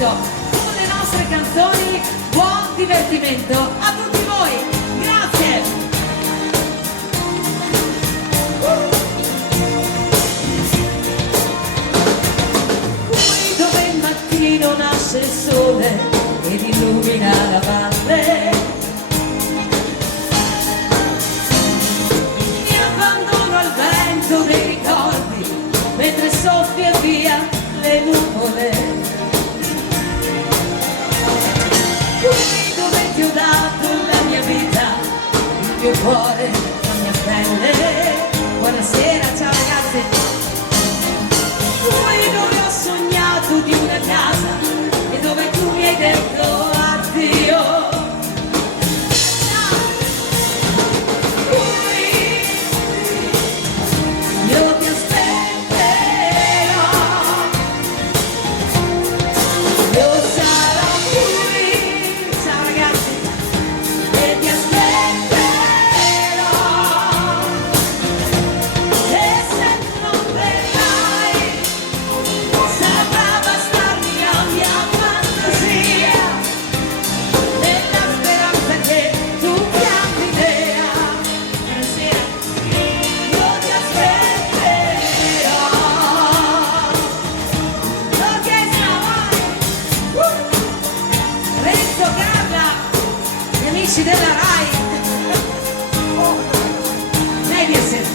subito con le nostre canzoni. Buon divertimento a tutti voi, grazie. Qui dove il mattino nasce il sole ed illumina la valle, mi abbandono al vento dei ricordi mentre soffia via le nuvole. Qui dove ti ho dato la mia vita, il mio cuore, la mia pelle. Buonasera, ciao ragazzi. Qui dove ho sognato di una casa e dove tu mi hai detto addio. Amici della Rai, Mediaset,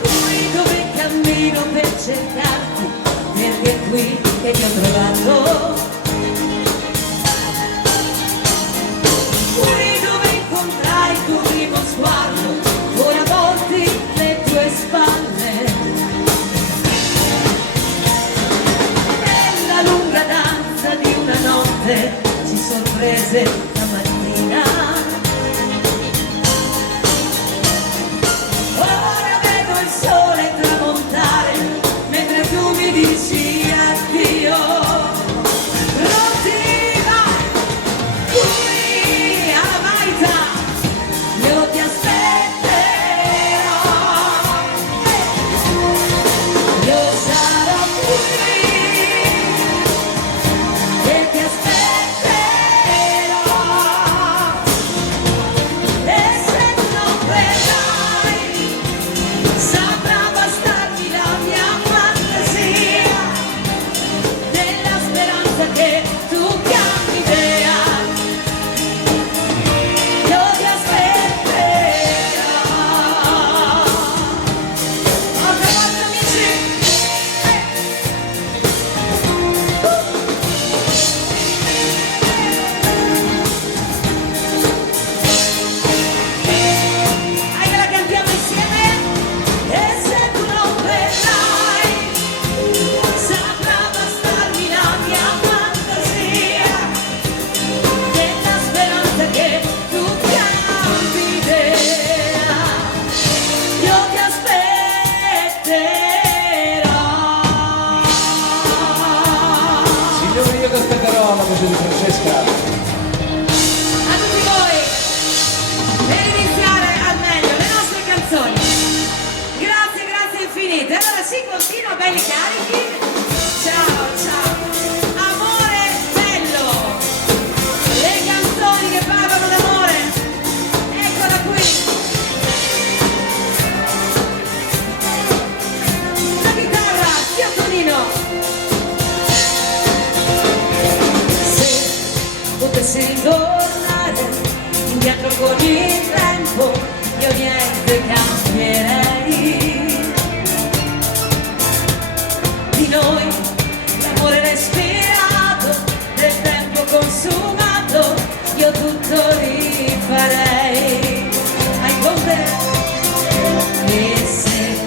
qui dove cammino per cercarti, perché è qui che ti ho trovato, qui dove incontrai il tuo primo sguardo, ora volti le tue spalle. Ci sorprese la mattina, ora vedo il sole tramontare mentre tu mi dici addio. Pronti, vai, qui alla Maita, io ti aspetterò, io sarò qui. Io ti aspetterò la voce di Francesca. A tutti voi, per iniziare al meglio le nostre canzoni. Grazie, grazie infinite. Allora si continua belli carichi. Ciao, ciao. Amore bello. Le canzoni che parlano d'amore. Eccola qui. La chitarra, zio Tonino. Potessi tornare indietro con il tempo, io niente cambierei. Di noi l'amore respirato, del tempo consumato, io tutto rifarei. Hai con te, e se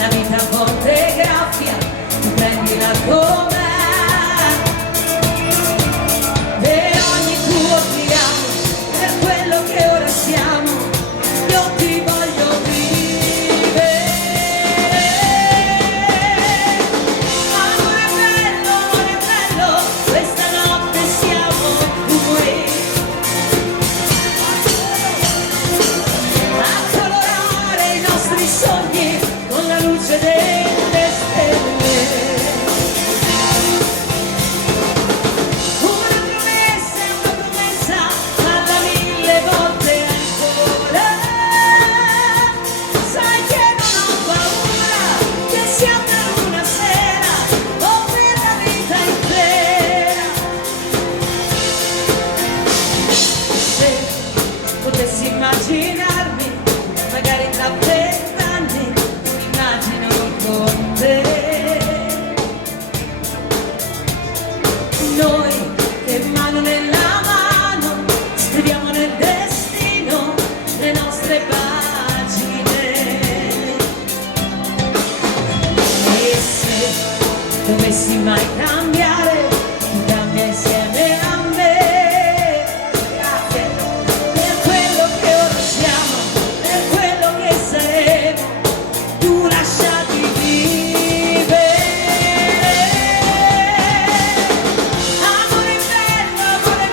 la vita a volte è graffia, tu prendila com'è. Luce dovessi mai cambiare, tu cambia insieme a me. Grazie per quello che ora siamo, per quello che saremo, tu lasciati vivere. Amore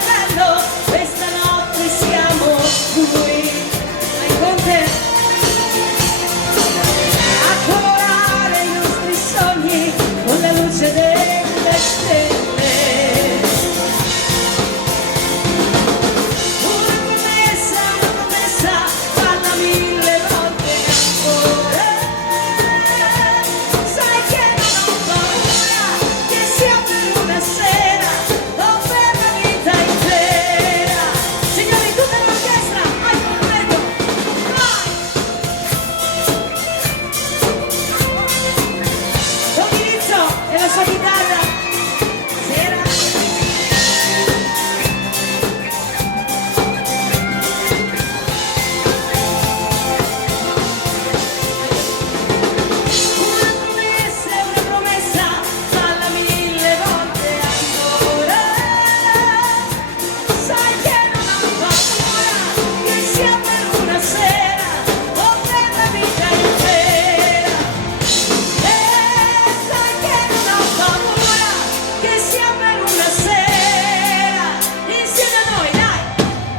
bello, questa notte siamo qui, vai con te a colorare i nostri sogni con la luce delle stelle. Una promessa, falla 1000 volte ancora. Sai che non ho paura, che sia per una sera o per la vita intera. Signori, tutta l'orchestra, vai, prego, vai! Don Dirizzo e la sua chitarra. Sera. Una promessa, falla 1000 volte ancora. Sai che non ho paura, che sia per una sera o per la vita intera. Sai che non ho paura, che sia per una sera, insieme a noi, dai,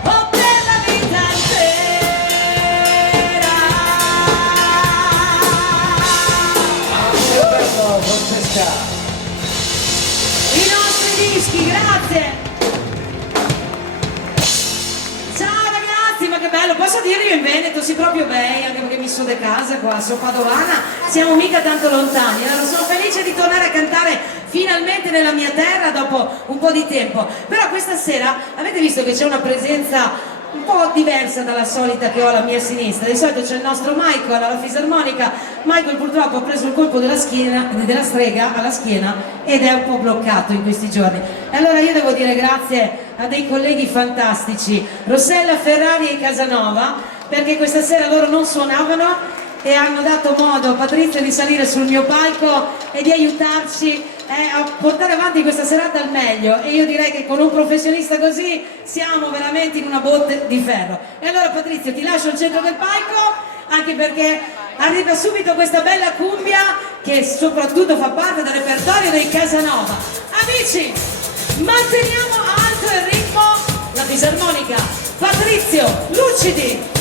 o per la vita intera. Che bello, Francesca. I nostri dischi, grazie. Ciao ragazzi, ma che bello, posso dirvi che in Veneto si proprio bei, anche perché mi sono di casa qua, sono padovana, siamo mica tanto lontani, allora sono felice di tornare a cantare finalmente nella mia terra dopo un po' di tempo. Però questa sera avete visto che c'è una presenza un po' diversa dalla solita che ho alla mia sinistra. Di solito c'è il nostro Michael alla fisarmonica. Michael purtroppo ha preso il colpo della strega alla schiena ed è un po' bloccato in questi giorni. E allora io devo dire grazie a dei colleghi fantastici, Rossella Ferrari e Casanova, perché questa sera loro non suonavano e hanno dato modo a Patrizia di salire sul mio palco e di aiutarci a portare avanti questa serata al meglio. E io direi che con un professionista così siamo veramente in una botte di ferro. E allora Patrizia, ti lascio al centro del palco, anche perché arriva subito questa bella cumbia che soprattutto fa parte del repertorio dei Casanova. Amici, manteniamo alto il ritmo, la fisarmonica, Patrizio, lucidi.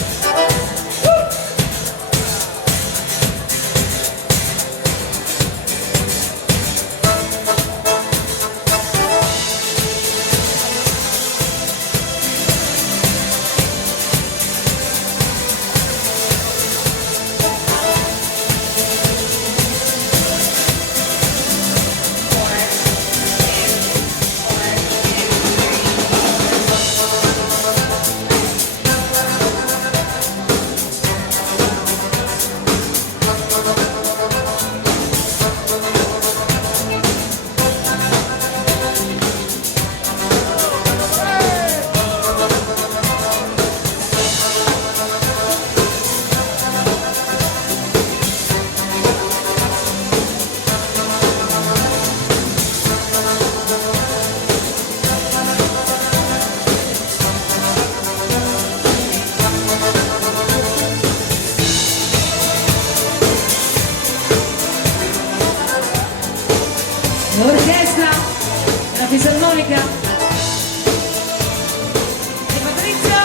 L'orchestra, la fisarmonica e Patrizio.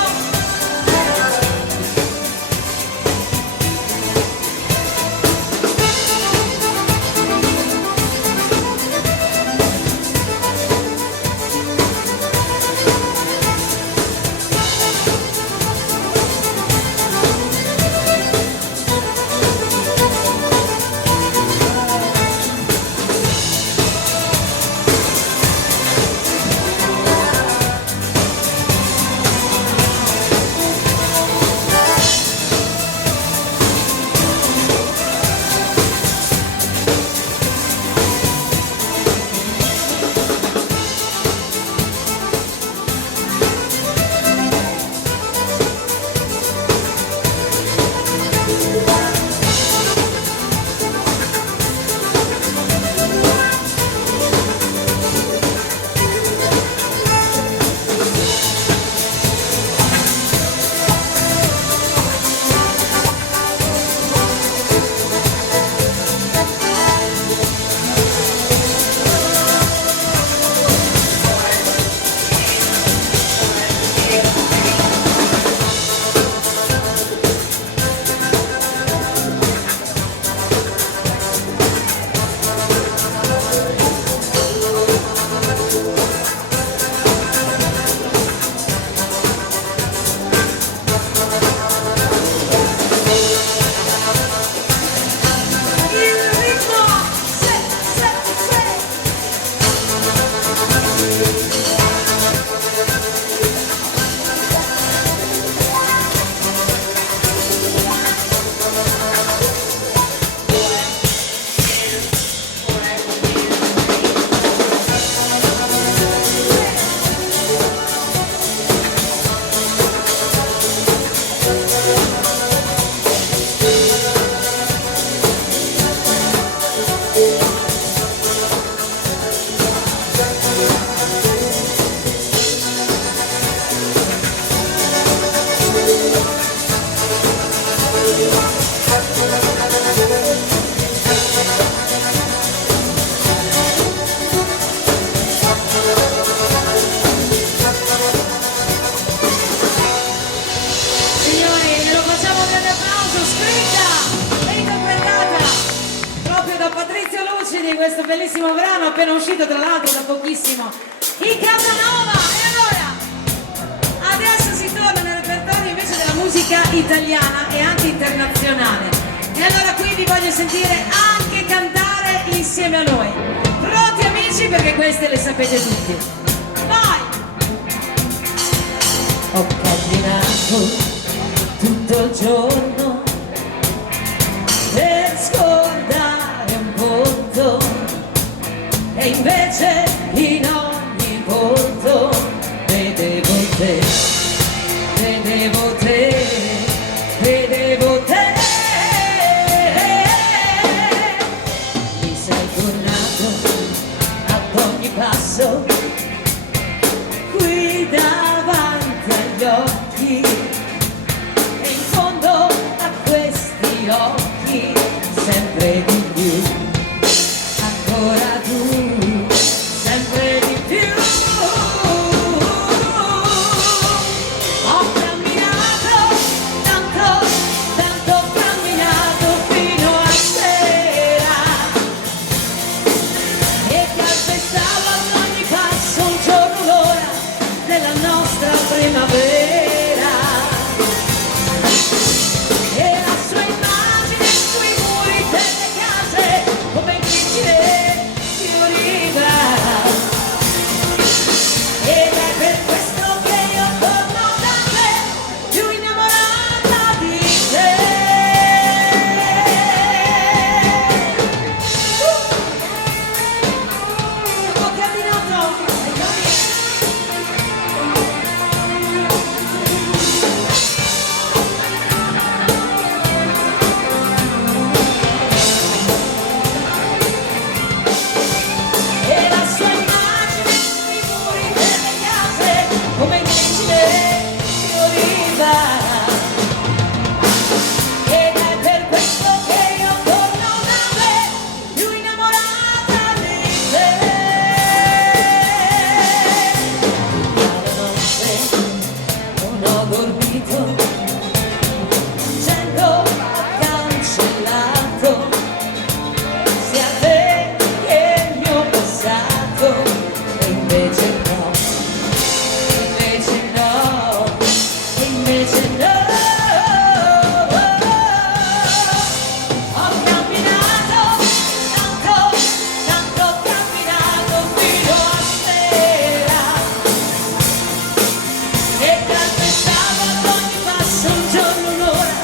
proprio da Patrizio Lucidi, questo bellissimo brano appena uscito tra l'altro da pochissimo, i Casanova. E allora, adesso si torna nel repertorio invece della musica italiana e anche internazionale. E allora qui vi voglio sentire anche cantare insieme a noi. Pronti amici, perché queste le sapete tutti. Vai! Ho camminato tutto il giorno per scordare un volto e invece in ogni volto vedevo te, vedevo te, vedevo te. Mi sei tornato ad ogni passo qui davanti agli occhi e in fondo a questi occhi sempre di più, ancora tu, sempre di più. Ho camminato tanto, tanto ho camminato fino a sera e calpestavo ad ogni passo un giorno l'ora della nostra primavera e la sua immagine sui muri delle case come vigile fioriva ed è per questo che io torno da te più innamorata di te. Ho camminato! E la sua immagine sui muri delle case come vigile fioriva ed è per questo che io torno da te più innamorata di te. La notte non ho dormito, dicendo ho cancellato sia te che il mio passato e invece no, invece no, invece no. Ho camminato tanto, tanto ho camminato fino a sera e calpestavo ad ogni passo un giorno un'ora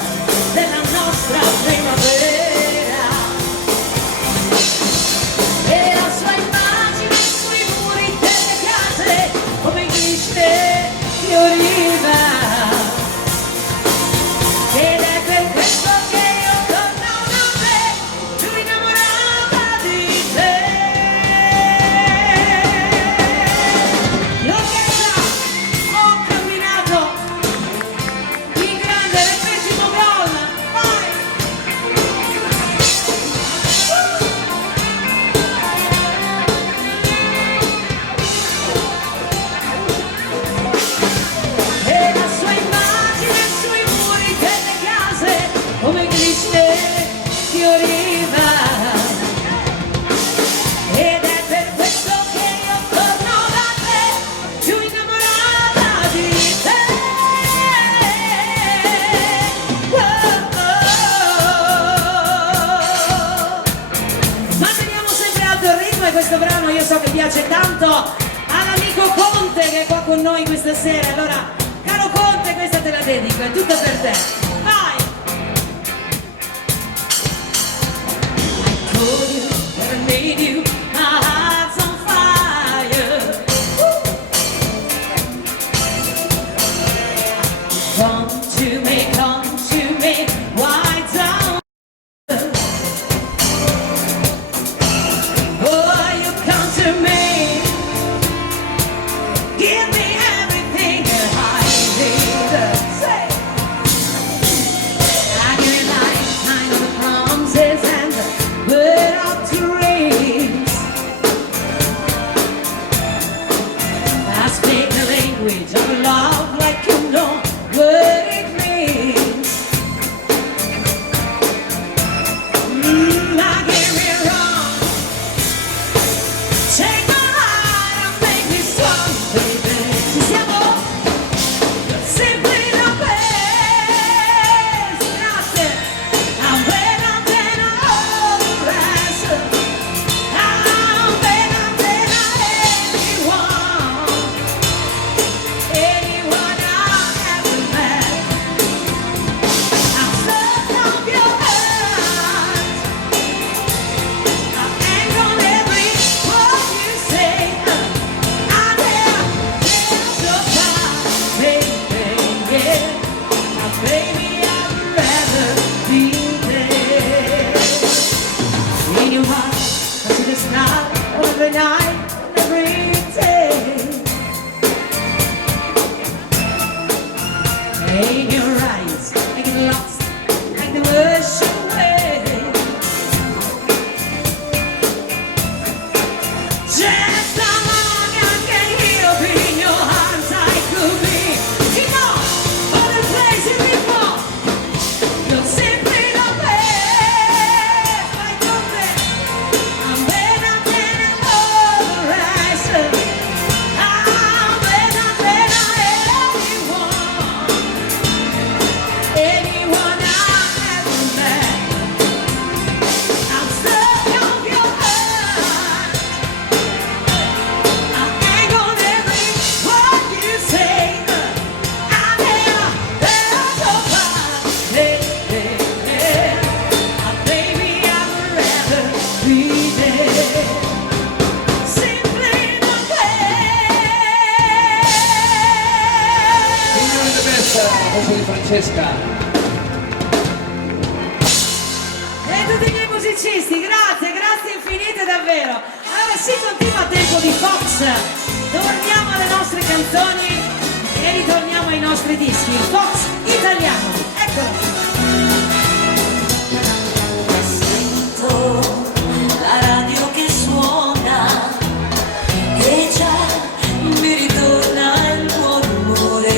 della nostra primavera e la sua immagine sui muri delle case come glisce fioriva ed è per questo che io torno da te più innamorata di te. L'orchestra! Ho camminato! Il grande repetimo gol! Vai! E la sua immagine sui muri delle case come glisce fioriva ed è per questo che io torno da te più innamorata di te. Manteniamo sempre alto il ritmo e questo brano io so che piace tanto all'amico Conte che è qua con noi questa sera. Allora, caro Conte, questa te la dedico, è tutta per te. Vai! Told you that I made you, my heart's on fire. Come to me, why don't oh, you come to me, give me everything that I need. Say, I can like kind of promises and but in your heart, I see the sky every night, every day. In your eyes, I get lost like the ocean wave. Just how long I can hear in your arms I could be. You know, all the places before, you're simply the best. Why don't they? I'm better than an horizon. I'm better than anyone I've ever met. I'm stuck on your heart. I ain't gonna every word you say. I never felt so far. Baby, I'd rather be there. Simply the best. Signore De Messa, voce di Francesca. E tutti i miei musicisti, grazie infinite davvero. Allora si continua a tempo di Fox. Torniamo alle nostre canzoni e ritorniamo ai nostri dischi. Fox italiano, eccolo. Sento la radio che suona e già mi ritorna il tuo rumore.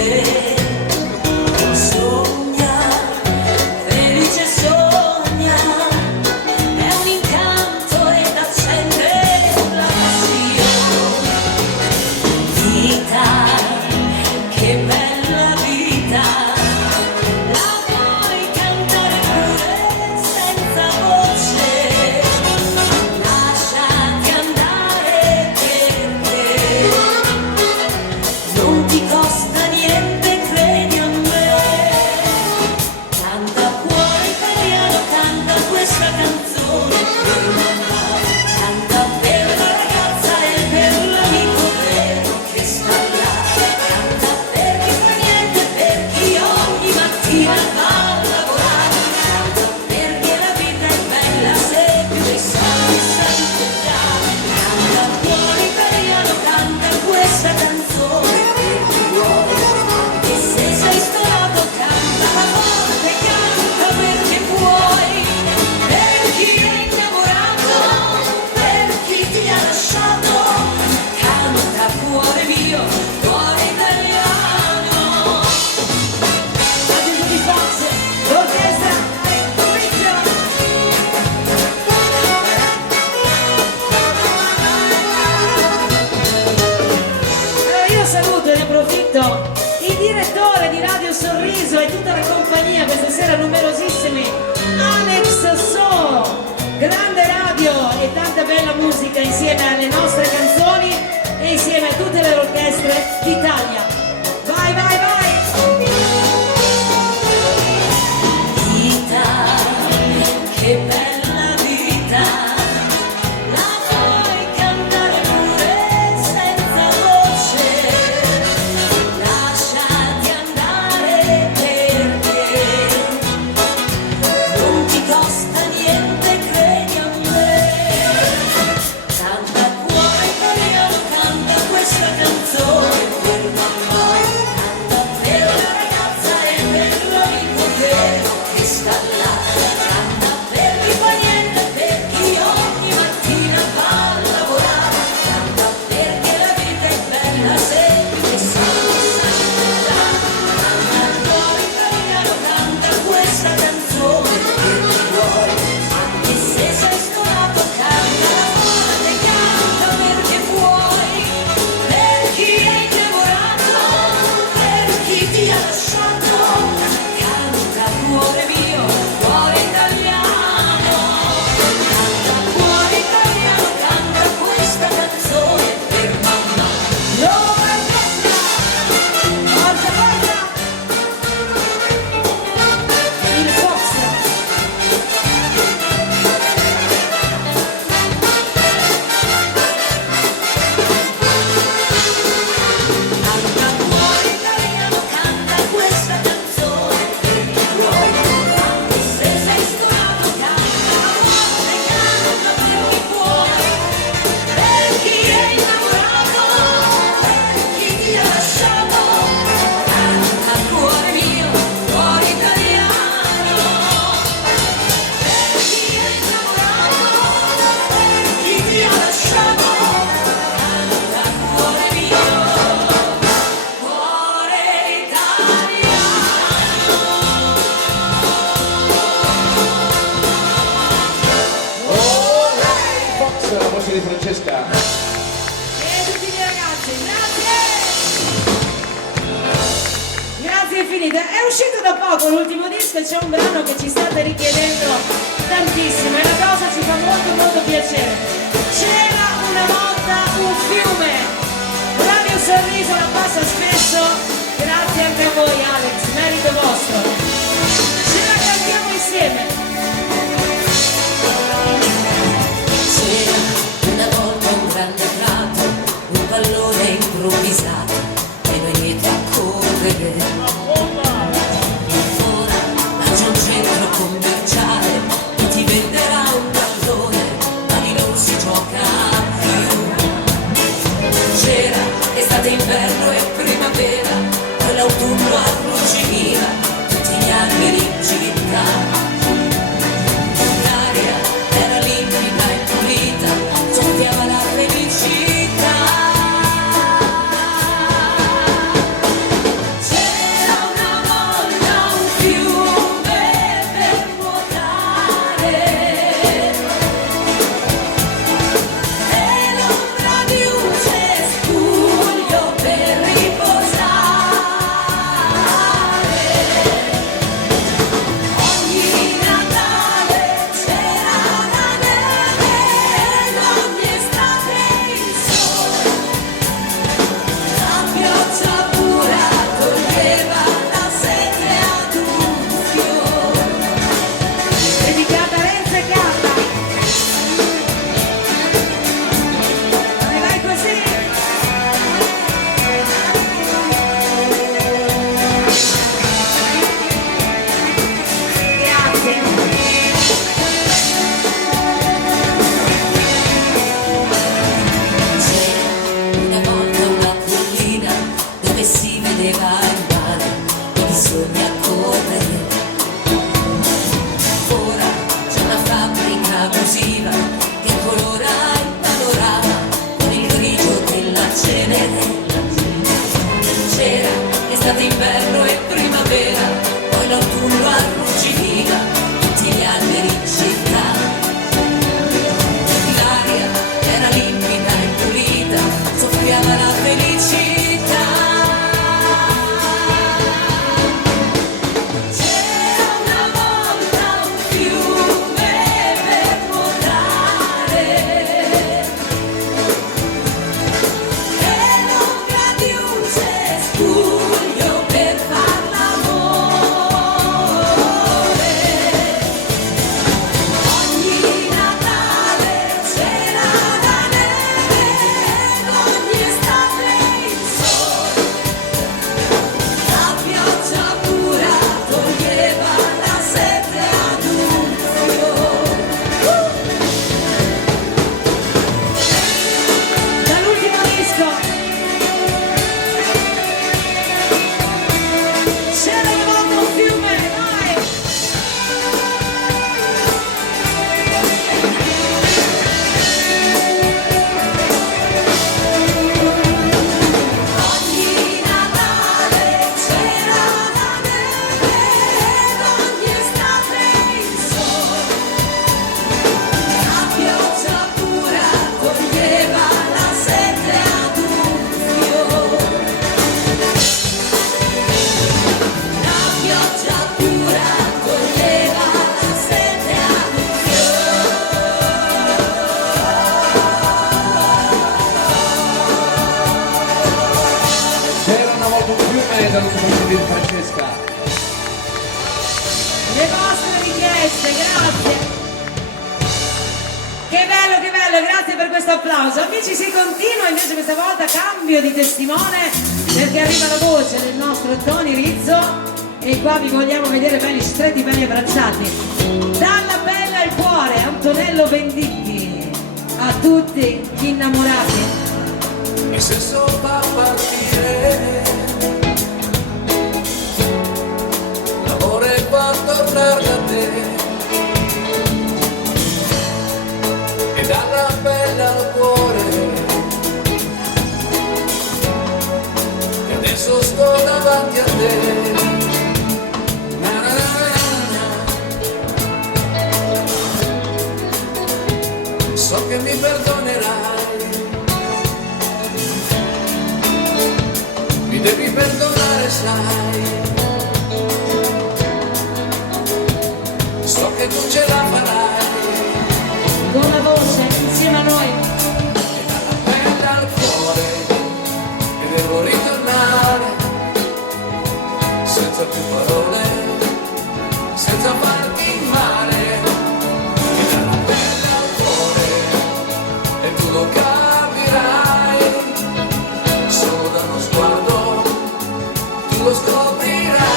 Sogna, felice sogna, è un incanto ed accende la passione. Vita, che bella vita, la vuoi cantare pure senza voce, lasciati andare perché non ti costa niente, credi a me. Canta cuore italiano, canta questa canzone per mamma, canta per la ragazza e per l'amico vero che sta là, canta per chi fa niente, per chi ogni mattina va a lavorare, canta perché la vita è bella se più dei soldi sai aspettare, canta cuore italiano, canta questa canzone per chi vuole, e se sei stonato canta la morte, canta perché puoi, per chi è innamorato, per chi ti ha lasciato, canta cuore mio, cuore italiano. A tempo di Fox, l'orchestra è Maurizio. Allora io saluto e ne approfitto il direttore di Radio Sorriso e tutta la compagnia, questa sera numerosissimi, Alex So, grande radio e tanta bella musica insieme alle nostre canzoni e insieme a tutte le orchestre d'Italia. Vai, vai, vai! Vita, che bella vita, la vuoi cantare pure senza voce, lasciati andare perché non ti costa niente, credi a me, canta cuore di Francesca. E tutti i miei ragazzi, grazie! Grazie infinite. È uscito da poco l'ultimo disco e c'è un brano che ci state richiedendo tantissimo e la cosa ci fa molto piacere. C'era una volta un fiume, Radio Sorriso la passa spesso, grazie anche a voi Alex, merito vostro. Ce la cantiamo insieme. C'era una volta un grande prato, un pallone improvvisato e venite a correre. Ora c'è un centro commerciale che ti venderà un pallone, ma lì non si gioca più. C'era estate, inverno e primavera, poi l'autunno arruginiva tutti gli alberi in città. L'aria era limpida e pulita, soffiava la felicità. C'era una volta un fiume per nuotare e l'ombra di un cespuglio per riposare. Ogni Natale c'era la neve ed ogni estate il sole. La pioggia pura toglieva la sete ad un fiore. Dedicata a Renzo e Carla. Vai così. Grazie. C'era una volta una collina dove si vedeva il mare e bisogna correre. Ora c'è una fabbrica abusiva che colora il panorama con il grigio della cenere. C'era estate, inverno e primavera, poi l'autunno arrugginiva tutti gli alberi in città. L'aria era limpida e pulita, soffiava la felicità. C'era una volta un fiume per nuotare e l'ombra di un cespuglio per far l'amore. Ogni Natale c'era la neve ed ogni estate il sole. La pioggia pura toglieva la sete ad un fiore. Dall'ultimo disco. C'era una volta un fiume, vai! Ogni Natale c'era la neve ed ogni estate il sole. La pioggia pura toglieva la sete ad un fiore. La pioggia pura toglieva la sete ad un C'era una volta un fiume dall'ultimo di Francesca. Le vostre richieste, grazie. Che bello, grazie per questo applauso. Amici, si continua, invece questa volta cambio di testimone perché arriva la voce del nostro Tony Rizzo e qua vi vogliamo vedere belli stretti, belli abbracciati. Dalla bella al cuore, Antonello Venditti, a tutti gli innamorati. Mi senso fa partire, l'amore fa tornare da te, e dalla bella al cuore, e adesso sto davanti a te. Na na na na. So che mi mi perdonerai, mi devi perdonare, sai, so che tu ce la farai. Con la voce insieme a noi. E dalla pelle al cuore che devo ritornare, senza più parole, senza farti male. E dalla pelle al cuore, e tu lo capirai, solo da uno sguardo tu lo scoprirai.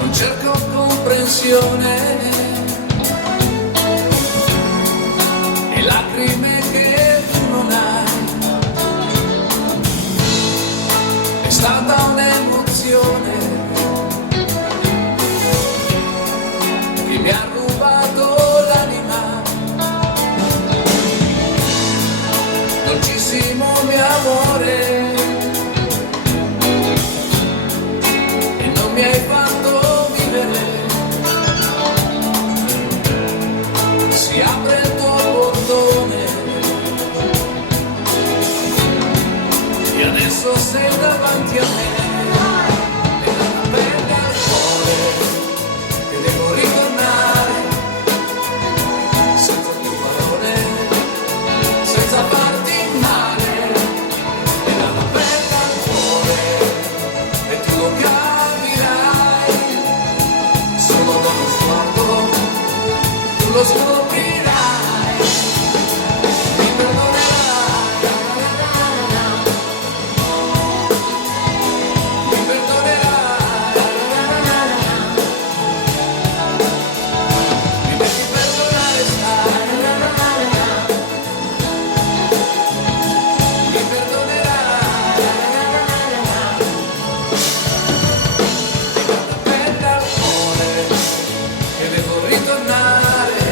Non cerco comprensione e lacrime che tu non hai. È stata un'emozione che mi ha rubato l'anima. Dolcissimo mio amore, e non mi hai fatto vivere. Si apre il tuo portone e adesso sei davanti a me. E dalla pelle al cuore che devo ritornare, senza più parole, senza farti male. E dalla pelle al cuore, e tu lo capirai, solo da uno sguardo tu lo scoprirai. Mi perdonerai, mi perdonerai, mi devi perdonare, sai, mi perdonerai. E dalla pelle al cuore che devo ritornare,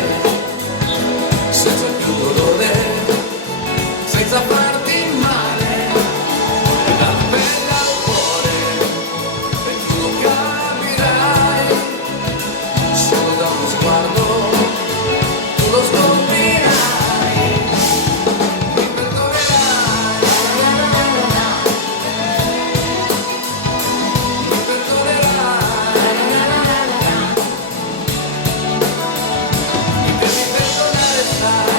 senza più dolore, senza farti male. E dalla pelle al cuore, e tu lo capirai, solo da uno sguardo tu lo scoprirai. Mi perdonerai, mi perdonerai, mi devi perdonare, sai,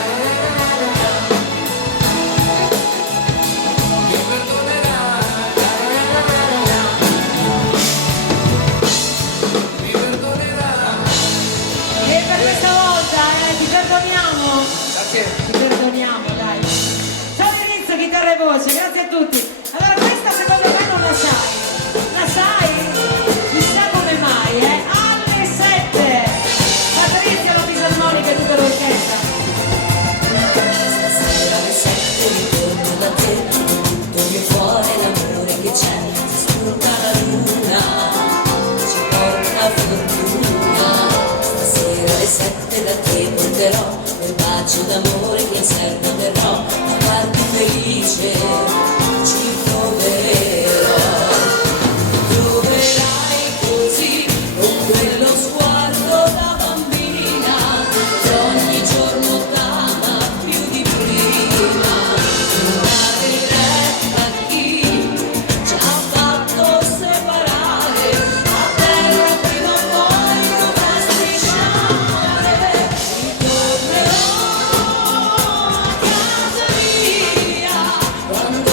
mi perdonerai, mi perdonerai. E per questa volta ti perdoniamo. Grazie. Ti perdoniamo, dai. Ciao Inizio, chitarra e voce, grazie a tutti. Allora questa secondo me non la sai. La sai? Chissà come mai, alle 7. Patrizia, la fisarmonica e tutta l'orchestra. Stasera alle 7 ritorno da te, tutto il mio cuore, l'amore che c'è, si spunta la luna, ci porta fortuna. Stasera alle 7 da te porterò un bacio d'amore che serve verrò, a farti felice, ci troverò. Troverai così, con quello sguardo da bambina, che ogni giorno t'ama più di prima. Una diretta a chi ci ha fatto separare, a terra prima o poi dovrà strisciare. Ritornerò a casa mia, quando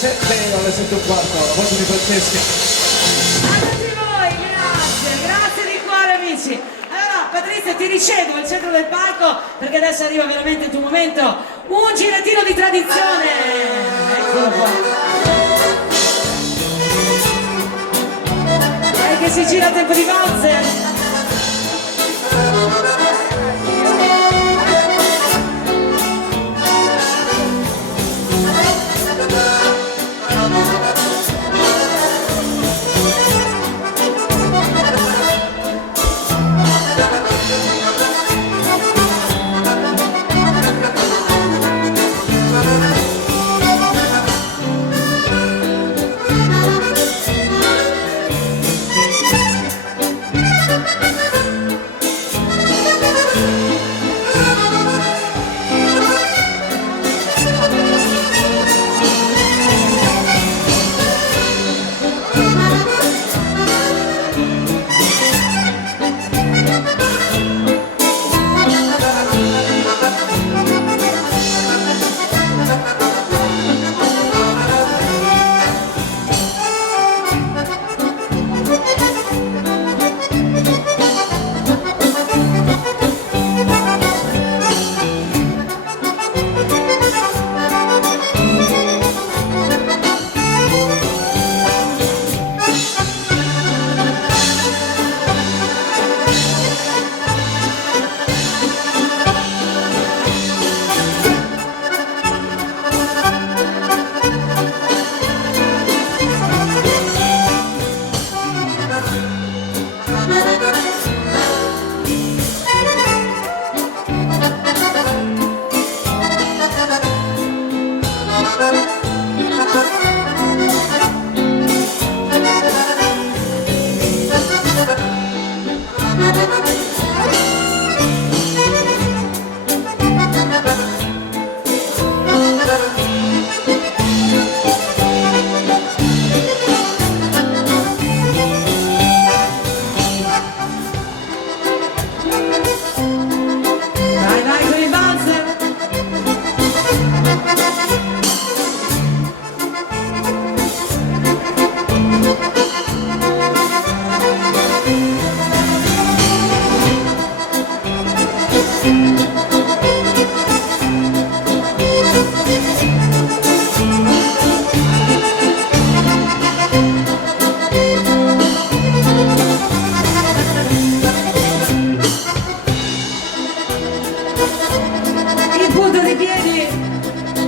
7 alle 7:15, la voce di Francesca. A tutti voi, grazie di cuore amici. Allora Patrizia ti ricevo al centro del palco perché adesso arriva veramente il tuo momento, un girettino di tradizione. Eccolo qua. E che si gira a tempo di valzer.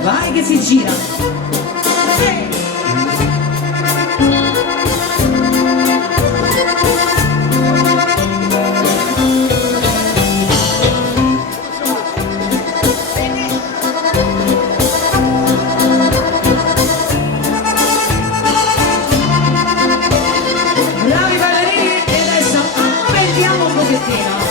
Vai che si gira. Bravi ballerini e adesso aumentiamo un pochettino.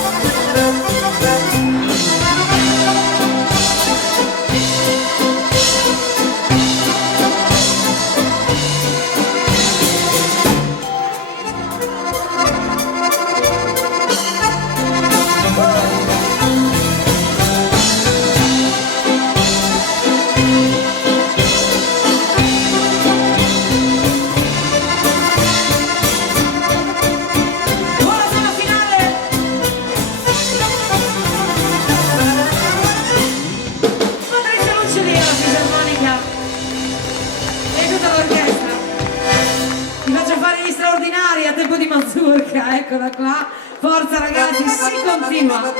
A tempo di mazurka, eccola qua, forza ragazzi, si continua.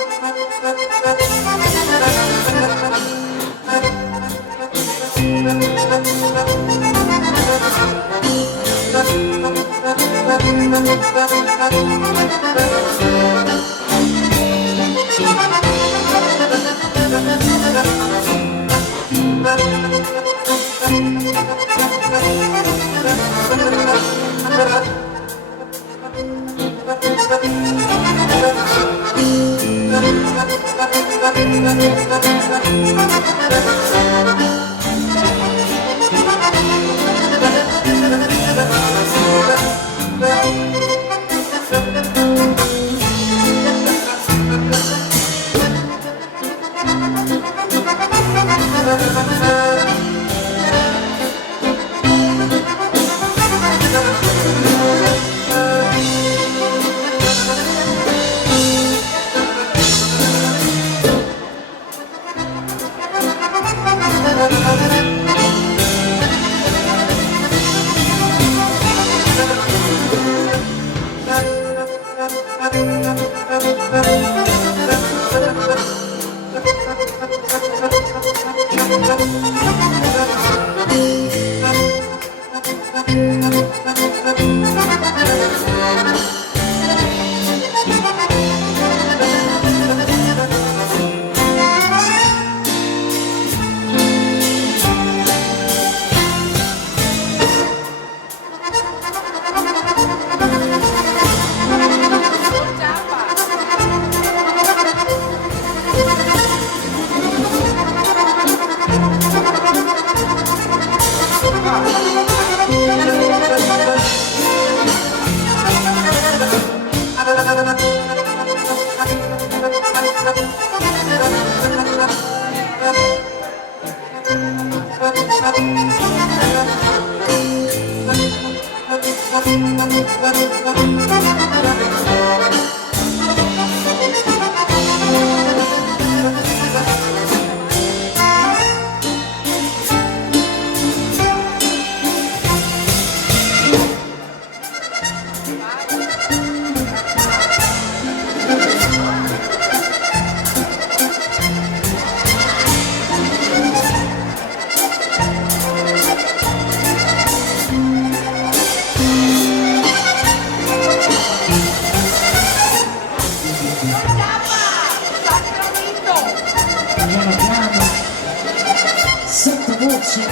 Sottovoce.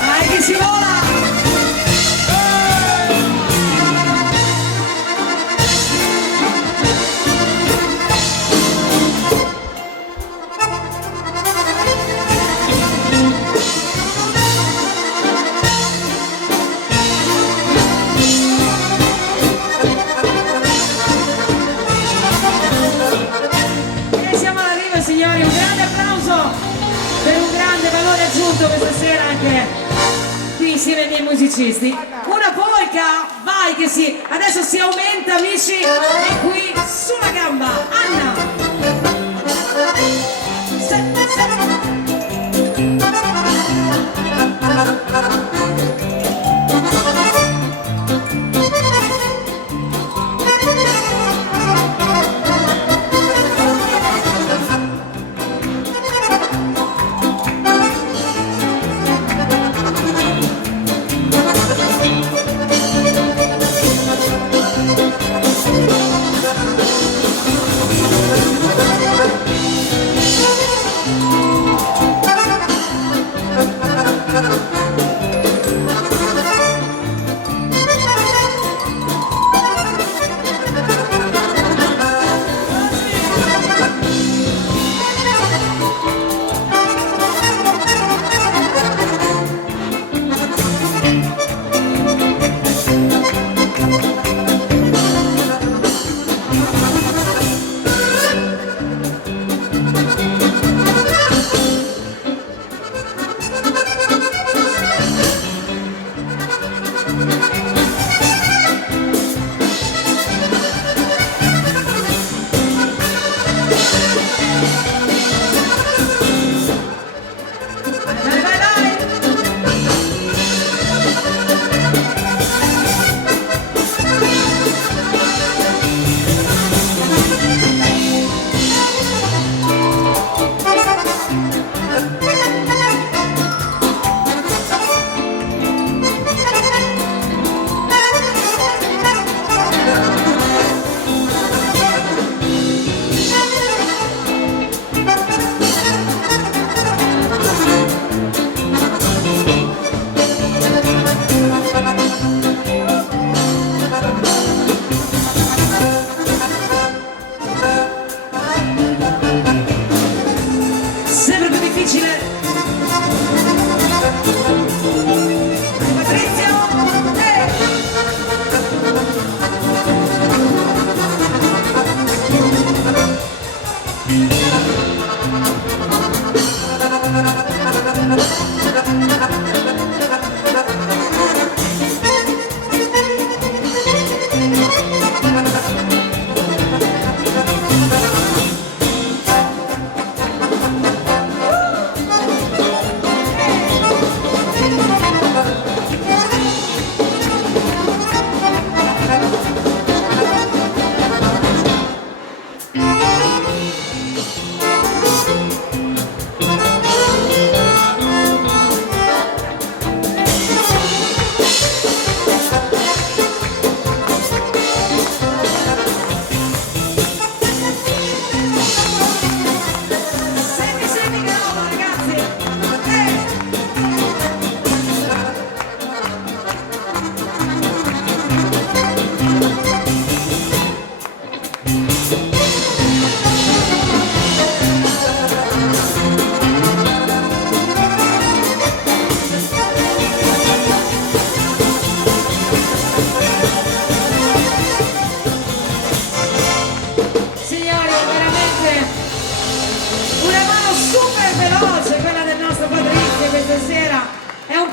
Dai che si vola! Signori, un grande applauso per un grande valore aggiunto questa sera anche qui insieme ai miei musicisti. Una polka, vai che sì, adesso si aumenta amici, e qui sulla gamba, Anna.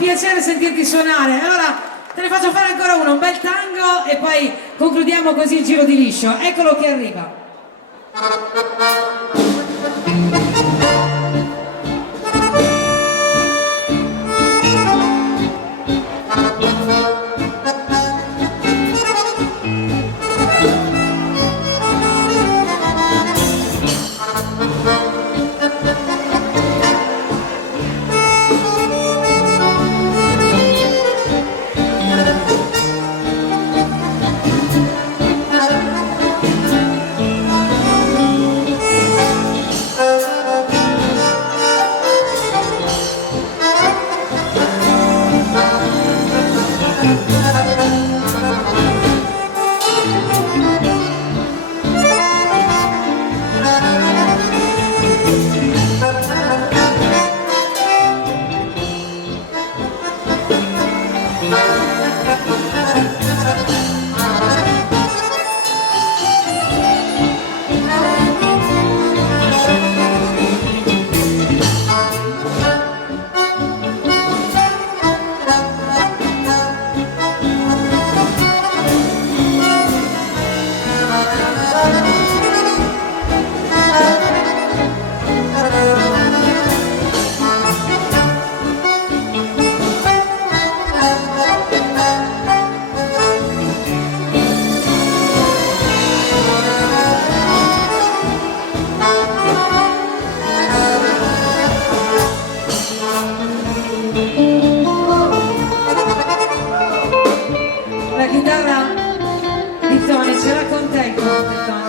piacere sentirti suonare. Allora te ne faccio fare ancora uno, un bel tango e poi concludiamo così il giro di liscio. Eccolo che arriva. La chitarra di Tony, ce l'ha con te il conte, Tony.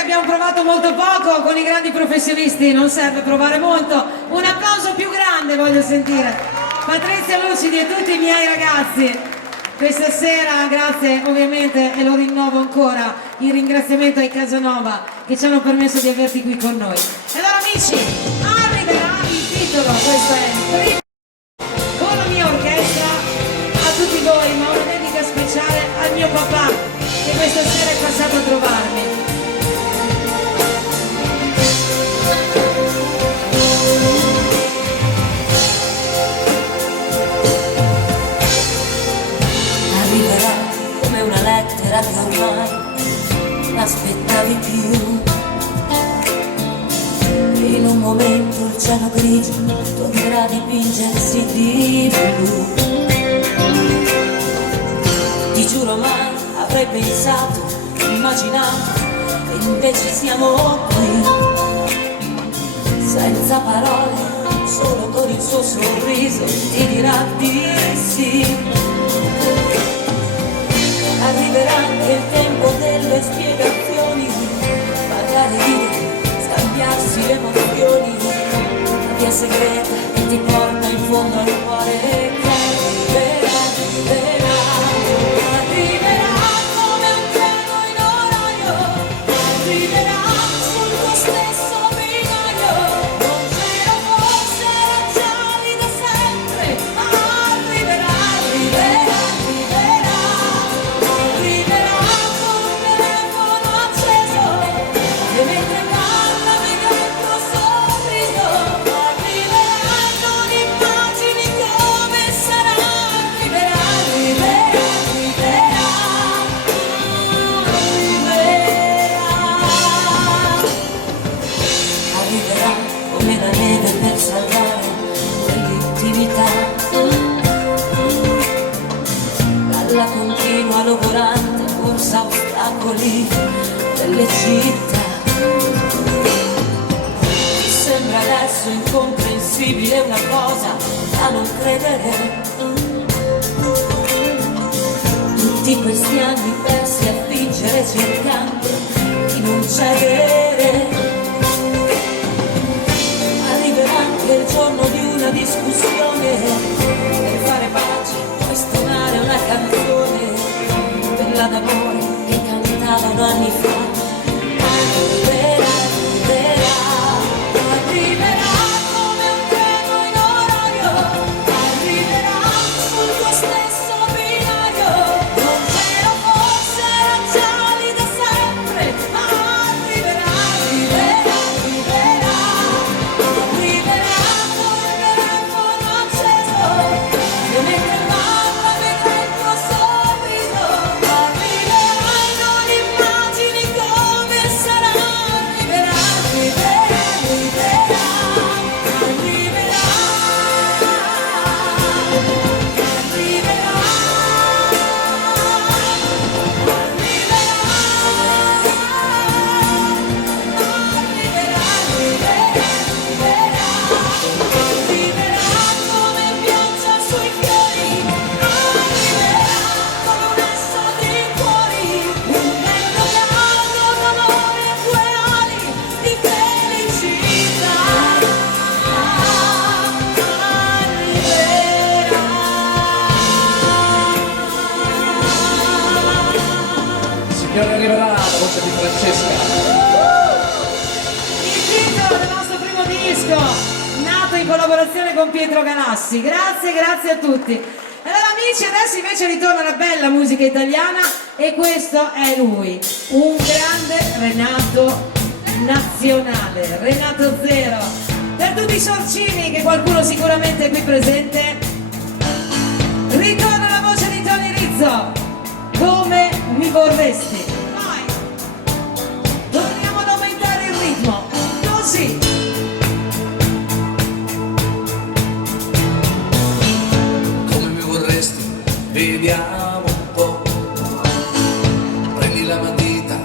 Abbiamo provato molto poco con i grandi professionisti, non serve provare molto. Un applauso più grande voglio sentire. Patrizia Lucidi e tutti i miei ragazzi. Questa sera, grazie ovviamente, e lo rinnovo ancora, il ringraziamento ai Casanova che ci hanno permesso di averti qui con noi. E allora amici, arriverà il titolo, questo è il primo con la mia orchestra, a tutti voi, ma una dedica speciale al mio papà che questa sera è passato a trovarmi. Arriverà come una lettera che ormai non aspettavi più. In un momento il cielo grigio tornerà a dipingersi di blu. Ti giuro mai avrei pensato, immaginato, e invece siamo qui. Senza parole, solo con il suo sorriso ti dirà di sì. Arriverà anche il tempo delle spiegazioni, magari ridere, scambiarsi le emozioni, una via segreta che ti porta in fondo al cuore che arriverà, arriverà, arriverà come un treno in orario, arriverà sul tuo stesso binario, non ce lo senza ostacoli delle città. Mi sembra adesso incomprensibile una cosa da non credere. Tutti questi anni persi a fingere cercando di non cadere. Arriverà anche il giorno di una discussione, per fare pace puoi stonare una canzone, quella d'amore che cantavano anni fa. Arriverà, arriverà, arriverà come un treno in orario, arriverà sul tuo stesso binario. Non c'era forse, era già lì da sempre, ma arriverà, arriverà, arriverà, arriverà con il telefono acceso, che mentre parla vedrà il tuo sorriso. Arriverà e non immagini come sarà. Arriverà, arriverà, arriverà, arriverà, arriverà come pioggia sui fiori, arriverà con un esso di cuori, un vento caldo d'amore e due ali di felicità. Signore, arriverà la voce di Francesca. Il titolo del nostro primo disco, nato in collaborazione con Pietro Galassi. Grazie, grazie a tutti. Allora amici, adesso invece ritorna la bella musica italiana e questo è lui, un grande Renato nazionale, Renato Zero. Per tutti i sorcini, che qualcuno sicuramente è qui presente, ritorna la voce di Tony Rizzo, come mi vorresti. Vai! Torniamo ad aumentare il ritmo, così. Come mi vorresti, vediamo un po'. Prendi la matita,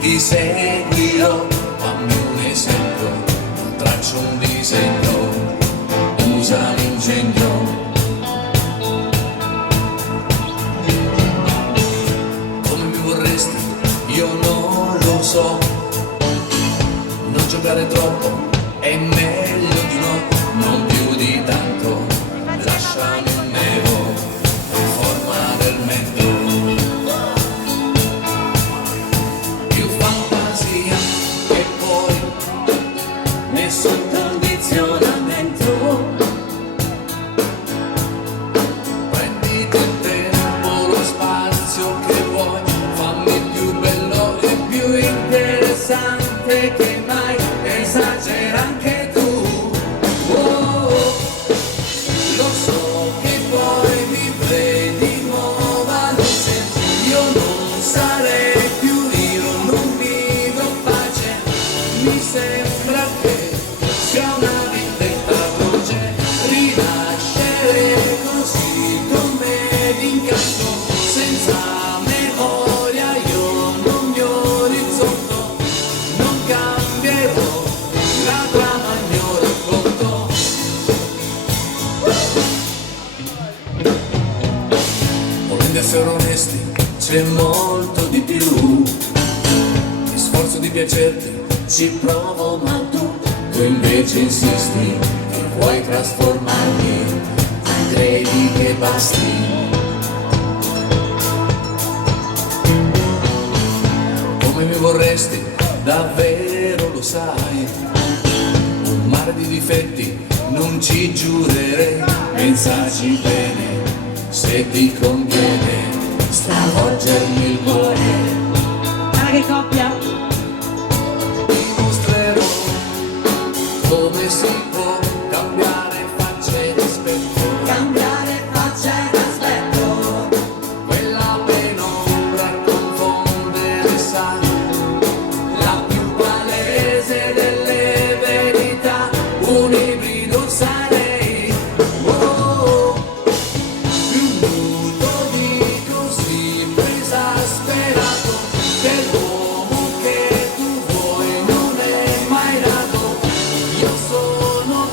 ti seguirò. Fammi un esempio, traccio un disegno, usa l'ingegno. Come mi vorresti, io non lo so. Non giocare troppo, è meglio di no, non più di tanto. Lasciami un nevo in forma del mento. Più fantasia e poi nessun condizionamento. Prenditi il tempo, lo spazio che vuoi, fammi più bello e più interessante che mai, esagera anche tu. Oh, lo so che poi mi vedi nuova luce, io non sarei più io, non mi do pace, mi sembra che sia una vendetta voce, rinascere così come d'incanto, senza memoria io non mi orizzonto, non cambierò la trama al mio racconto. Volendo essere onesti, c'è molto di più. Mi sforzo di piacerti, ci provo, ma tu invece insisti che vuoi trasformarmi, credi che basti. Come mi vorresti, davvero lo sai. Un mare di difetti, non ci giurerei, pensaci bene, se ti conviene, stravolgermi il cuore. Guarda che coppia. Dimostrerò come si può cambiare faccia ed aspetto, Cambiare faccia ed aspetto. quella penombra confondere sa, la più palese delle verità, un ibrido sarei, oh, più nudo di così, esasperato, dell'uomo che tu vuoi non è mai raro. Io sono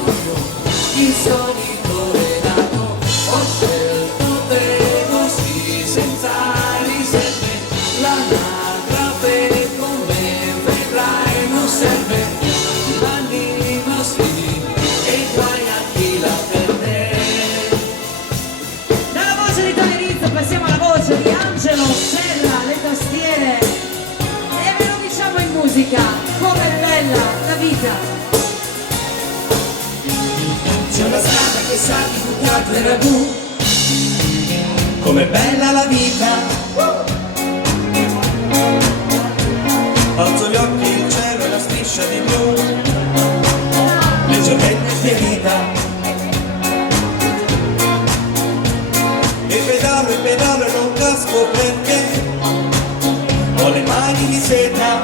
il solito Renato, ho scelto te così senza riserve, l'anagrafe con me vedrai non serve, l'anima sì e i guai a chi la perde. Dalla voce di Tony Rizzo passiamo alla voce di Angelo Sella, le tastiere, e ve lo diciamo in musica, com'è bella la vita. C'è una strada che sa di buttato e ragù, com'è bella la vita. Alzo gli occhi, il cielo e la striscia di blu, leggermente ferita. E pedalo e non casco perché ho le mani di seta.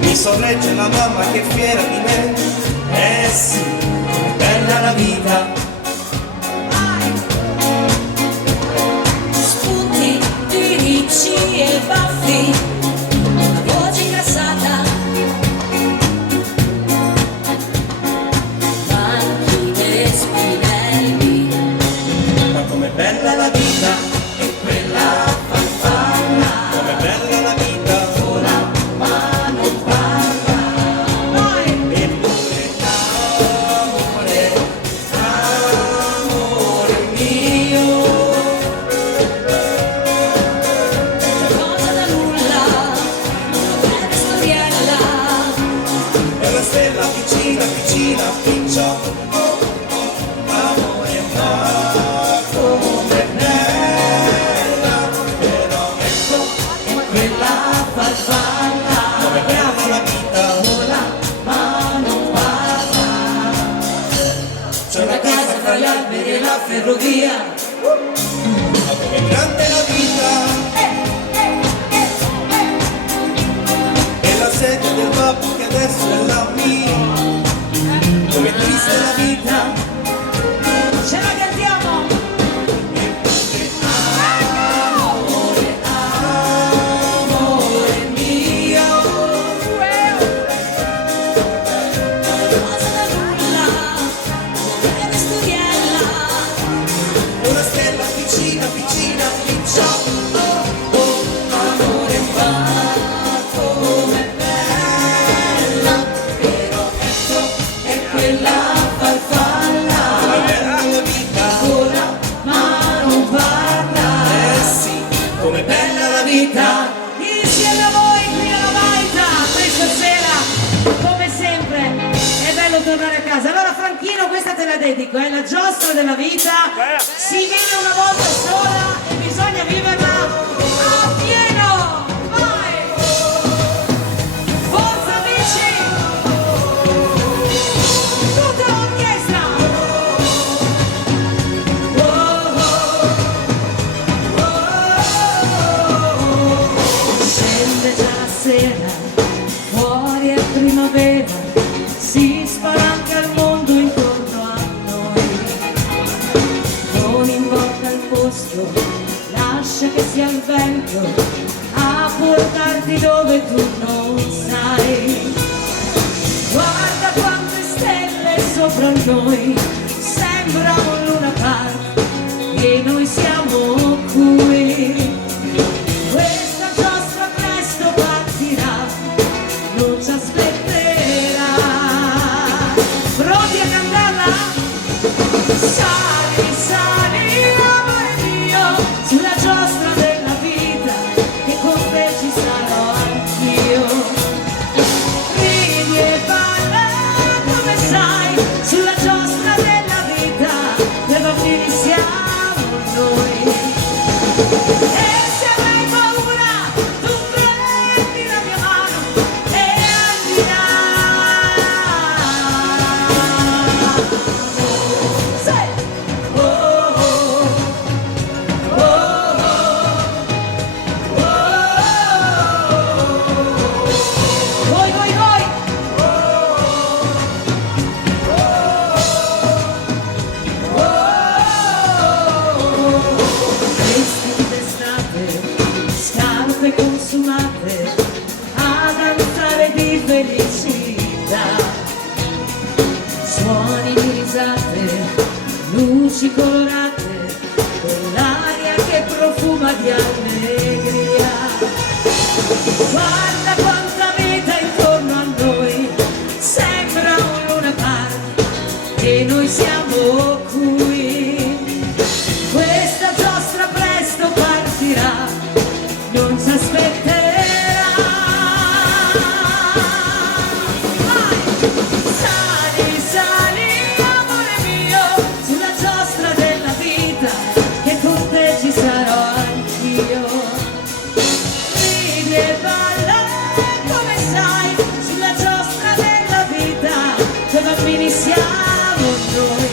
Mi sorregge la mamma che è fiera di me, eh sì, è bella la vita. Spunti di ricci e baffi, la voce ingrassata, macchine, spinelli. Ma com'è bella la vita, è quella farfalla. Com'è bella la vita, vola ma non parla. Eppure amore, amore mio. Cosa da nulla, una breve storiella. È la stella vicina, vicina, piccia. Amore, ma com'è bella. Però ecco, è quella farfalla. Com'è bella la vita, vola ma non parla. C'è una casa tra gli alberi e la ferrovia. Ma com'è grande la vita. E la sedia del babbo che adesso è la mia. Come triste la vita. Ce la cantiamo! Amore, amore mio. Cosa da nulla, una breve storiella. Una stella vicina, vicina, piccia. Oh, amore, ma com'è bella. Però ecco, è quella farfalla. Com'è bella la vita, vola ma non parla. Eh sì, com'è bella la vita. Insieme a voi qui alla Baita, questa sera, come sempre, è bello tornare a casa. Allora Franchino, questa te la dedico, è la giostra della vita, si vive una volta sola e bisogna viverla a pieno! Vai! Forza amici! Tutta l'orchestra! Scende già la sera, fuori è primavera, si spalanca il mondo intorno a noi. Non importa il posto, lascia che sia il vento a portarti dove tu non sai. Guarda quante stelle sopra noi, sembra un luna park e noi siamo qui. Questa giostra presto partirà, non ci aspetterà. Pronti a cantarla? Sali, sali, amore mio, sulla giostra della vita, che con te ci sarò anch'io. Ridi e balla come sai, sulla giostra della vita, di allegria. Guarda quanta vita intorno a noi, sembra un luna park e noi siamo qui. Questa giostra presto partirà, non ci aspetterà. Vai! Sali, sali, amore mio, sulla giostra della vita, che con te ci sarò anch'io. Ridi e balla, come sai, sulla giostra della vita, due bambini siamo noi.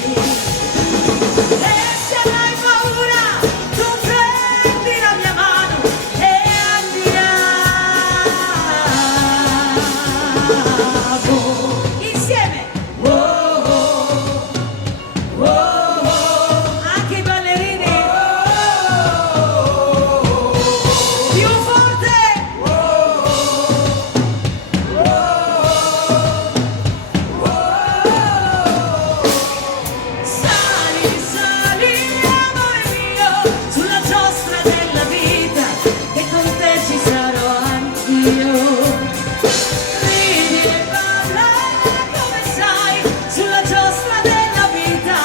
E se avrai paura, tu prendi la mia mano e andiamo insieme. Oh, oh, oh, oh. Anche i ballerini. Più forte. Sali, sali, amore mio, sulla giostra della vita, che con te ci sarò anch'io. Ridi e balla, come sai, sulla giostra della vita,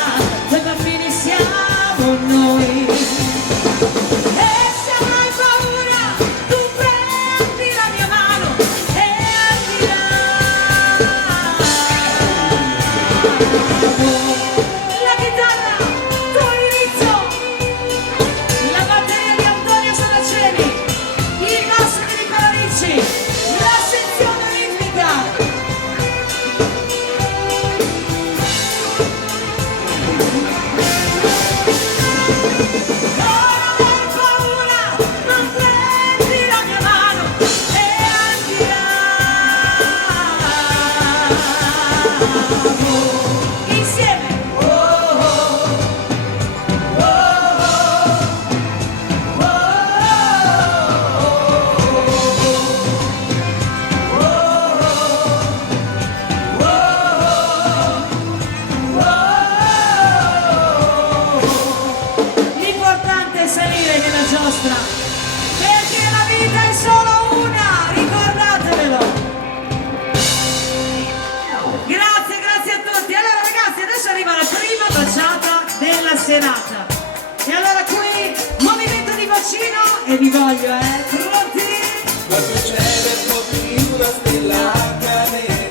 due bambini siamo noi. E se avrai paura, tu prendi la mia mano e andiamo. La chitarra, tu all'inizio, la batteria di Antonio Saraceni, il basso di Nicola Ricci, la sezione olimpica. Ora non hai paura, ma prendi la mia mano e andiamo insieme. Oh, oh, oh, oh, l'importante è salire nella giostra, perché la vita è solo una, ricordatevelo. Grazie, grazie a tutti. Allora ragazzi, adesso arriva la prima baciata della serata. E allora qui, movimento di bacino e vi voglio, pronti? Ma succede proprio una stella cade,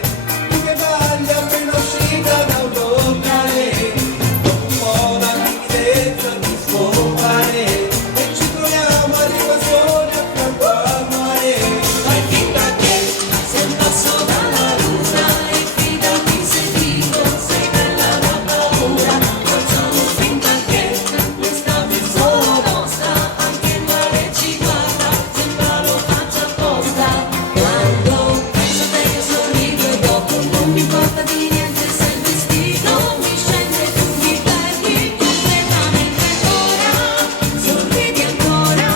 tu che balli appena uscita da un locale, dopo un po' la timidezza ti scompare, e ci troviamo a rivasone a fianco al mare. Fai finta che sei un passo dalla luna e fidati se dico sei bella da paura. Facciamo finta che l'estate è solo nostra, anche il mare ci guarda, sembra lo faccia apposta. Quando penso a te io sorrido e dopo non mi importa di niente se il vestito mi scende, tu mi perdi completamente. Ora sorridi ancora,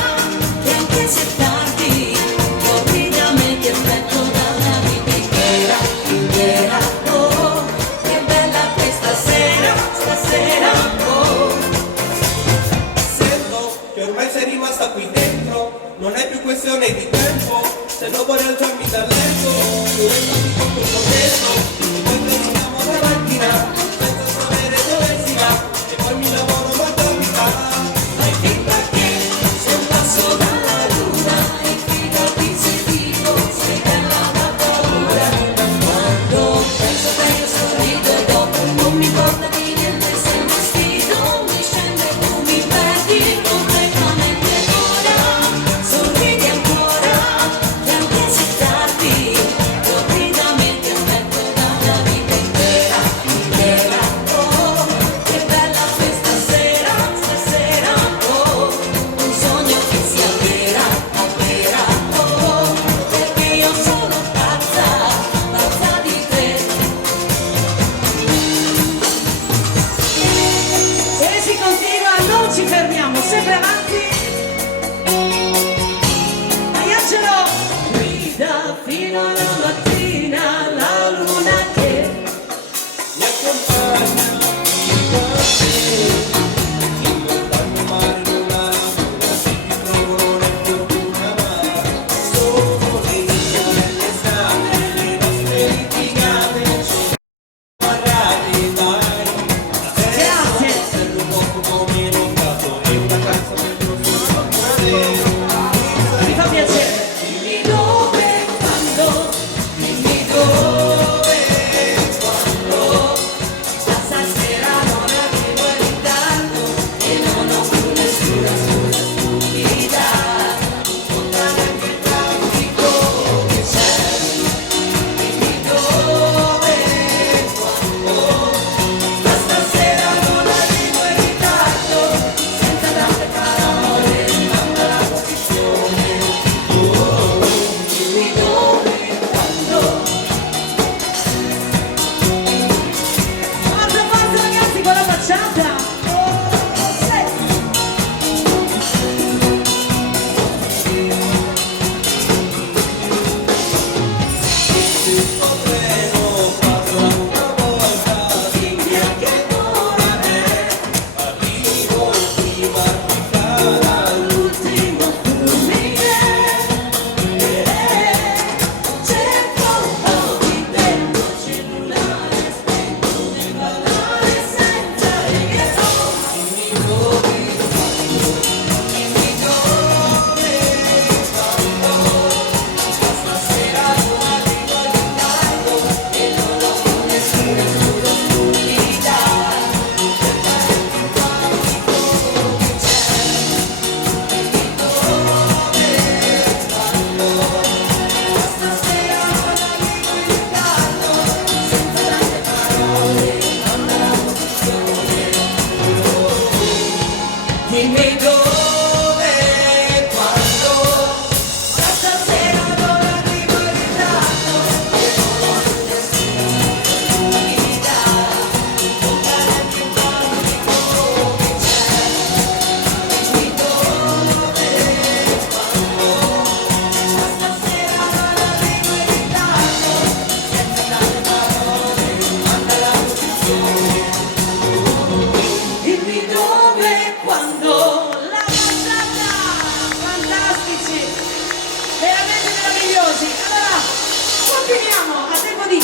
che anche se è tardi, corri da me ti aspetto da una vita intera, intera. Oh, che bella questa sera, stasera. Oh, Sento che ormai sei rimasta qui dentro, non è più questione di tempo, se non vuoi alzarmi dal letto, tu restami con questo testo, e poi presidiamo la mattina, senza sapere dove si va, e poi mi lavoro molto vita. fai finta che sei un passo dalla luna e fidati se dico sei bella da paura. Quando penso a te io sorrido e dopo non mi importa di niente se il vestito mi scende, tu mi perdi completamente. Ora sorridi ancora, che anche se è tardi, corri da me ti aspetto da una vita intera, intera. Oh, che bella questa sera, stasera. Oh, un sogno che si avvera, avvera. Oh, perché io sono pazza, pazza di te. E si continua, non ci fermiamo, sempre avanti. Aiacelo! Grida fino alla mattina la luna che Mi accompagna fino a te, in lontano mare lunare, una si ritrova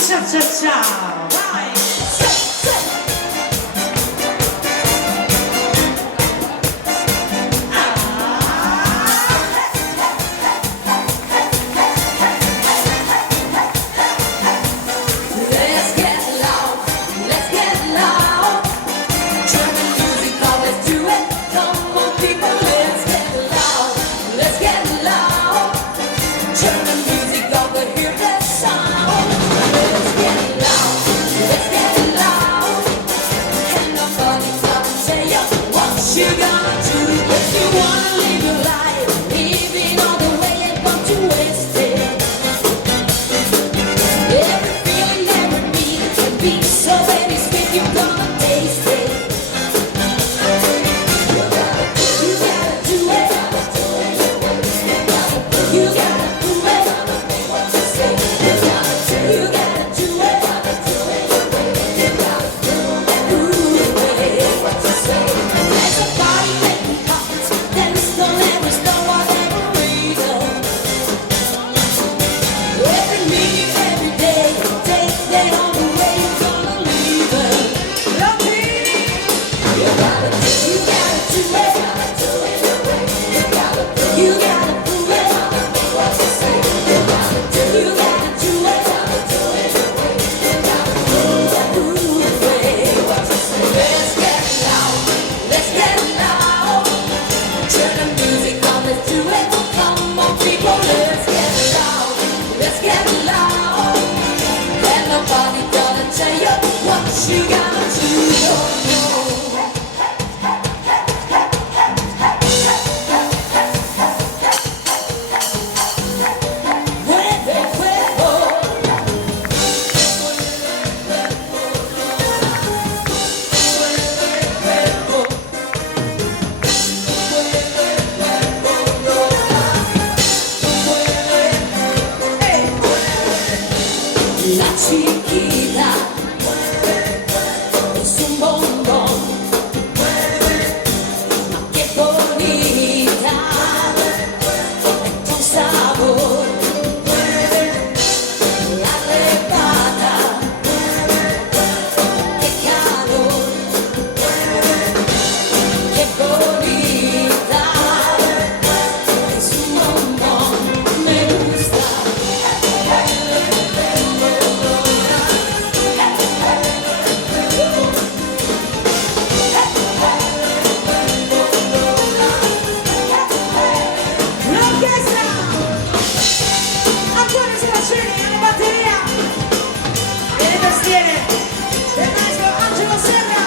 Ciao ciao ciao, vai! Let's get loud, let's get loud. German music, always do it. Come on, people, let's get loud, let's get loud. German music, always hear the sound. Let's get loud, let's get loud. Can nobody stop and say what you gonna do if you wanna live your life, living all the way and want to waste it. Every feeling, every beat can be so very sweet, you're gonna taste it. You gotta do it. You gotta do it. What you say? You gotta do it. You gotta do it. What you say? There's a party making couples, dance, don't ever stop, whatever reason. Every minute, every day, take them on the way you're gonna leave it. You gotta do it. You gotta prove it. What you say? You gotta do it. What you say? Let's get loud. Let's get loud. Turn the music on. Let's do it. Come on, people. Let's get loud. Let's get loud. And nobody gonna tell you what you gotta do. La chiquita es un bombón, qué bonita, con sabor, la arrebata, qué calor, qué bonita, es un bombón, me gusta. L'orchestra! Antonio Seraceni alla batteria e le tastiere del maestro Angelo Serra.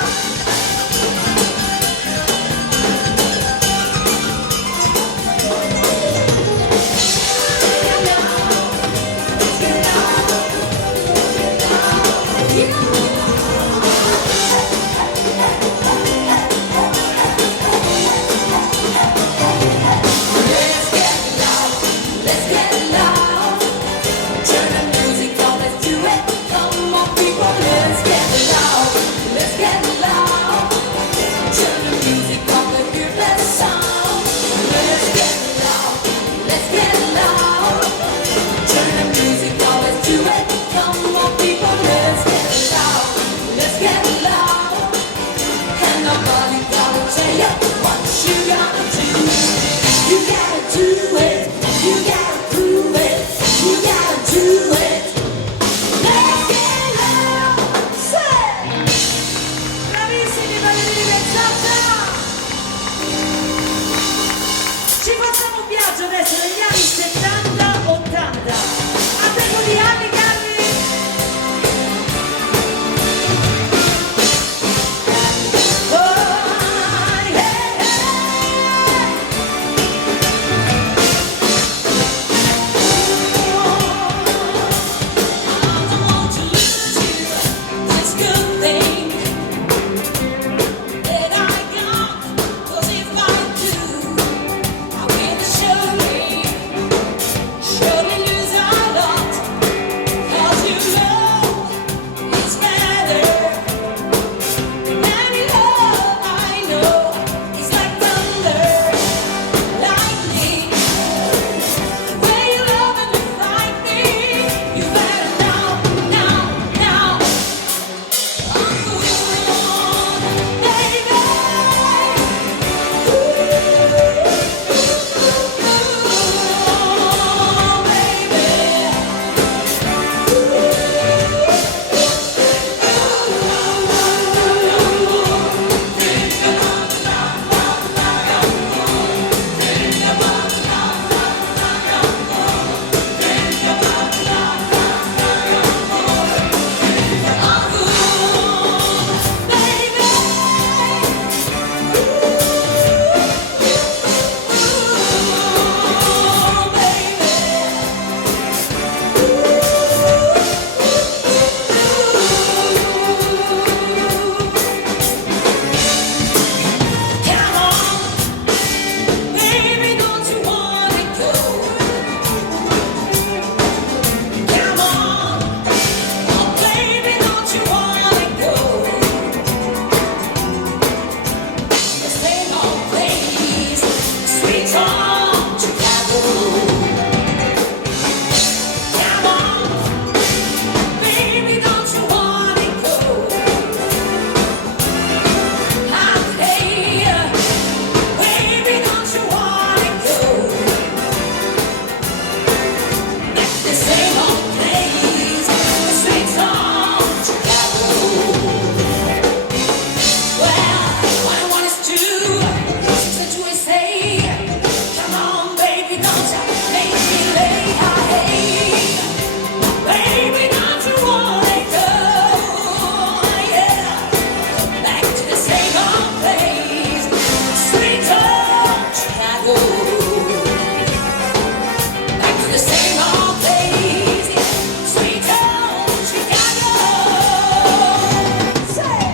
Let's get loud, let's get loud. Turn the music on, let's do it. Come on, people, let's get loud, let's get loud. Turn the music on, let's hear the sound. Let's get loud, let's get loud. Turn the music on, let's do it. Come on, people, let's get loud, let's get loud. And nobody gonna tell you what you gotta do. You gotta do it, you gotta prove it, you gotta do it. Let's get loud, say! Bravissimi ballerini del Cha-Cha! Ci facciamo un viaggio adesso negli anni 70-80. A tempo di anni, Carli! Oh, hey, hey! If I do, I will show me nocia, maybe lay our hate. Baby, don't you wanna go? Yeah, back to the same old place, streets of Chicago. Back to the same old place, streets of Chicago. Say.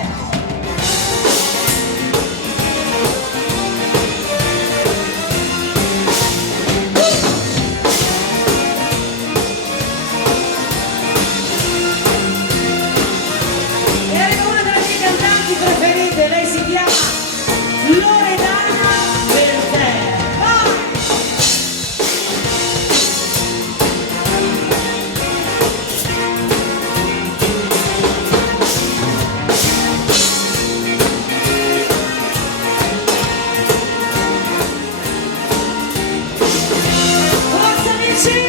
E arriva una delle mie cantanti preferite, lei si chiama Loredana Bertè. Vai! Forza amici!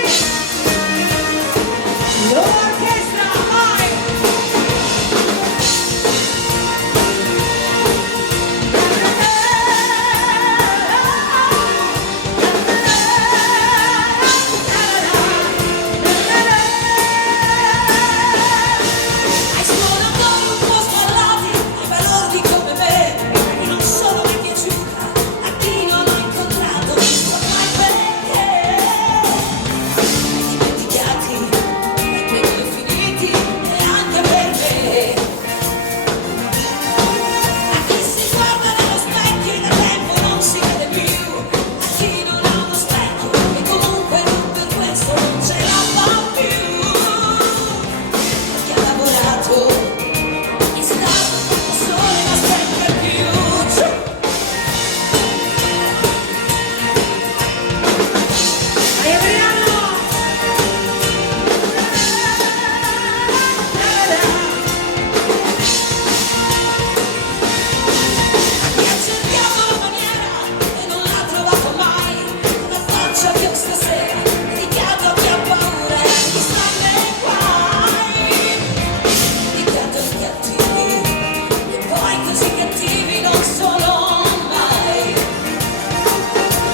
L'orchestra, vai! Ai suonatori un po' sballati, ai balordi come me, che non sono mai piaciuta, a chi non ho incontrato, visto mai perché. Dimenticati, e quelli finiti, e anche per me. A chi si guarda nello specchio e da tempo non si vede più, a chi non ha uno specchio, e comunque non per questo non ce la fa più. Chi ha lavorato è stato poco sole ma sempre più. Vai Adriano! Chi ha cercato la maniera e non l'ha trovato mai, una faccia più stasera, dedicato a chi ha paura e a chi sta nei guai. Dedicato ai cattivi, e poi così cattivi non sono mai.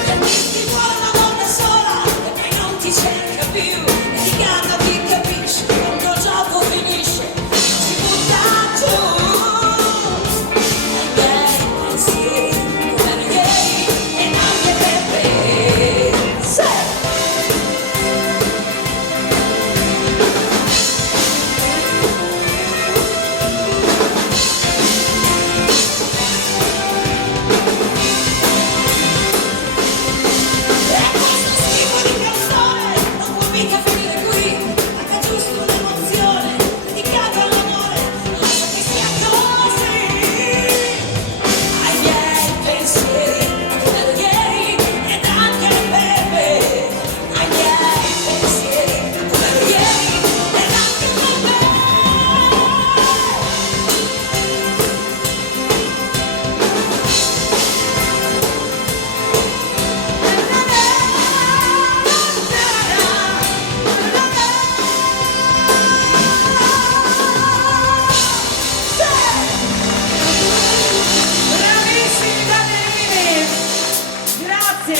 Gli artisti muoiono una volta sola e poi non ti cerca più. Dedicato a chi capisce quando il gioco finisce, si butta giù. Ai miei pensieri, per ieri e anche per me. Sei. E questo schifo di canzone non può mica finire qui, manca giusto un'emozione, dedicata all'amore, lascia che sia così. Ai miei pensieri, come ieri ed anche per me. Ai miei pensieri, come ieri ed anche per me. Bravissimi ballerini! Grazie!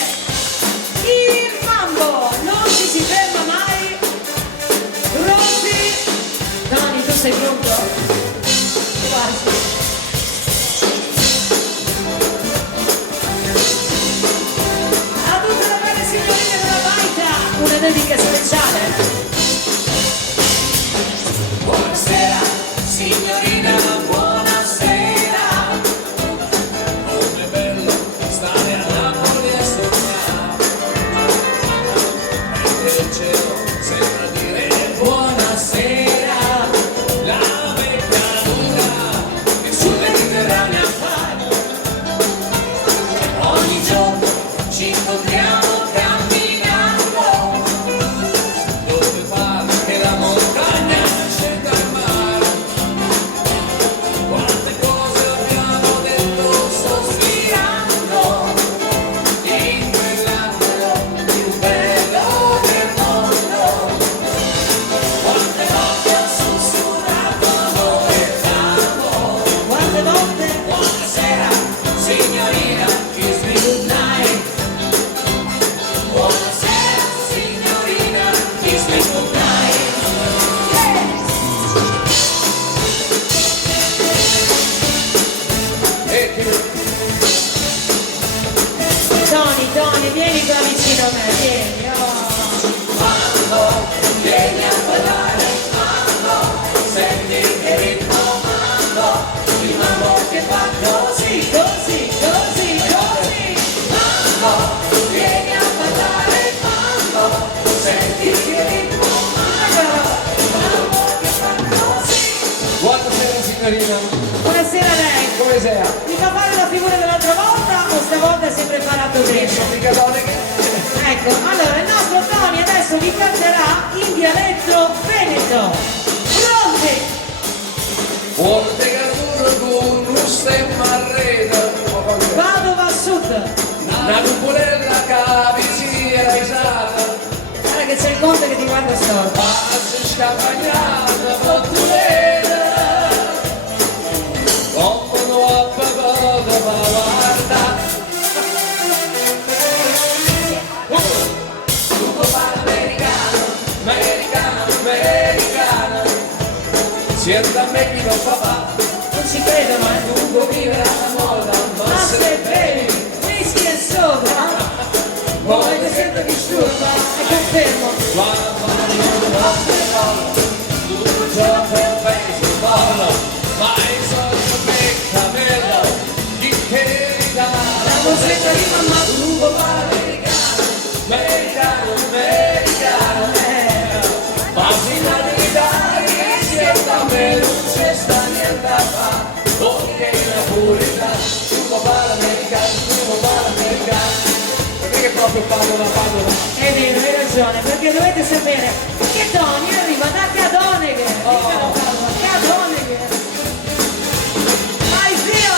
Il mambo non ci si ferma mai! Pronti? Tony, tu sei pronto? Guarda. A tutte le belle signorine della baita una dedica speciale! Buonasera, signorina, buonasera. Come è bello stare a Napoli a sognare. Mentre il cielo sembra dire buonasera. La vecchia luna è sul Mediterraneo a fare. Ogni giorno ci incontriamo camminando. Dove vicino a me, vieni, Mambo, vieni a ballare, mambo, senti che ritmo mambo, il mambo che fa così, così, così, così. mambo, vieni a ballare, mambo, senti che ritmo mambo che fa così. Buonasera signorina, Buonasera a lei. come sei? Mi fa fare la figura dell'altra volta o stavolta è sempre imparato bene? Mica donne che... Ecco, allora il nostro Tony adesso vi canterà in dialetto veneto. Pronti? Forte caturo con un stemma arredo, Vado va sud. una cupolella che vicina risata, Guarda che c'è il conte che ti guarda storto. passa scampagnata, bottulera, compano a papà da guarda. Tutto parla americano, americano, americano, siete a me chi non papà, Non ci credono, lungo vive alla moda, Ma se bevi, whisky e soda, poi ti sento che sturba, e confermo. tutto ciò che ho preso sbolo, ma il solito peccamelo, chi che dà La musica di mamma. lungo parla americano, americano, americano, ma fino a l'Italia siete a me non c'è sta niente a fare, perché la purità, lungo parla americano, perché proprio parlo da Padova? È vero, hai ragione, perché dovete sapere che Tony arriva da Cadoneghe. Cadoneghe. Vai zio!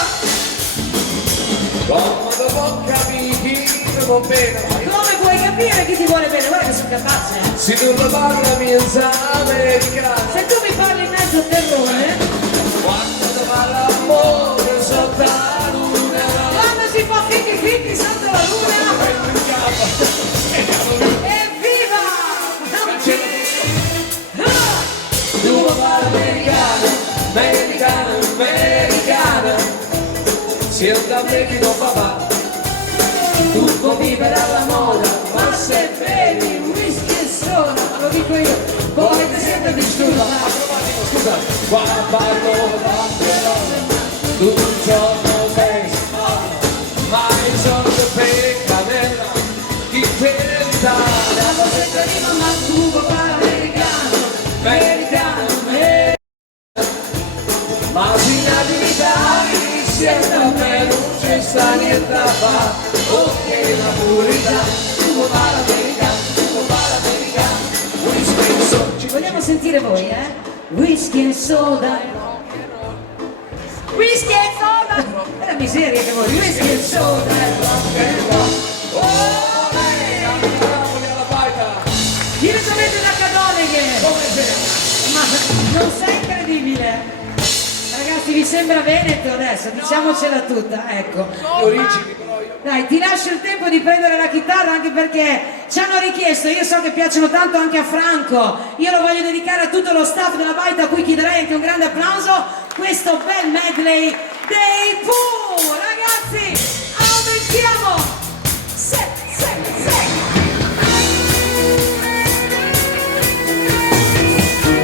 Come devo capire, non bene, Come puoi capire chi ti vuole bene? Guarda che sono capace. se tu lo parli mi esame di grano, Se tu mi parli in mezzo terrone, quando ti parla amore sotto la luna, quando si fa fichi fichi sotto la luna, evviva! tu lo parli americano, americano, americano, siete a me chi non papà, tu puoi vivere alla moda, Ma se bevi whisky e soda, lo dico io, poi ti sento disturba. scusa, quando parlo tutto il giorno penso, ma il solito peccamelo, chi te dà? La vocetta di mamma tu papà americano, americano, americano. Ma fino all'Italia siete a me non c'è sta niente a fare, ok la purità, tu parla americano, whisky e soda. Vogliamo sentire voi, Whisky e soda. Whisky e soda! È la miseria che vuoi, whisky e soda. Direttamente da Cadoneghe. Ma non sei incredibile? Ragazzi, vi sembra Veneto adesso? Diciamocela tutta, ecco. Dai, ti lascio il tempo di prendere la chitarra anche perché ci hanno richiesto, io so che piacciono tanto anche a Franco, io lo voglio dedicare a tutto lo staff della Baita a cui chiederei anche un grande applauso, questo bel medley dei Pooh! Ragazzi, aumentiamo!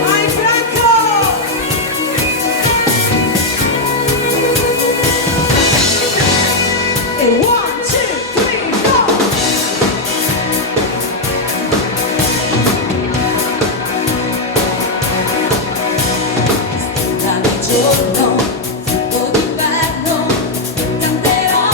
Vai Franco! E 1, 2, 3, 4! Tale giorno, frutto d'inverno, canterò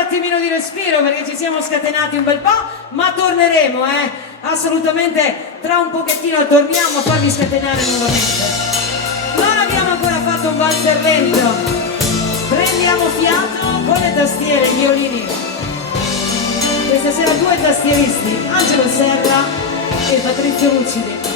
attimino di respiro perché ci siamo scatenati un bel po', ma torneremo, assolutamente, tra un pochettino torniamo a farvi scatenare nuovamente. Non abbiamo ancora fatto un valzer lento, prendiamo fiato con le tastiere, i violini. Questa sera due tastieristi, Angelo Serra e Patrizio Lucidi.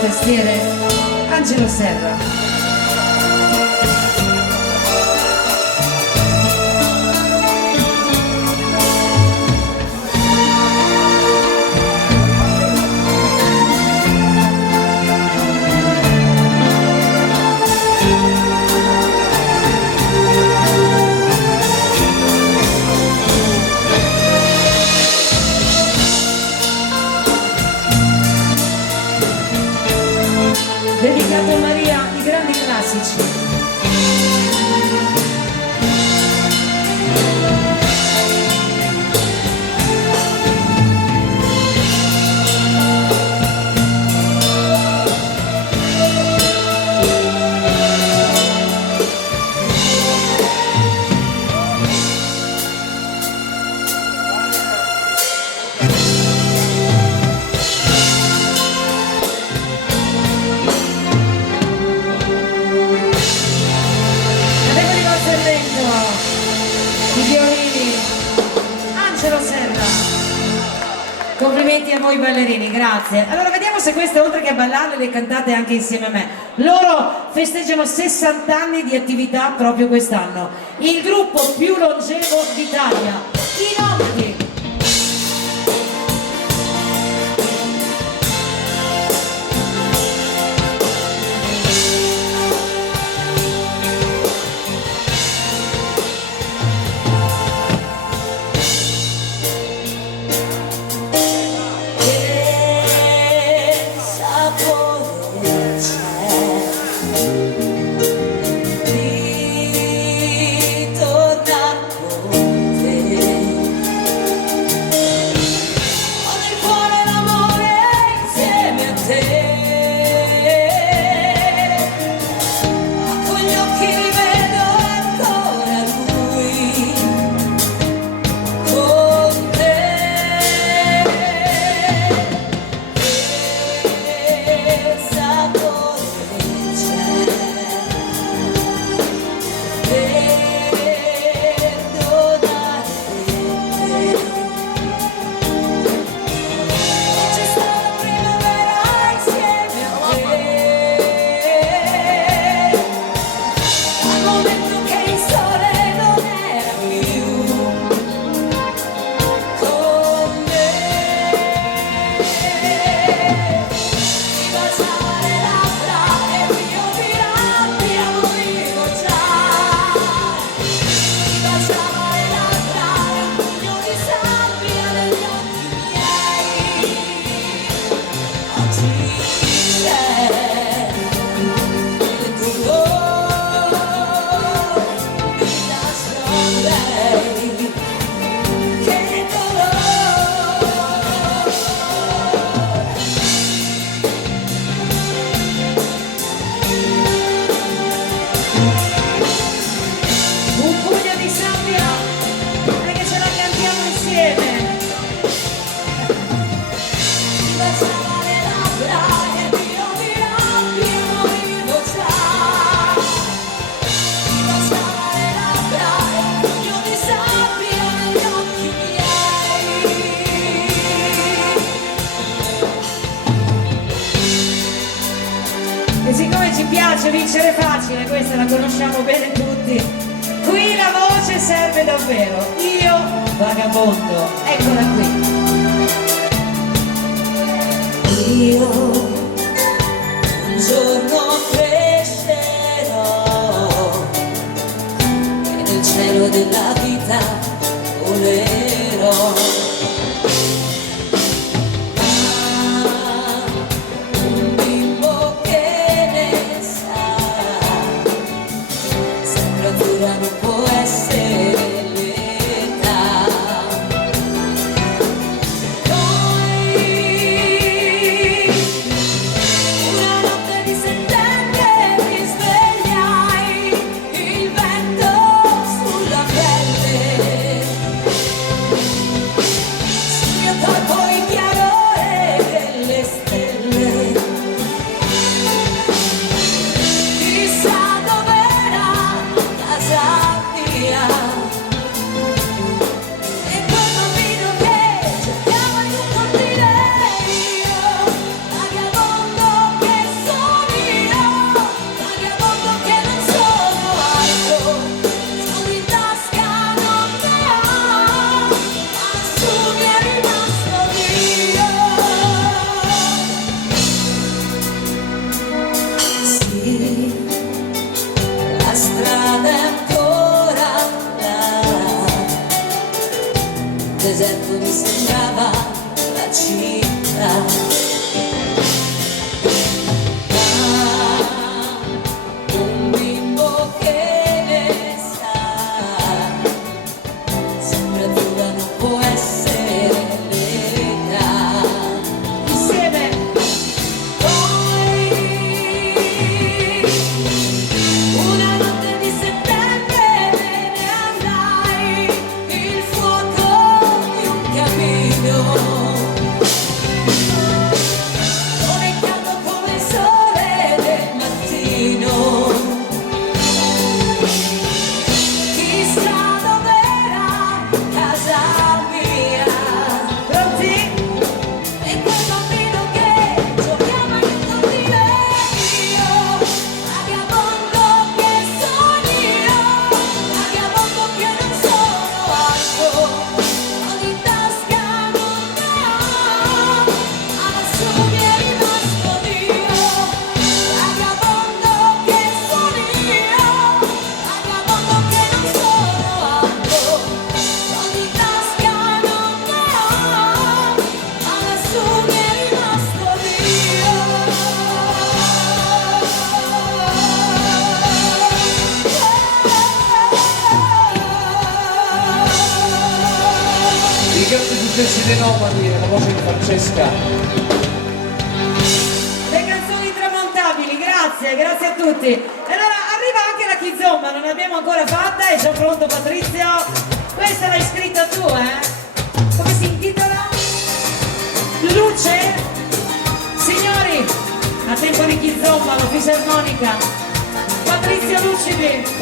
Tastiere Angelo Serra. Dedicato a Maria, i grandi classici. Complimenti a voi ballerini, grazie. Allora vediamo se queste, oltre che a ballarle, le cantate anche insieme a me. Loro festeggiano 60 anni di attività proprio quest'anno. Il gruppo più longevo d'Italia, i Nomadi. piace vincere facile, questa la conosciamo bene tutti. Qui la voce serve davvero. Io vagabondo, eccola qui. Io un giorno crescerò e nel cielo della vita volerò. Ma un bimbo che ne sa, sembra dura, non può essere l'età. Una notte di settembre mi svegliai, il vento sulla pelle, sul mio corpo il chiarore delle stelle. Chissà dov'era casa mia, e quel bambino che cercava in un cortile. Io, vagabondo che sono io, vagabondo che non sono altro, soldi in tasca non ne ho, ma su mi è rimasto Dio. Sì, la strada è ancora là, deserto mi sembrava la città. Ma un bimbo che ne sa, sembra dura, non può essere l'età. Insieme. Poi una notte di settembre me ne andai, il fuoco di un camino, dove caldo come il sole del mattino. Chissà dov'era casa mia. Pronti? E quel bambino che giocava in cortile. Io, vagabondo che sono io, vagabondo che non sono altro, soldi in tasca non ne ho, ma lassù mi è rimasto Dio. Vagabondo che sono io, vagabondo che non sono altro, soldi in tasca non ne ho, ma lassù mi è rimasto Dio. I grandi successi dei Nomadi e la voce di Francesca. Le canzoni tramontabili, grazie, grazie a tutti. E allora arriva anche la Kizomba, non l'abbiamo ancora fatta, è già pronto Patrizio? Questa l'hai scritta tu, eh? Come si intitola? Luce? Signori, a tempo di Kizomba, la fisarmonica. Patrizio Lucidi.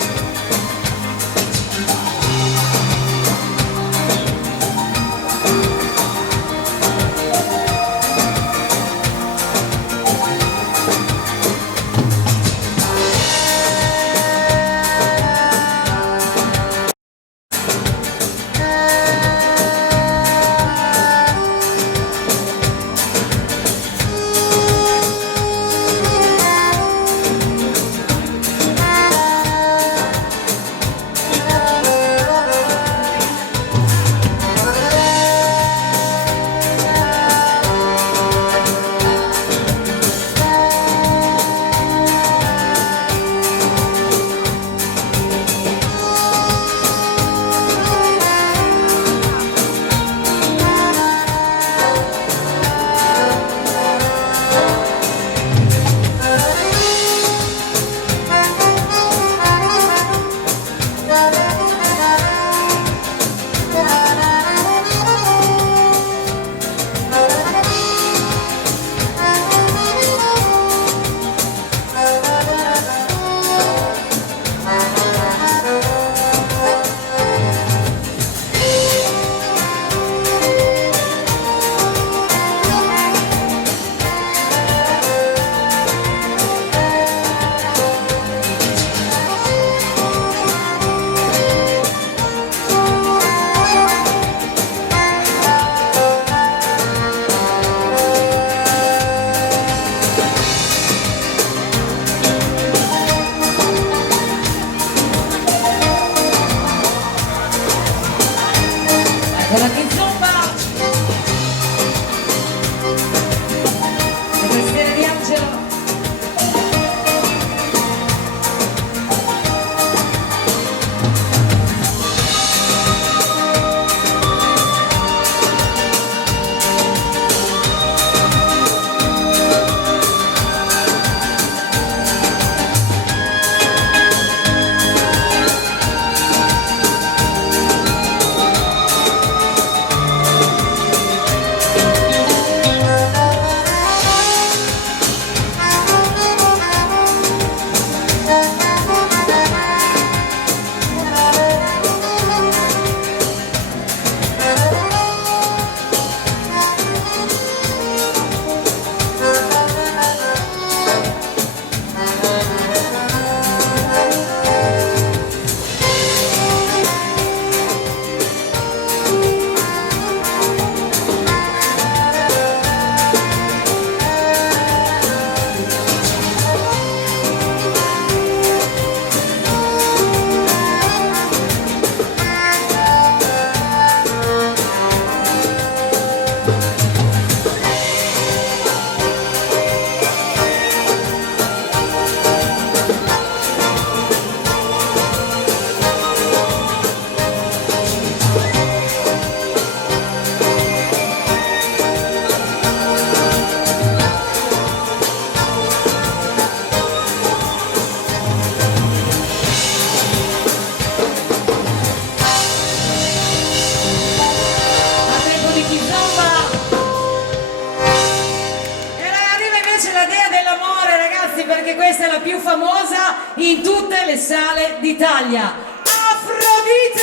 in tutte le sale d'Italia. Afrodite!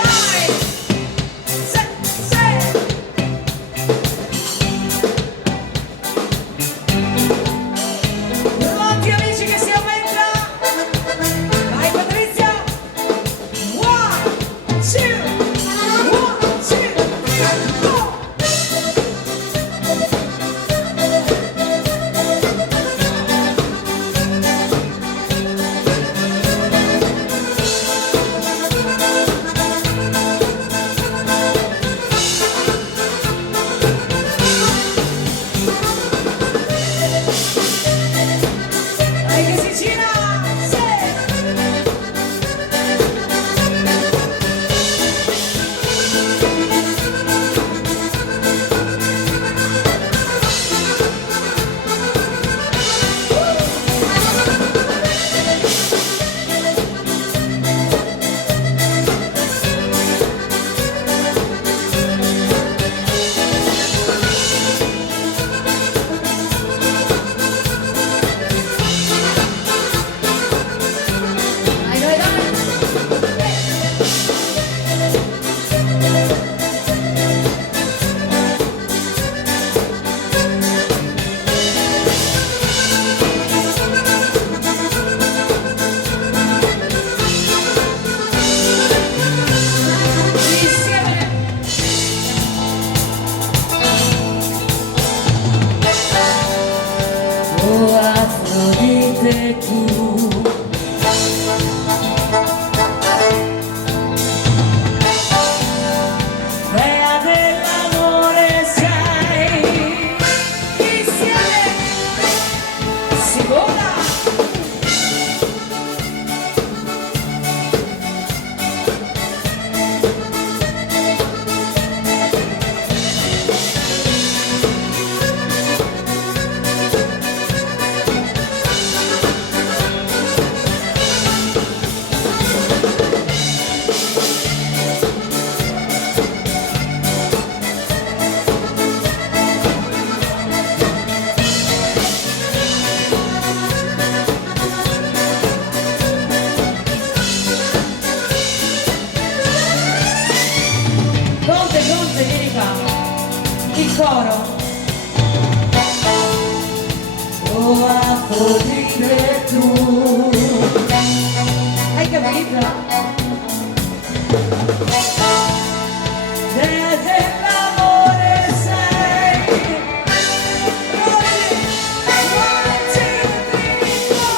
Vai! Se, se. Pronti amici che si aumenta? Vai Patrizia! One, two, go! Vai che si gira! Sì! Dai, dai, dai! Insieme! Oh Afrodite tu, dea dell'amore sei, insieme si vola. Conte, vieni qua. Il coro. Oh Afrodite tu. Hai capito? Dea dell'amore sei. One, two, three, go.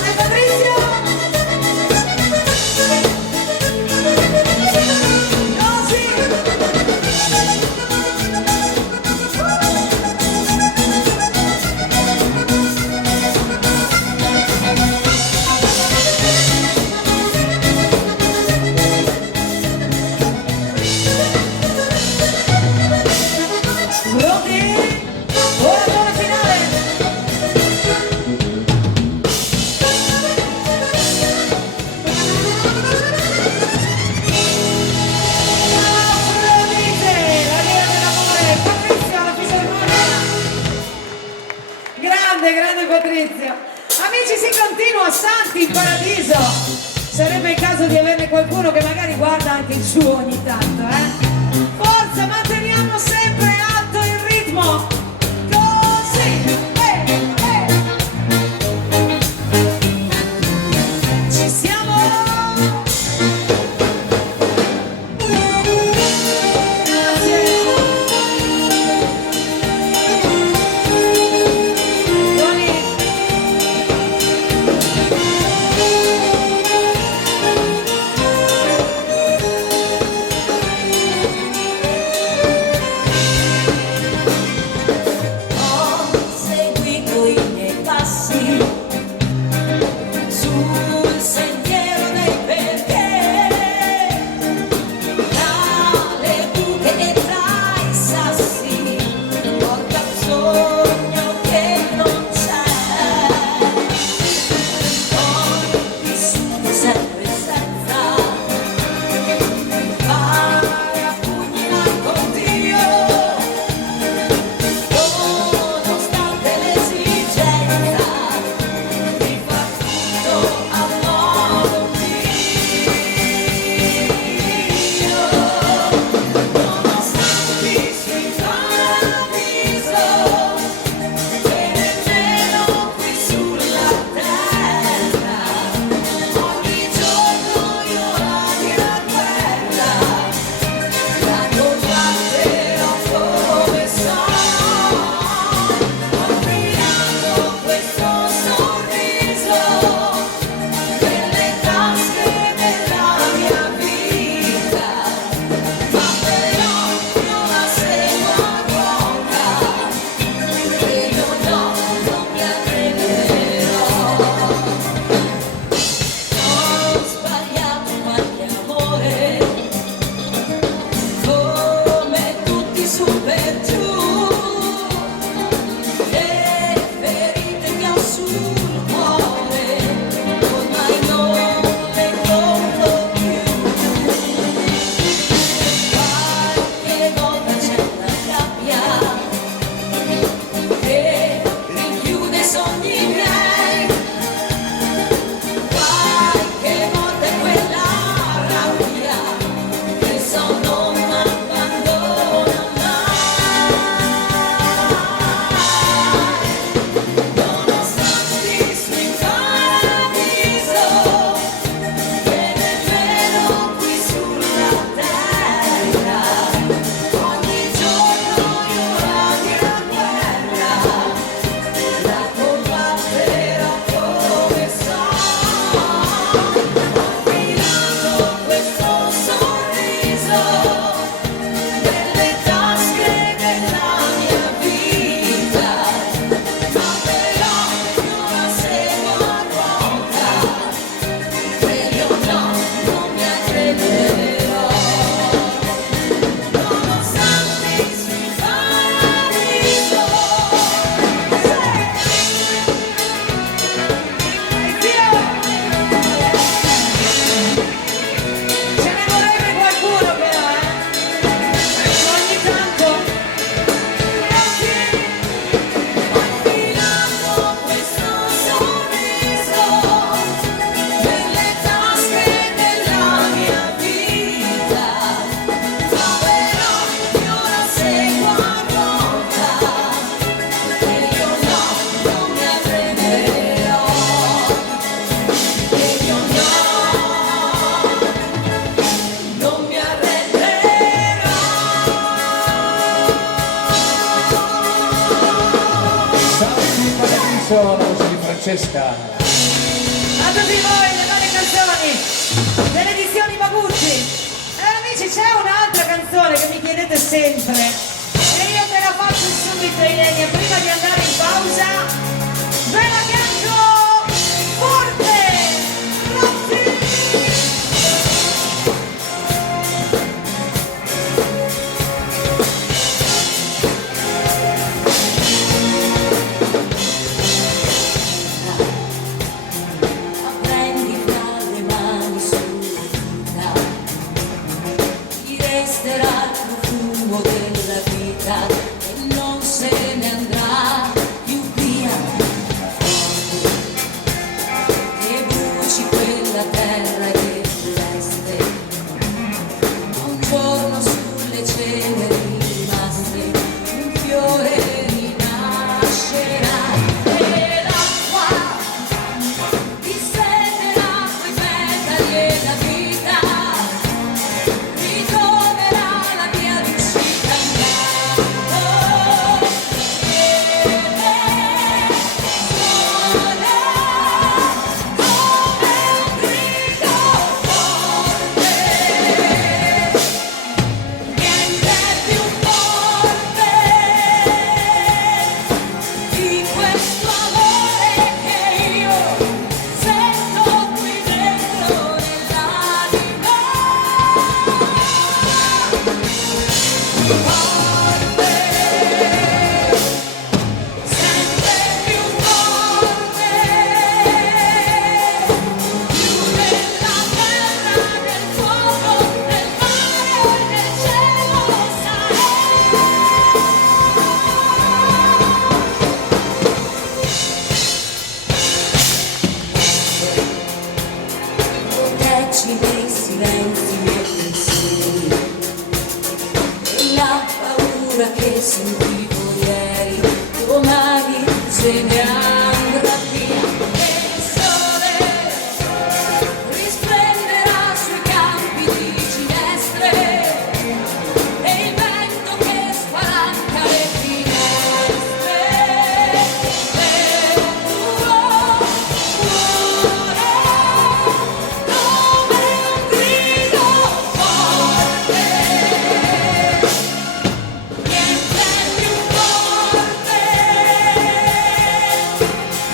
Vai Patrizia! Così! Pronti? Ora finale! Afrodite, la dea dell'amore, Patrizia, la fisarmonia. Grande, grande Patrizia. Amici, si continua, Santi in paradiso. Sarebbe il caso di averne qualcuno che magari guarda anche il suo ogni tanto, eh? Forza, manteniamo sempre alto il ritmo. Così, ci siamo. Grazie. Buoni. Francesca. A tutti voi le varie canzoni delle edizioni Bagucci. E amici, c'è un'altra canzone che mi chiedete sempre e io te la faccio subito in linea prima di andare in pausa. Ve la canto forte! Grazie! Prendi fra le mani sulla vita, ti resterà il profumo della vita e non se ne andrà più via. Che bruci quella terra che reste, un giorno sulle ceneri rimaste, un fiore rinascerà e l'acqua disseterà quei petali e la vita ritroverà la via d'uscita intanto e suona come un grido forte, niente più forte di questo amore che io sento qui dentro nell'anima. Forte, sempre più forte, più della terra, del fuoco, del mare e del cielo sarà. Proteggi nei silenzi i miei pensieri e la paura che sentivo ieri domani se ne andrà via e il sole risplenderà sui campi di ginestre e il vento che spalanca le finestre e un tuo cuore come un grido forte, niente più forte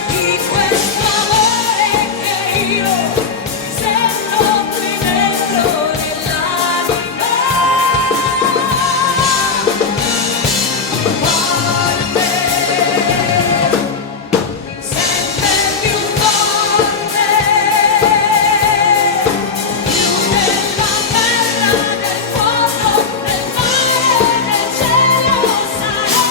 di questo amore che io sento qui dentro nell'anima. Forte, sempre più forte, più della terra, del fuoco, del mare e del cielo sarà.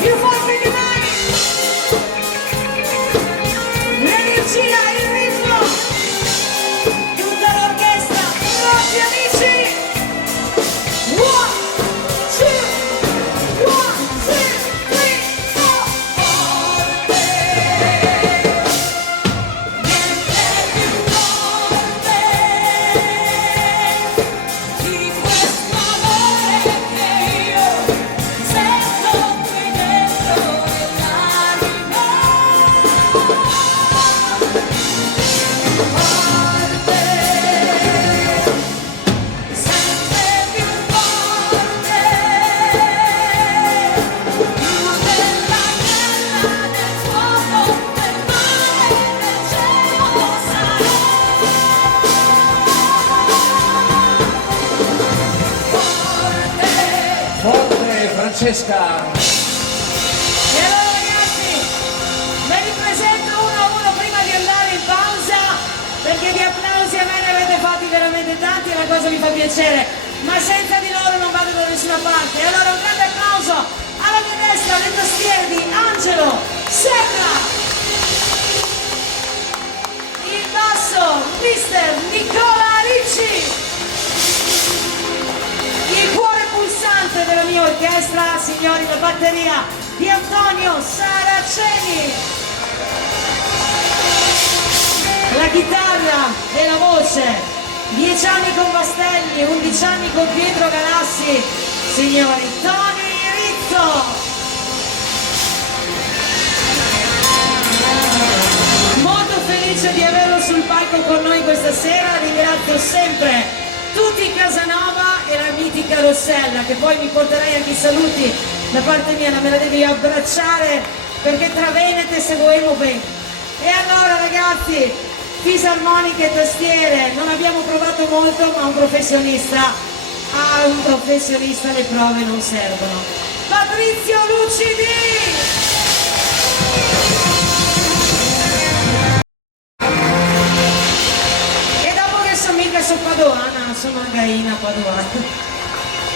Più forte di mai! L'energia, il ritmo! Tutta l'orchestra! Pronti amici? 1, 2, 1, 2, 3, 4! Forte, niente più forte di questo amore che io sento qui dentro nell'anima. Forte, sempre più forte, più della terra, del fuoco, del mare e del cielo sarà. Forte. Forte Francesca. E allora ragazzi, ve li presento uno a uno prima di andare in pausa, perché di applausi a me ne avete fatti veramente tanti e la cosa mi fa piacere, ma senza di loro non vado da nessuna parte. E allora un grande applauso alla mia destra, alle tastiere di Angelo Serra, il basso Mister Nicola Ricci, il cuore pulsante della mia orchestra, signori, la batteria di Antonio Saraceni, la chitarra e la voce 10 anni con Bastelli, 11 anni con Pietro Galassi, signori, Tony Rizzo. Molto felice di averlo sul palco con noi questa sera, ringrazio sempre tutti in Casanova e la mitica Rossella, che poi mi porterai anche i saluti da parte mia, me la devi abbracciare perché tra Venete seguiamo bene. E allora ragazzi, fisarmonica e tastiere, non abbiamo provato molto, ma un professionista, a un professionista le prove non servono. Patrizio Lucidi! Sono padovana, sono una gaina padovana.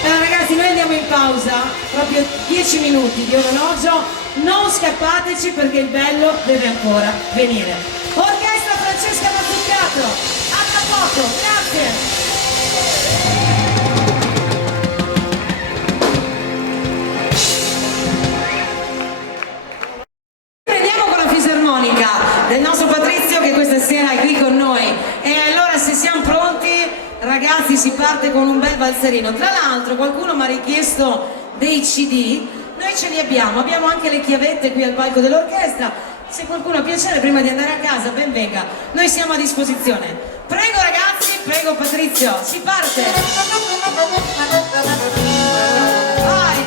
Allora ragazzi, noi andiamo in pausa, proprio 10 minuti di orologio, non scappateci perché il bello deve ancora venire. Orchestra Francesca Mazzuccato, a tra poco, grazie! Del nostro Patrizio che questa sera è qui con noi. E allora se siamo pronti ragazzi si parte con un bel valzerino. Tra l'altro qualcuno mi ha richiesto dei CD, noi ce li abbiamo anche le chiavette qui al palco dell'orchestra. Se qualcuno ha piacere prima di andare a casa ben venga, noi siamo a disposizione. Prego ragazzi, prego Patrizio, si parte! Vai!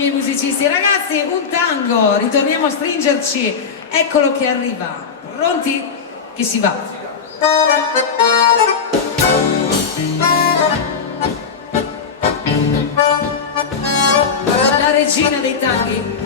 miei musicisti. Ragazzi, un tango, ritorniamo a stringerci. Eccolo che arriva. Pronti? Che si va. La regina dei tanghi.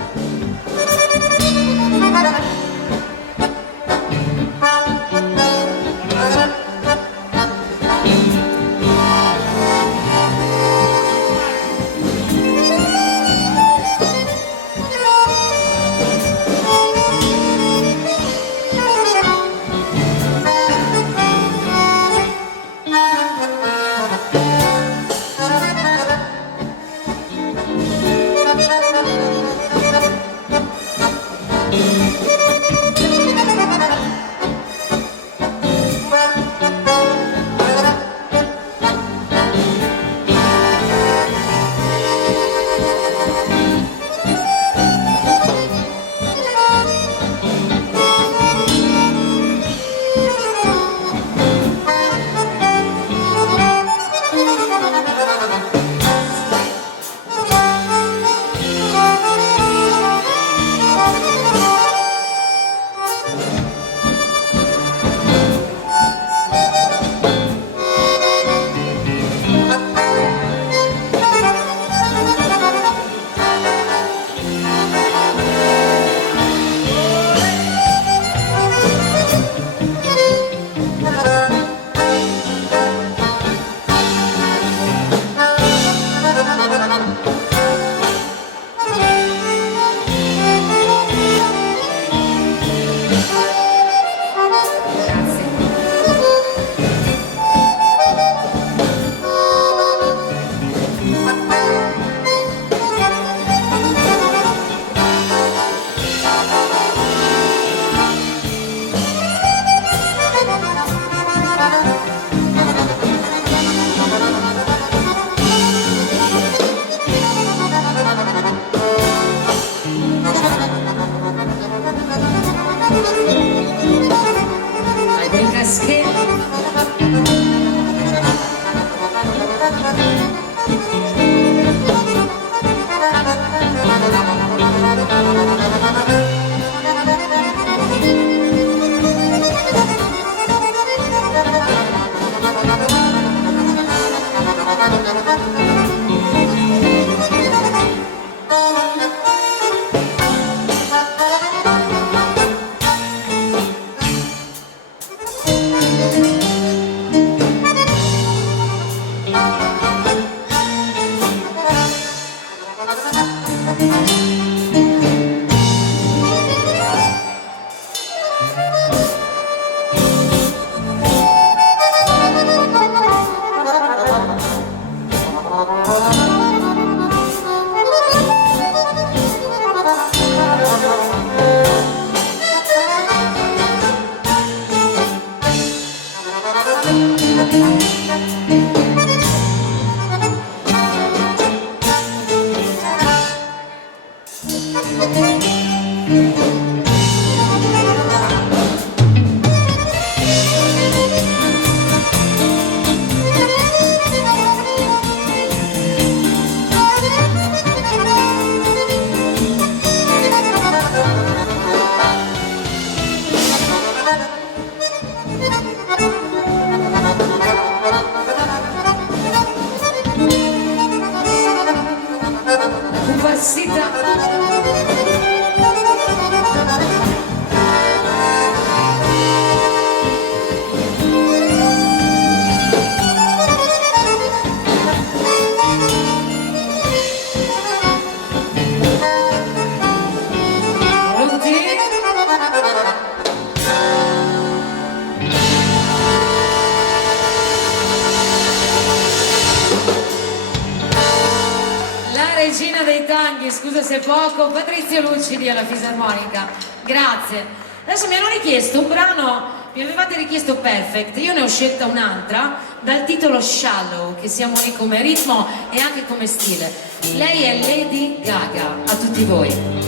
Regina dei tanghi, scusa se poco, Patrizio Lucidi alla fisarmonica, grazie. Adesso mi hanno richiesto un brano, mi avevate richiesto Perfect, io ne ho scelta un'altra dal titolo Shallow, che siamo lì come ritmo e anche come stile. Lei è Lady Gaga, a tutti voi.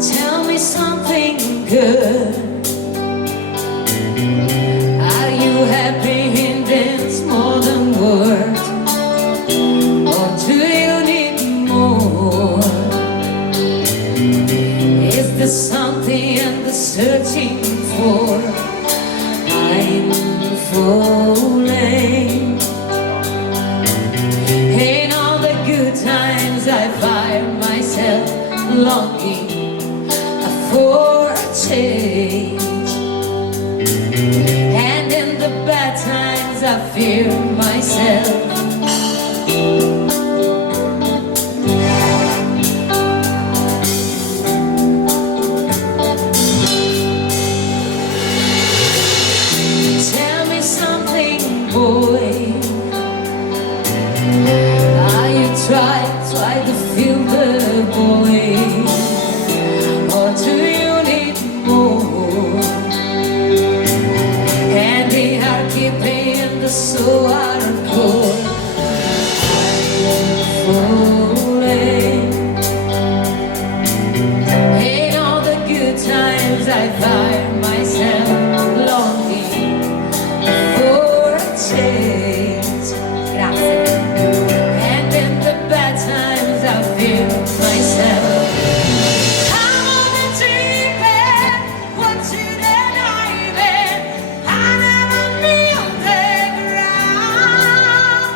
Tell me something before I'm falling. In all the good times I find myself longing for a change, and in the bad times I fear myself. Tell me something, boy. Are you try to feel the void, or do you need more? And the heart keeping the soul hardcore. I'm falling. In all the good times I find myself longing for a change. Grazie. And in the bad times I feel myself. I'm on a deep end, watching and diving. I never kneel the ground.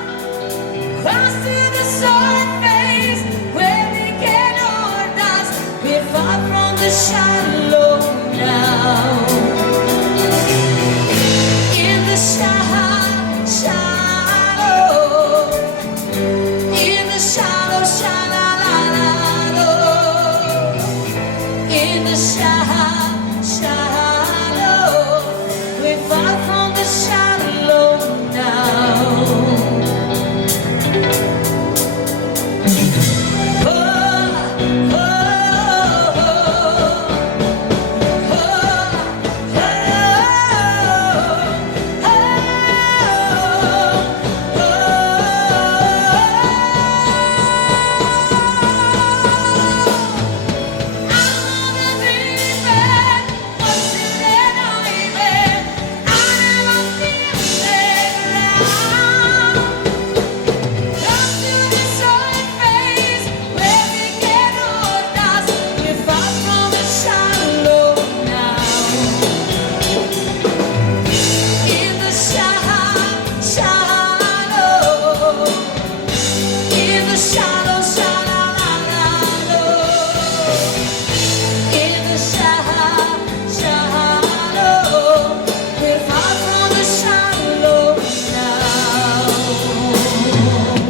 Close to the surface, where we get our dust. We're far from the shallow now. In the shallow, in the shallow, shallow, in the shallow, we're far from the shallow now. Oh, oh,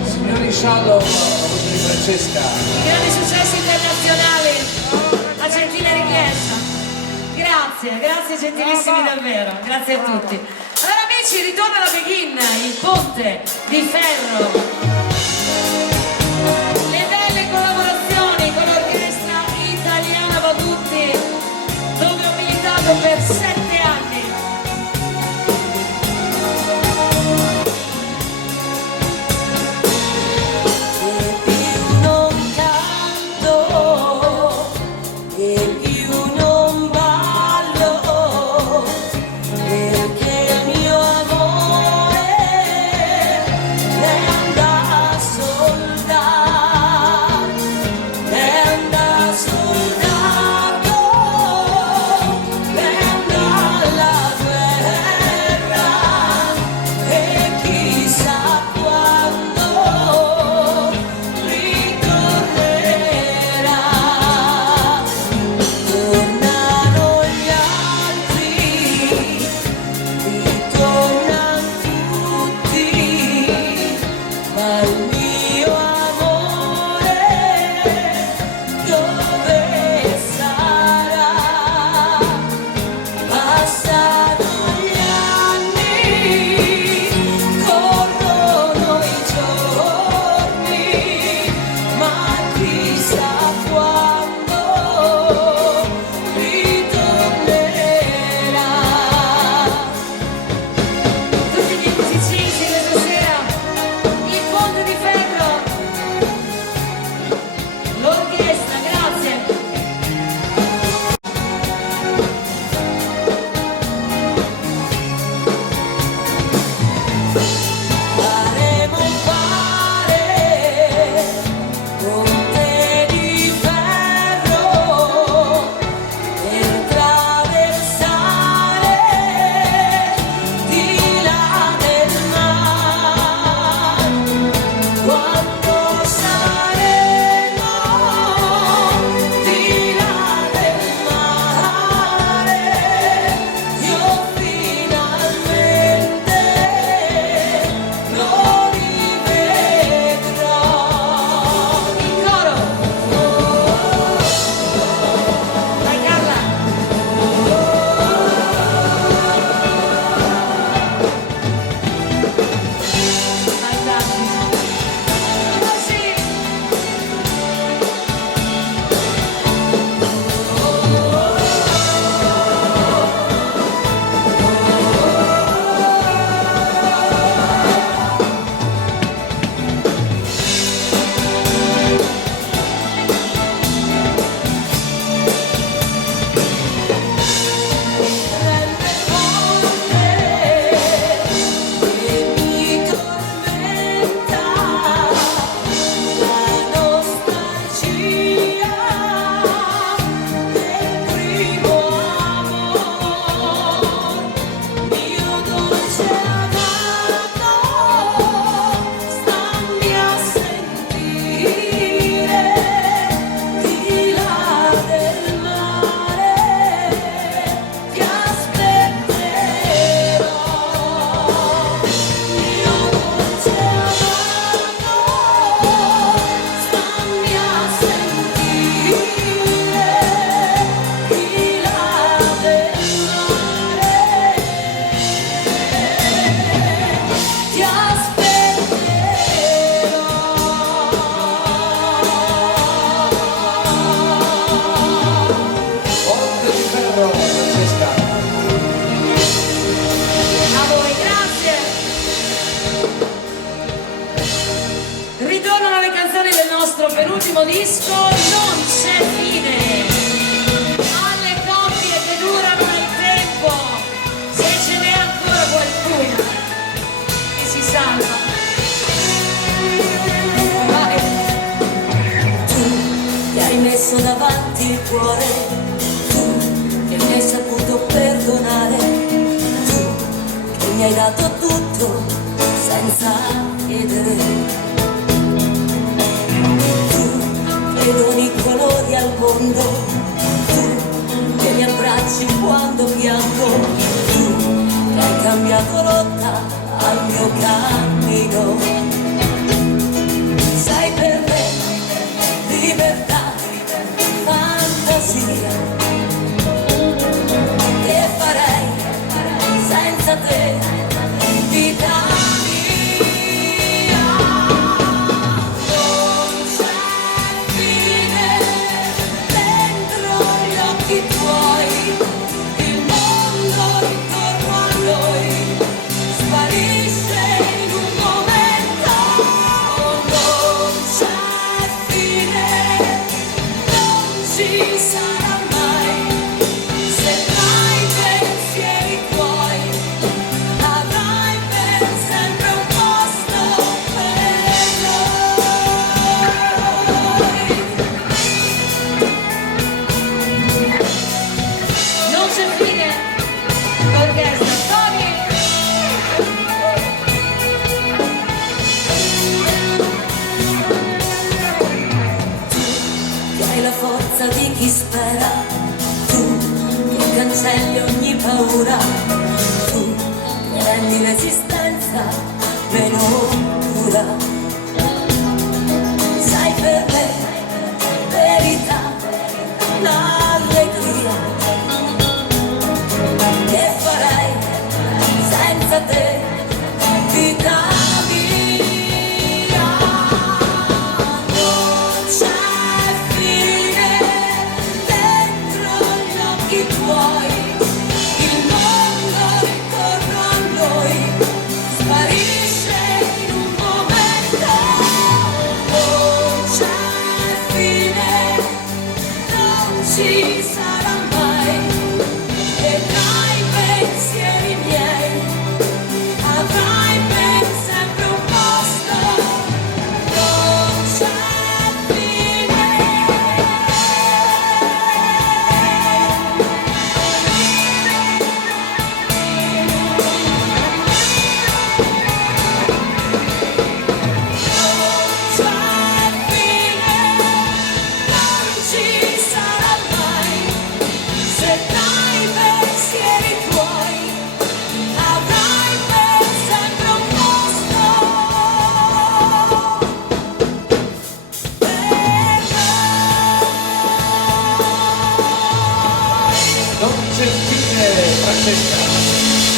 Signori Shallow, la voce di Francesca. Grandi successi internazionali a gentile richiesta. Grazie, grazie gentilissimi davvero, grazie a tutti. Allora amici, ritorna la Begin, il ponte di ferro. Le belle collaborazioni con l'orchestra italiana Badutti, dove ho militato per 7 anni. E più non canto, e più non ballo, perché il mio amore è andato prossimo disco non c'è fine alle coppie che durano nel tempo, se ce n'è ancora qualcuno che si salva. Vai. Tu che hai messo davanti il cuore, tu che mi hai saputo perdonare, tu che mi hai dato tutto senza chiedere. Che doni colori al mondo, tu che mi abbracci quando piango, tu che hai cambiato rotta al mio cammino. Sei per me libertà, fantasia, che farei senza te, vita. Di chi spera, tu che cancelli ogni paura, tu che rendi l'esistenza meno dura. Sai per me verità, l'allegria, che farei senza te, vita. Ci sarà mai, e dai pensieri miei avrai per sempre un posto, non c'è fine.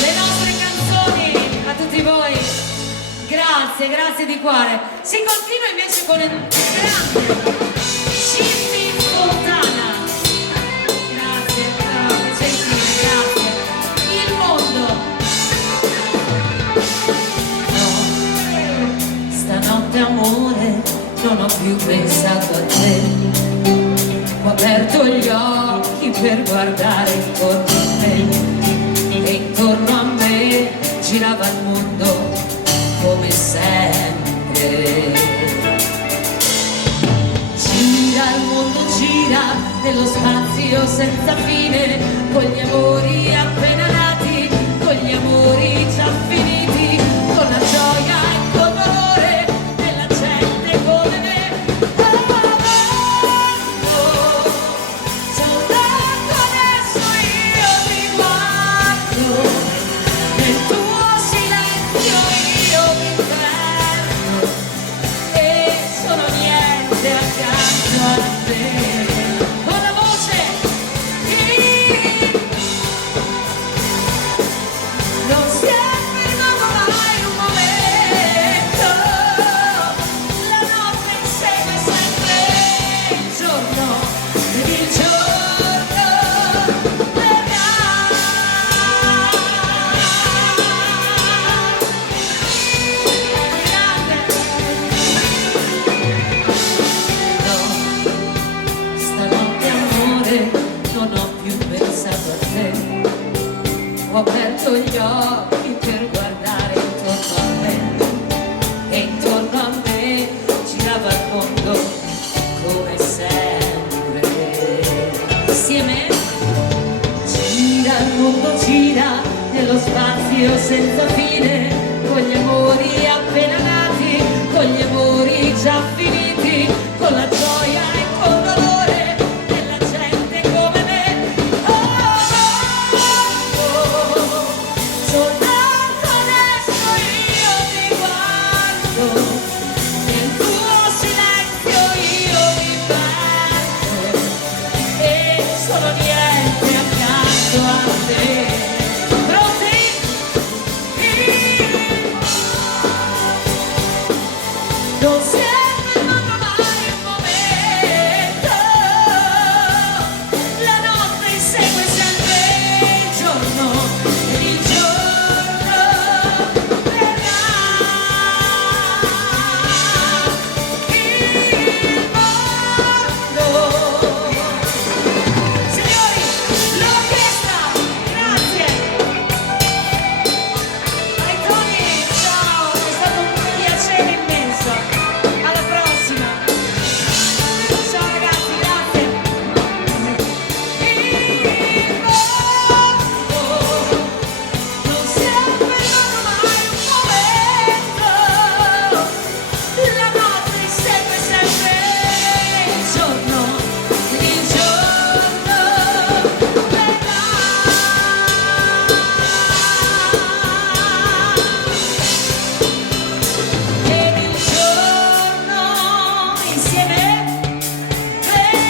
Le nostre canzoni a tutti voi, grazie, grazie di cuore. Si continua invece con il grande Cindy Fontana. Grazie, gentile, grazie. Il mondo. No, stanotte amore non ho più pensato a te. Ho aperto gli occhi per guardare intorno a te. E intorno a me girava il mondo come sempre. Gira il mondo, gira nello spazio senza fine, con gli amori appena nati, con gli amori già finiti, con la gioia e col dolore della gente come me. aperto gli occhi per guardare intorno a me, e intorno a me girava il mondo come sempre. Insieme gira il mondo, gira nello spazio senza fine, con gli amori appena nati, con gli amori già finiti, con la gioia e col dolore della gente come me. Oh, oh, oh, soltanto adesso io ti guardo, nel tuo silenzio io mi perdo, e sono niente accanto a te. Non si è fermato mai un momento, la notte insegue sempre il giorno, ed il giorno verrà. Il mondo. Signori, l'orchestra, grazie. Ai Tony, ciao, è stato un piacere immenso. Alla prossima. Ciao ragazzi, grazie. Il mondo non si è fermato mai un momento, la notte insegue sempre il giorno, ed il giorno verrà. Ed il giorno insieme verrà.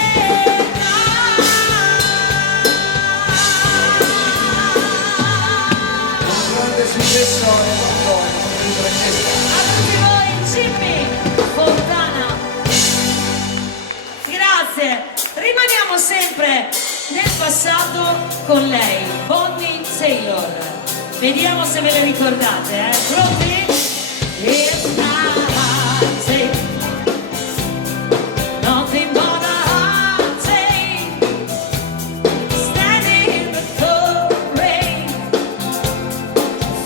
Un grande successo a voi, Francesca. A tutti voi, Jimmy Fontana. Grazie. Rimaniamo sempre nel passato con lei, Bonnie Taylor. Vediamo se ve le ricordate, eh? Pronti? It's not nothing but a heartache, standing in the cold rain,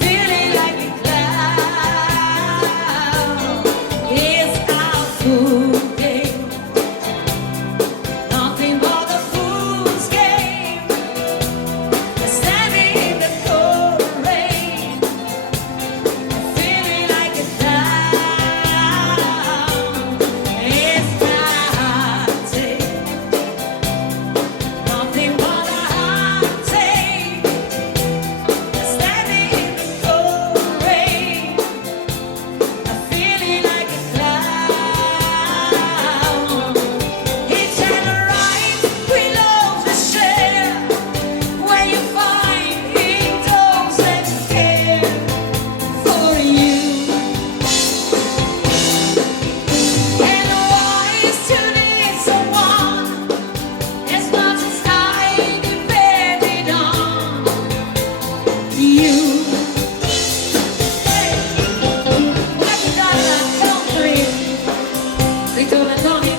feeling like a cloud. It's our fool game, nothing but a fool's game, standing in the cold rain, feeling like a cloud. It's heartache, nothing but a heartache, standing in the cold rain, feeling like a cloud. Each and a right we love to share, where you find those that care for you. And why is to need someone as much as I depended on you? Hey, let's start that country. Ritorna Tony.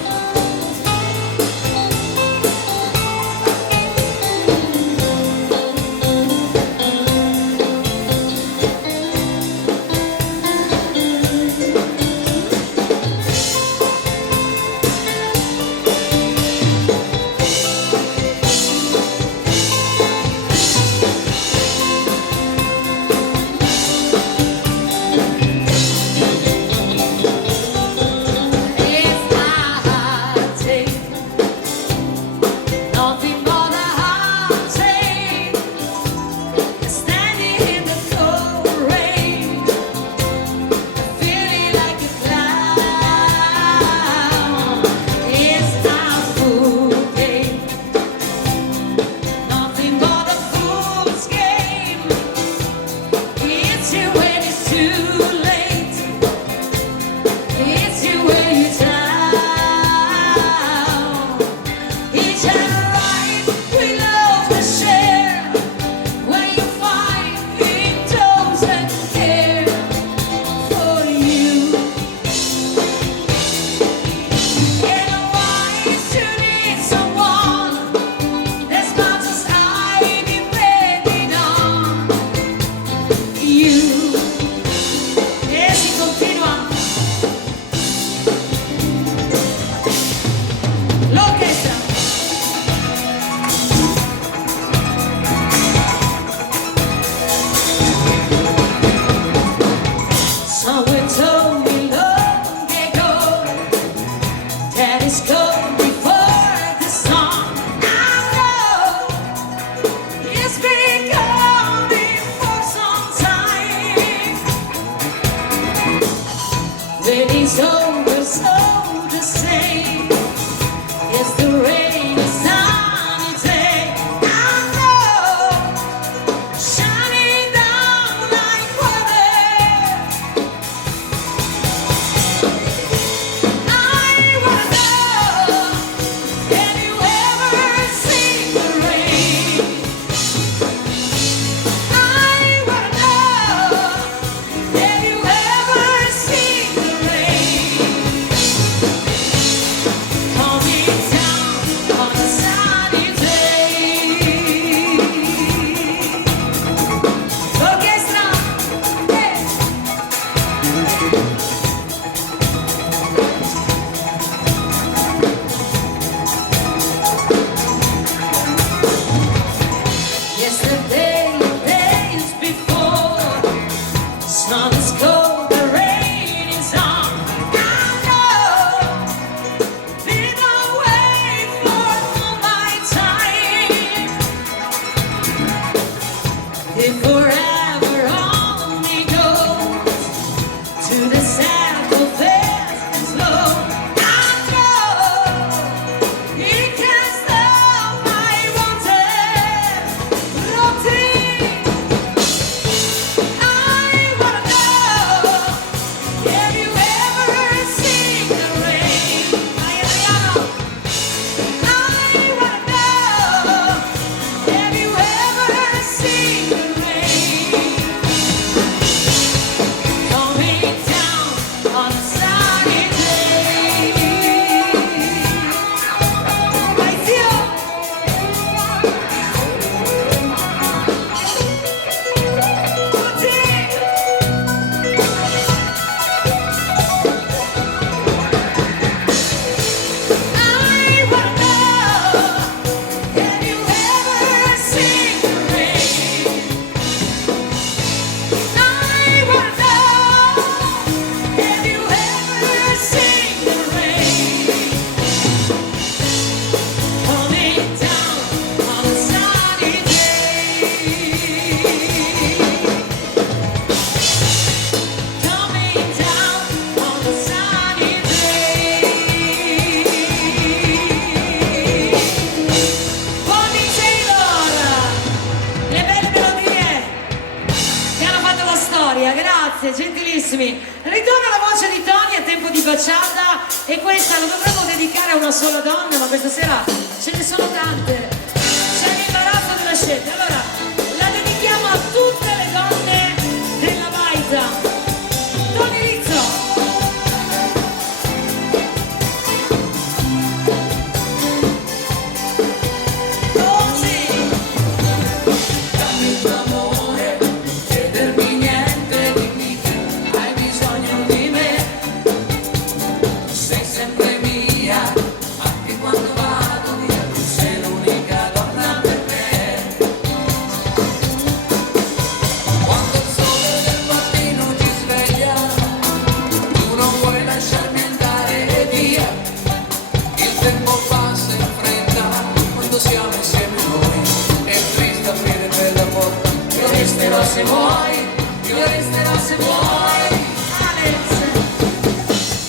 gioia, grazie, gentilissimi. Ritorna la voce di Tony, è tempo di baciata e questa lo dovremmo dedicare a una sola donna, ma questa sera ce ne sono tante. C'è l'imbarazzo della scelta. Allora, la dedichiamo a tutte le donne della Baita. Tony Rizzo. Oh sì. Dammi il tuo amore, non chiedermi niente, dimmi che hai bisogno di me. Sei sempre mia, anche quando vado via, tu sei l'unica donna per me. Quando il sole del mattino ti sveglia, tu non vuoi lasciarmi andare via. Il tempo passa in fretta, quando siamo insieme noi, è triste aprire quella porta. Io resterò se vuoi, io resterò se vuoi. Alex.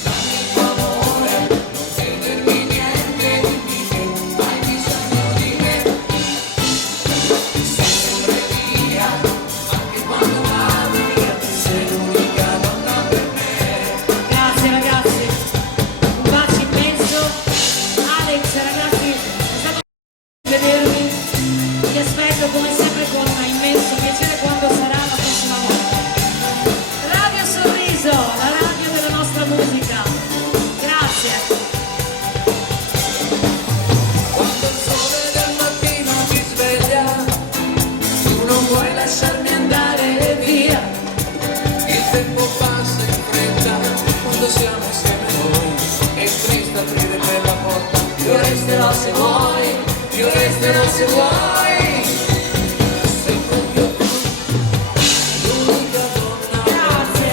Dammi il tuo amore, non chiedermi niente, dimmi che hai bisogno di me. Sei sempre mia, anche quando vado via, tu sei l'unica donna per me. Grazie ragazzi, un bacio immenso. Alex ragazzi, è stato un vedervi, vi aspetto come sempre con immenso piacere quando sarà la prossima volta. Radio Sorriso, la radio della nostra musica. Grazie. Quando il sole del mattino ti sveglia, tu non vuoi lasciarmi andare via. Il tempo passa in fretta, quando siamo insieme noi, è triste aprire quella porta. Io resterò se vuoi, io resterò se vuoi. Sei proprio tu, l'unica donna per Grazie.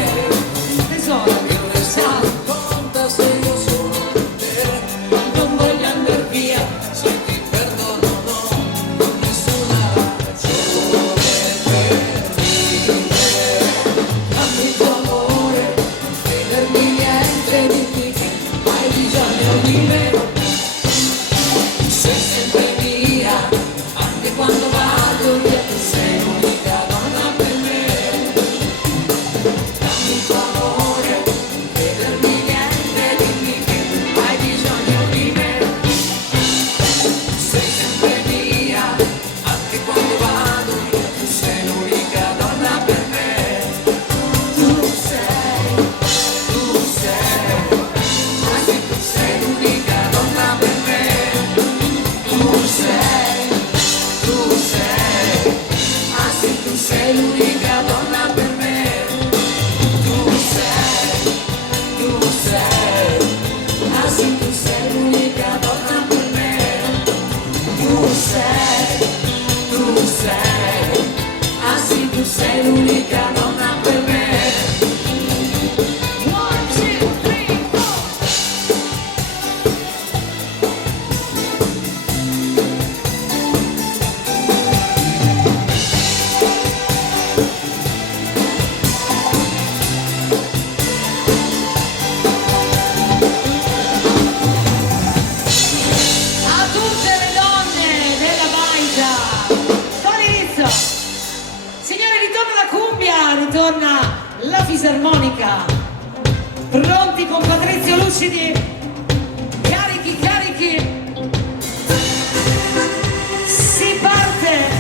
Tesoro. me. Io resterò conta se io sono con te. Non voglio andar via, se ti perdono no, non nessuna ragione per vivere. Dammi il tuo amore, non chiedermi niente, dimmi che hai bisogno di me. Sei sempre mia, anche quando vado via, tu sei l'unica donna per me. Dammi il tuo amore, non chiedermi niente, dimmi che hai bisogno di me. Sei sempre mia, anche quando vado via, tu sei l'unica donna per me. Tu sei, anche tu sei l'unica donna per me. Tu sei, anche tu sei l'unica donna per me. Tu sei, anche tu sei l'unica donna per me. Tu sei, anche tu sei l'unica donna per me. One, two, three, four. A tutte le donne della Baita, Tony Rizzo. Signore, ritorna la cumbia, ritorna la fisarmonica. Pronti con Patrizio Lucidi? Carichi, carichi. Si parte.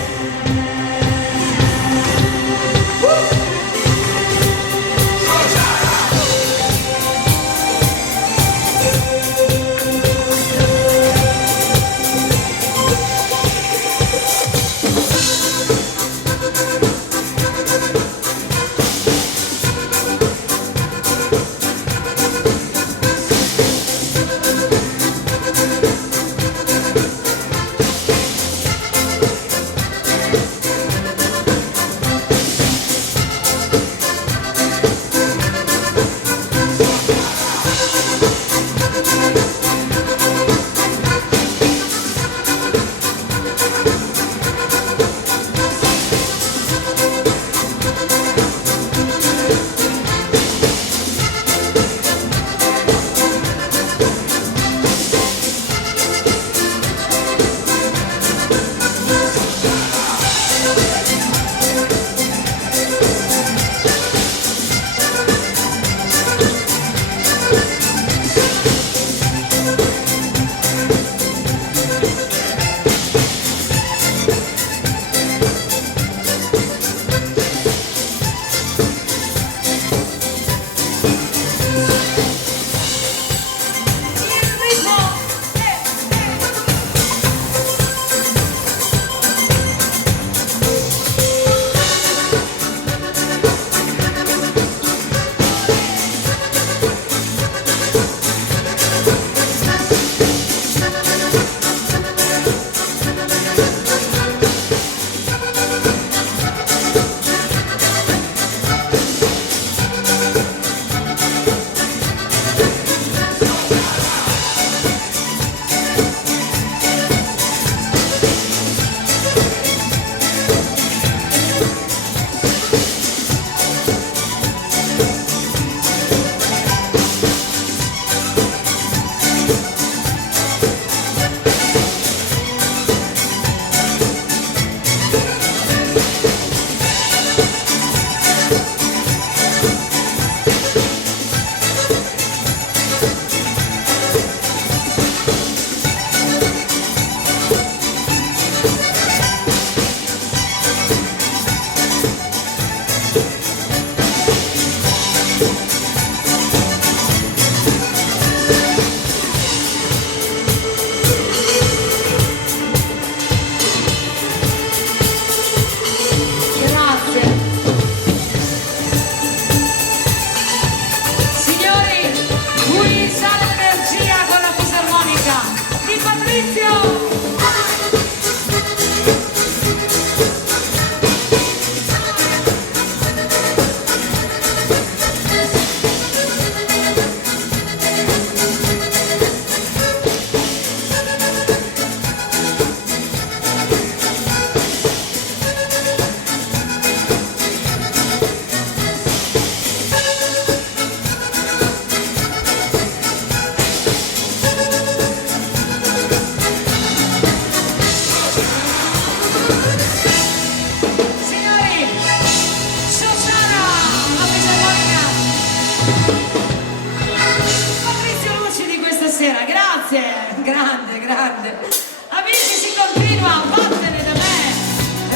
grande, grande. Amici, si continua, vattene da me.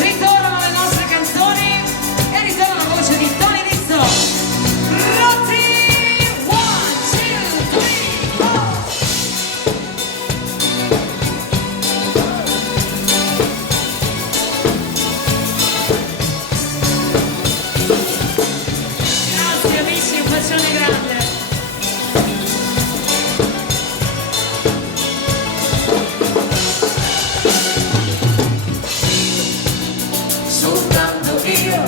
Ritornano le nostre canzoni e ritorna la voce di Tony Dizzo. Rotti, 1, 2, 3, 4. Grazie amici, un bacione grande. soltanto io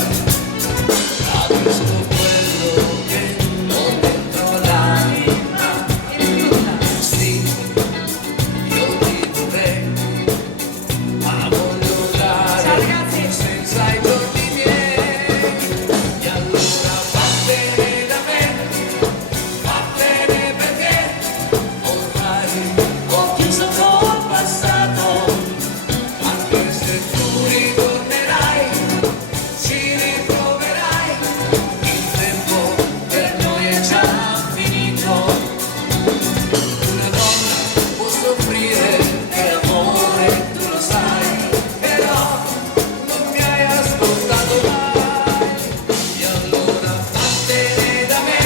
capisco quello che ho dentro l'anima. Sì, io ti vorrei, ma voglio Ciao dare ragazzi. senza i giorni miei. E allora vattene da me, vattene perché ormai ho chiuso col passato. Anche se tu ritornerai, ci ritroverai, il tempo per noi è già finito. Una donna può soffrire per amore, tu lo sai, però non mi hai ascoltato mai. E allora vattene da me,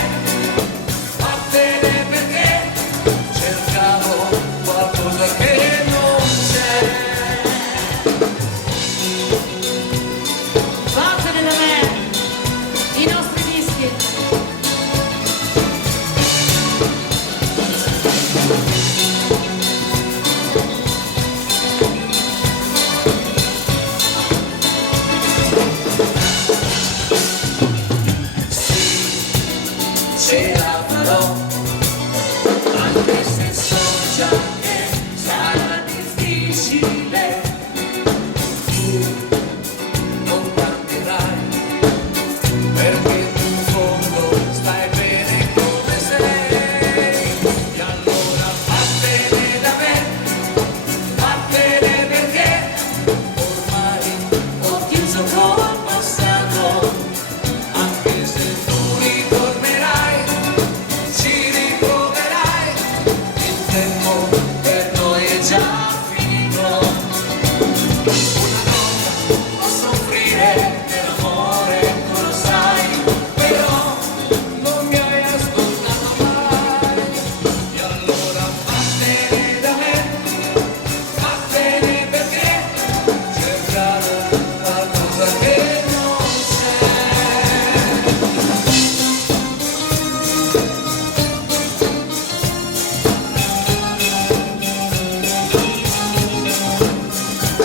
vattene perché cercavo qualcosa che non c'è. Vattene da me, i nostri dischi. Ce la farò, anche se so già che sarà difficile. Tu non cambierai, perché tu in fondo stai bene come sei. E allora vattene da me, vattene perché ormai ho chiuso col passato. Anche se tu ritornerai, ci ritroverai, il tempo per noi è già finito. Una donna può soffrire per amore, tu lo sai, però non mi hai ascoltato mai. E allora vattene da me, vattene perché cercare qualcosa che non c'è.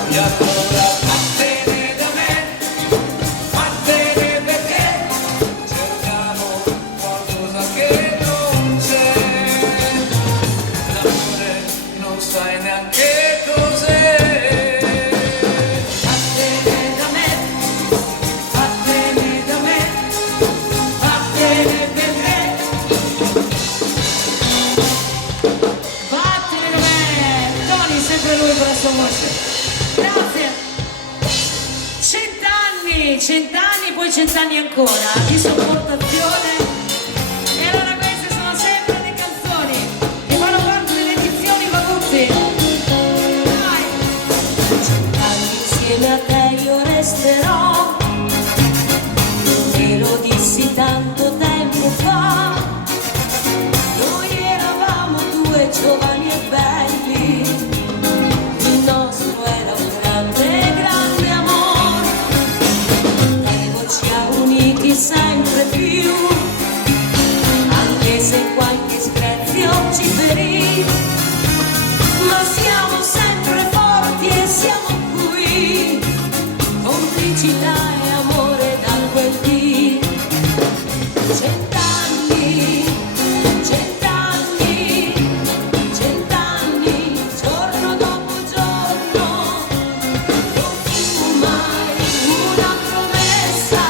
E allora vattene da me, vattene perché cerchiamo qualcosa che non c'è. L'amore non sai neanche cos'è. Vattene da me, vattene da me, vattene perché. Vattene da me. Tony, sempre lui con la sua voce. Grazie. 100 anni, poi 100 anni ancora di sopportazione. E allora queste sono sempre le canzoni che fanno parte delle edizioni con tutti. Dai. Insieme a te io resterò, te lo dissi tanto tempo fa. Noi eravamo due giovani e belli, il nostro era un grande, grande amore. Ecco ci ha uniti sempre più, anche se qualche screzio ci ferì. Ma siamo sempre forti e siamo qui, complicità e amore da quel dì. 100 anni, 100 anni, 100 anni, giorno dopo giorno, non fu mai una promessa,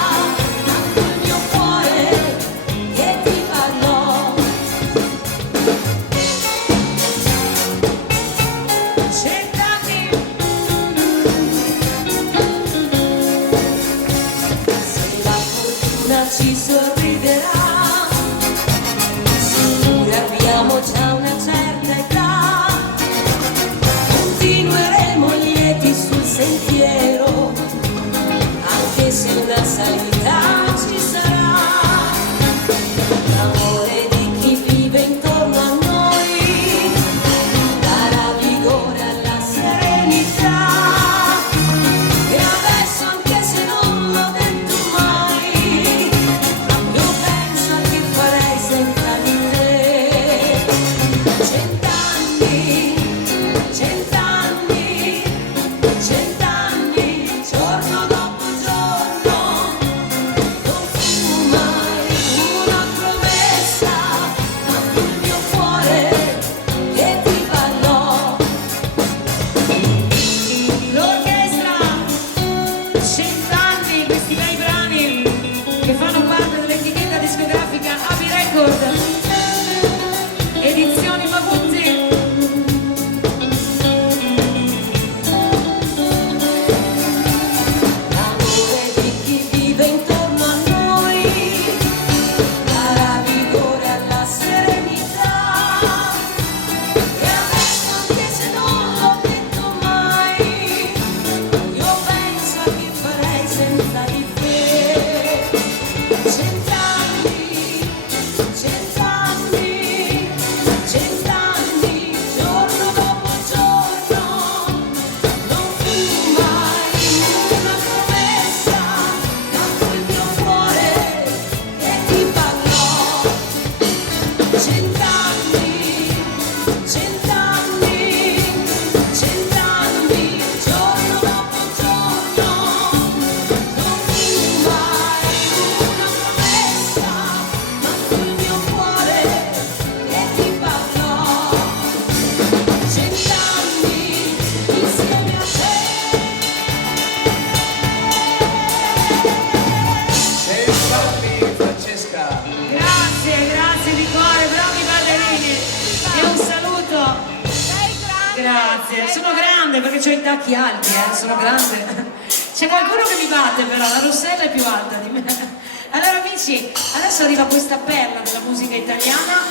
tanto il mio cuore che ti parlò. 100 anni. Se la fortuna ci sorriderà, sicuri abbiamo già una certa età, una salita ci sarà, l'amore di chi vive intorno a noi darà vigore alla serenità. E adesso, anche se non l'ho detto mai, io penso a che farei senza di te. Cent'anni, cent'anni, cent'anni, giorno dopo giorno, non fu mai una promessa, ma fu il mio cuore che ti parlò. L'orchestra, 100 anni, questi bei brani che fanno parte dell'etichetta discografica Abbey Record, edizioni Mabutti. L'amore di chi vive intorno a noi darà vigore alla serenità. E adesso, anche se non l'ho detto mai, io penso a che farei senza di te. Cent'anni, cent'anni, cent'anni, giorno dopo giorno, non fu mai una promessa, ma fu il mio cuore che ti parlò. Cent'anni, cent'anni, cent'anni, giorno dopo giorno, non fu mai una promessa, ma fu il mio cuore che ti parlò. Cent'anni insieme a te. 100 anni, Francesca. Grazie, grazie di cuore, bravi ballerini. E un saluto. Grazie, sono grande perché ho i tacchi alti, sono grande. C'è qualcuno che mi batte però, la Rossella è più alta di me. Allora amici, adesso arriva questa perla della musica italiana,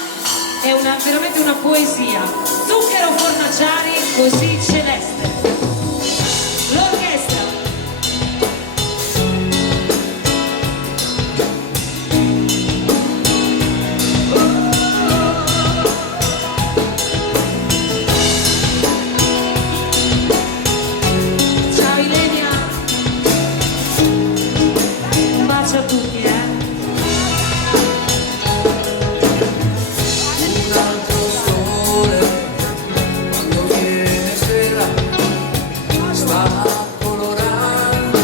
è veramente una poesia. Zucchero Fornaciari, così celeste. L'orchestra. Ciao Ilenia, un bacio a tutti, Un altro sole, quando viene sera, sta colorando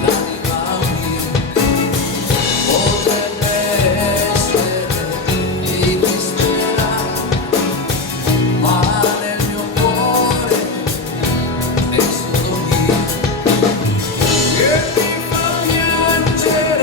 l'anima mia. Potrebbe essere di disperato, ma nel mio cuore è solo mio. Che mi fa piangere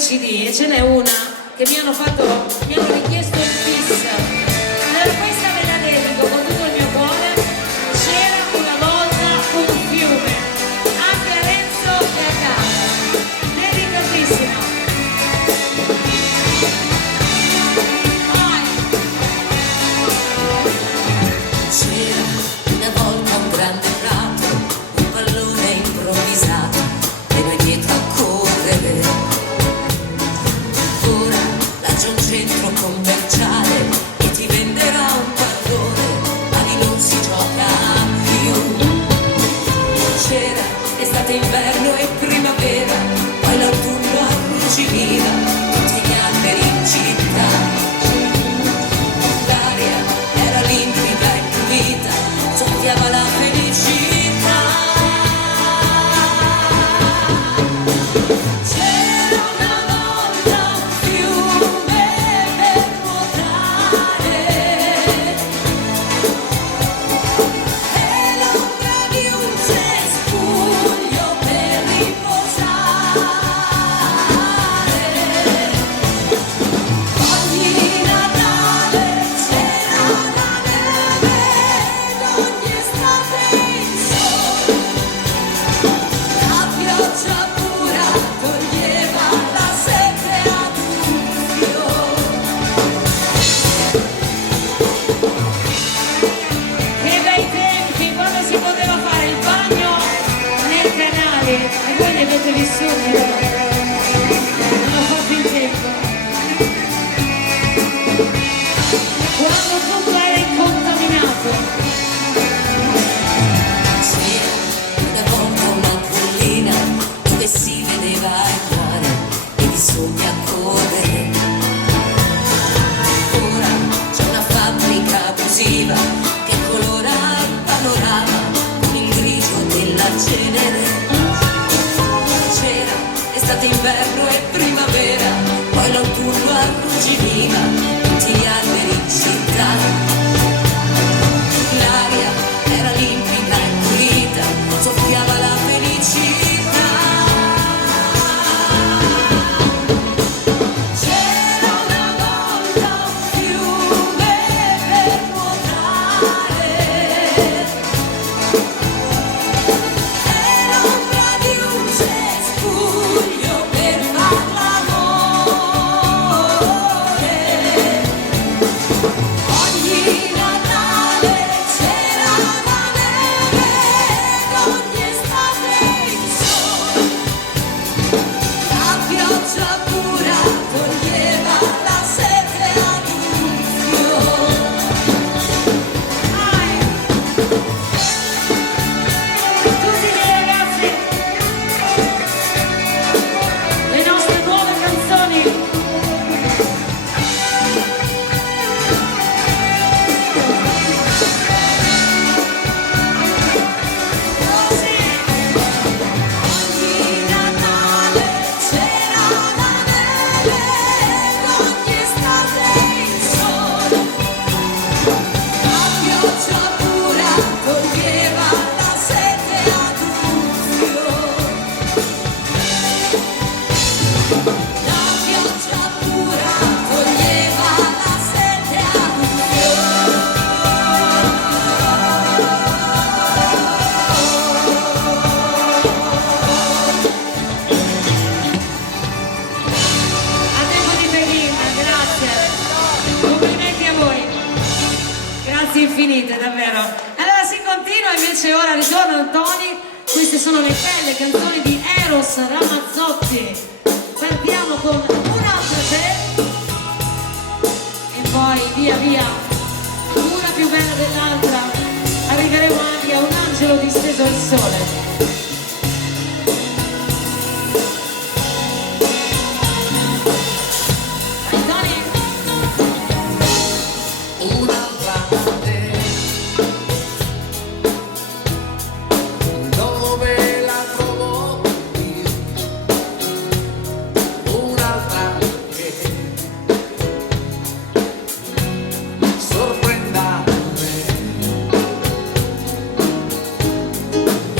CD e ce n'è una che mi hanno richiesto il fissa. Allora questa ve la dedico con tutto il mio cuore. C'era una volta un fiume, anche a Renzo e a Carla. Dedicatissima. C'era una volta un grande prato, un pallone improvvisato e noi dietro a correre. Ora là c'è un centro commerciale e ti venderà un pallone, ma lì non si gioca più. C'era estate, inverno e primavera, poi l'autunno arrugginiva tutti gli alberi in città. L'aria era limpida e pulita, soffiava la felicità. C'era una volta un fiume per nuotare e l'ombra di un cespuglio per riposare. Ogni Natale c'era la neve ed ogni estate il sole. La pioggia pura toglieva la sete ad un fiore. Che bei tempi, quando si poteva fare il bagno nel canale e voi li avete vissuti, non ho fatto in tempo. Quando tutto era incontaminato. C'era una volta una collina dove si vedeva il mare e i sogni a correre. Ora c'è una fabbrica abusiva che colora il panorama con il grigio della cenere. C'era estate, inverno e primavera, poi l'autunno arrugginiva tutti gli alberi in città. L'aria era limpida e pulita, soffiava la felicità. C'era una volta un fiume per nuotare e l'ombra di un cespuglio per far l'amore. Ogni Natale c'era la neve ed ogni estate il sole. La pioggia pura toglieva la sete ad un fiore. Tutti i ragazzi, le nostre nuove canzoni. Ogni Natale c'era la neve ed ogni estate il sole. La pioggia pura toglieva la sete ad un fiore. La pioggia pura toglieva la sete ad un fiore. A tempo di Belinda, grazie. Complimenti a voi. Grazie infinite, davvero. Allora si continua, invece ora ritorna Tony. Queste sono le belle canzoni di Eros Ramazzotti. Partiamo con Un'altra te e poi via via, una più bella dell'altra. Arriveremo anche a Un angelo disteso al sole. Vai, Tony. Un'altra te, dove la trovo io? Un'altra che sorprenda me.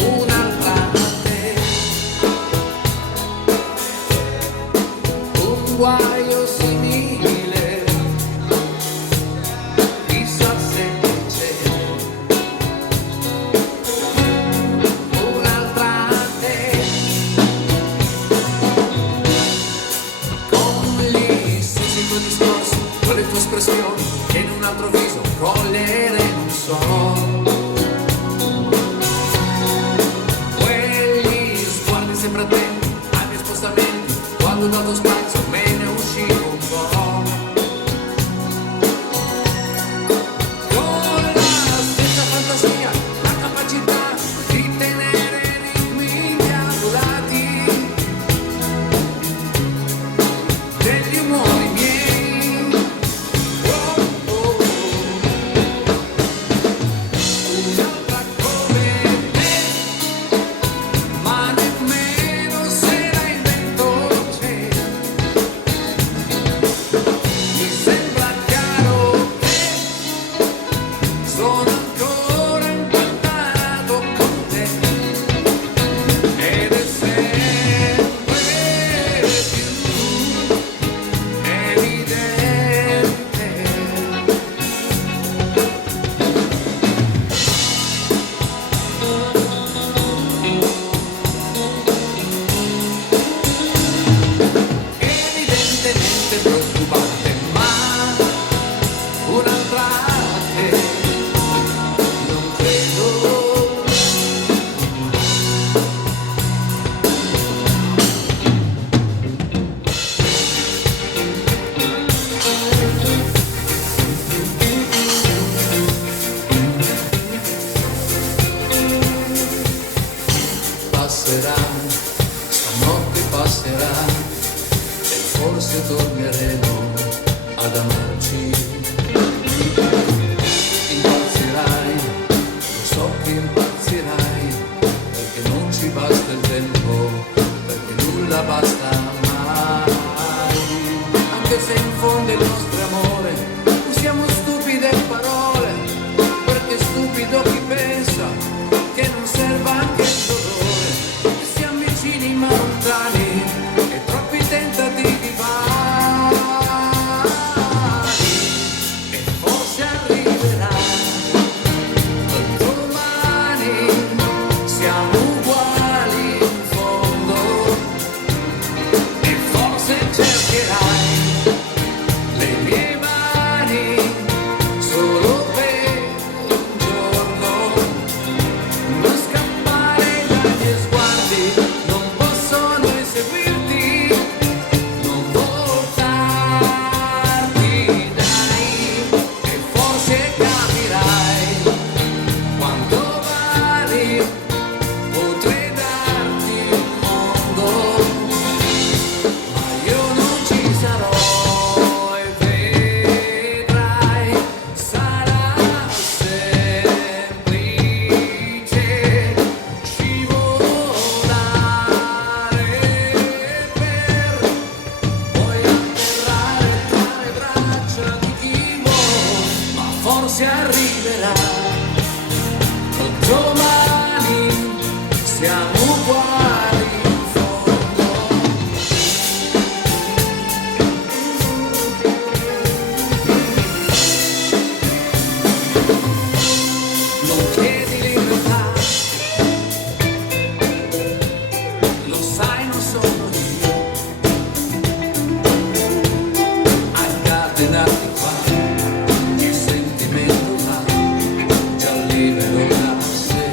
Un'altra discorsi, quelle tue espressioni che in un altro viso cogliere non so. Quegli sguardi sempre attenti ai miei spostamenti, quando ho dato spazio me ne uscivo un po'. Con la stessa fantasia, la capacità di tenere ritmi incavolati degli umori miei. Oh, oh. Un'altra come te, ma nemmeno se la invento c'è. Mi sembra chiaro che sono ancora impantanato con te ed è sempre più evidente. Evidentemente preoccupante, ma un'altra te non credo. Passerà, stanotte passerà e forse torneremo ad amarci. Impazzirai, lo so che impazzirai, perché non ci basta il tempo, perché nulla basta mai. Anche se in fondo il nostro amore usiamo stupide parole, perché stupido chi pensa che non serva anche il dolore, che siamo vicini ma lontani e troppi tentativi vani. E forse arriverà domani, siamo uguali in fondo, e forse cercherai le mie mani solo per un giorno. Non scappare dai miei sguardi, non possono inseguirti, non voltarti, dai, e forse capirai quanto vali, potrei darti il mondo, ma io non ci sarò e vedrai, sarà semplice scivolare per poi atterrare tra le braccia di chi vuole, ma forse arriverà domani, siamo uguali in fondo. Non chiedi libertà, lo sai non sono io a incatenarti qua, che sentimento là, già libero da sé.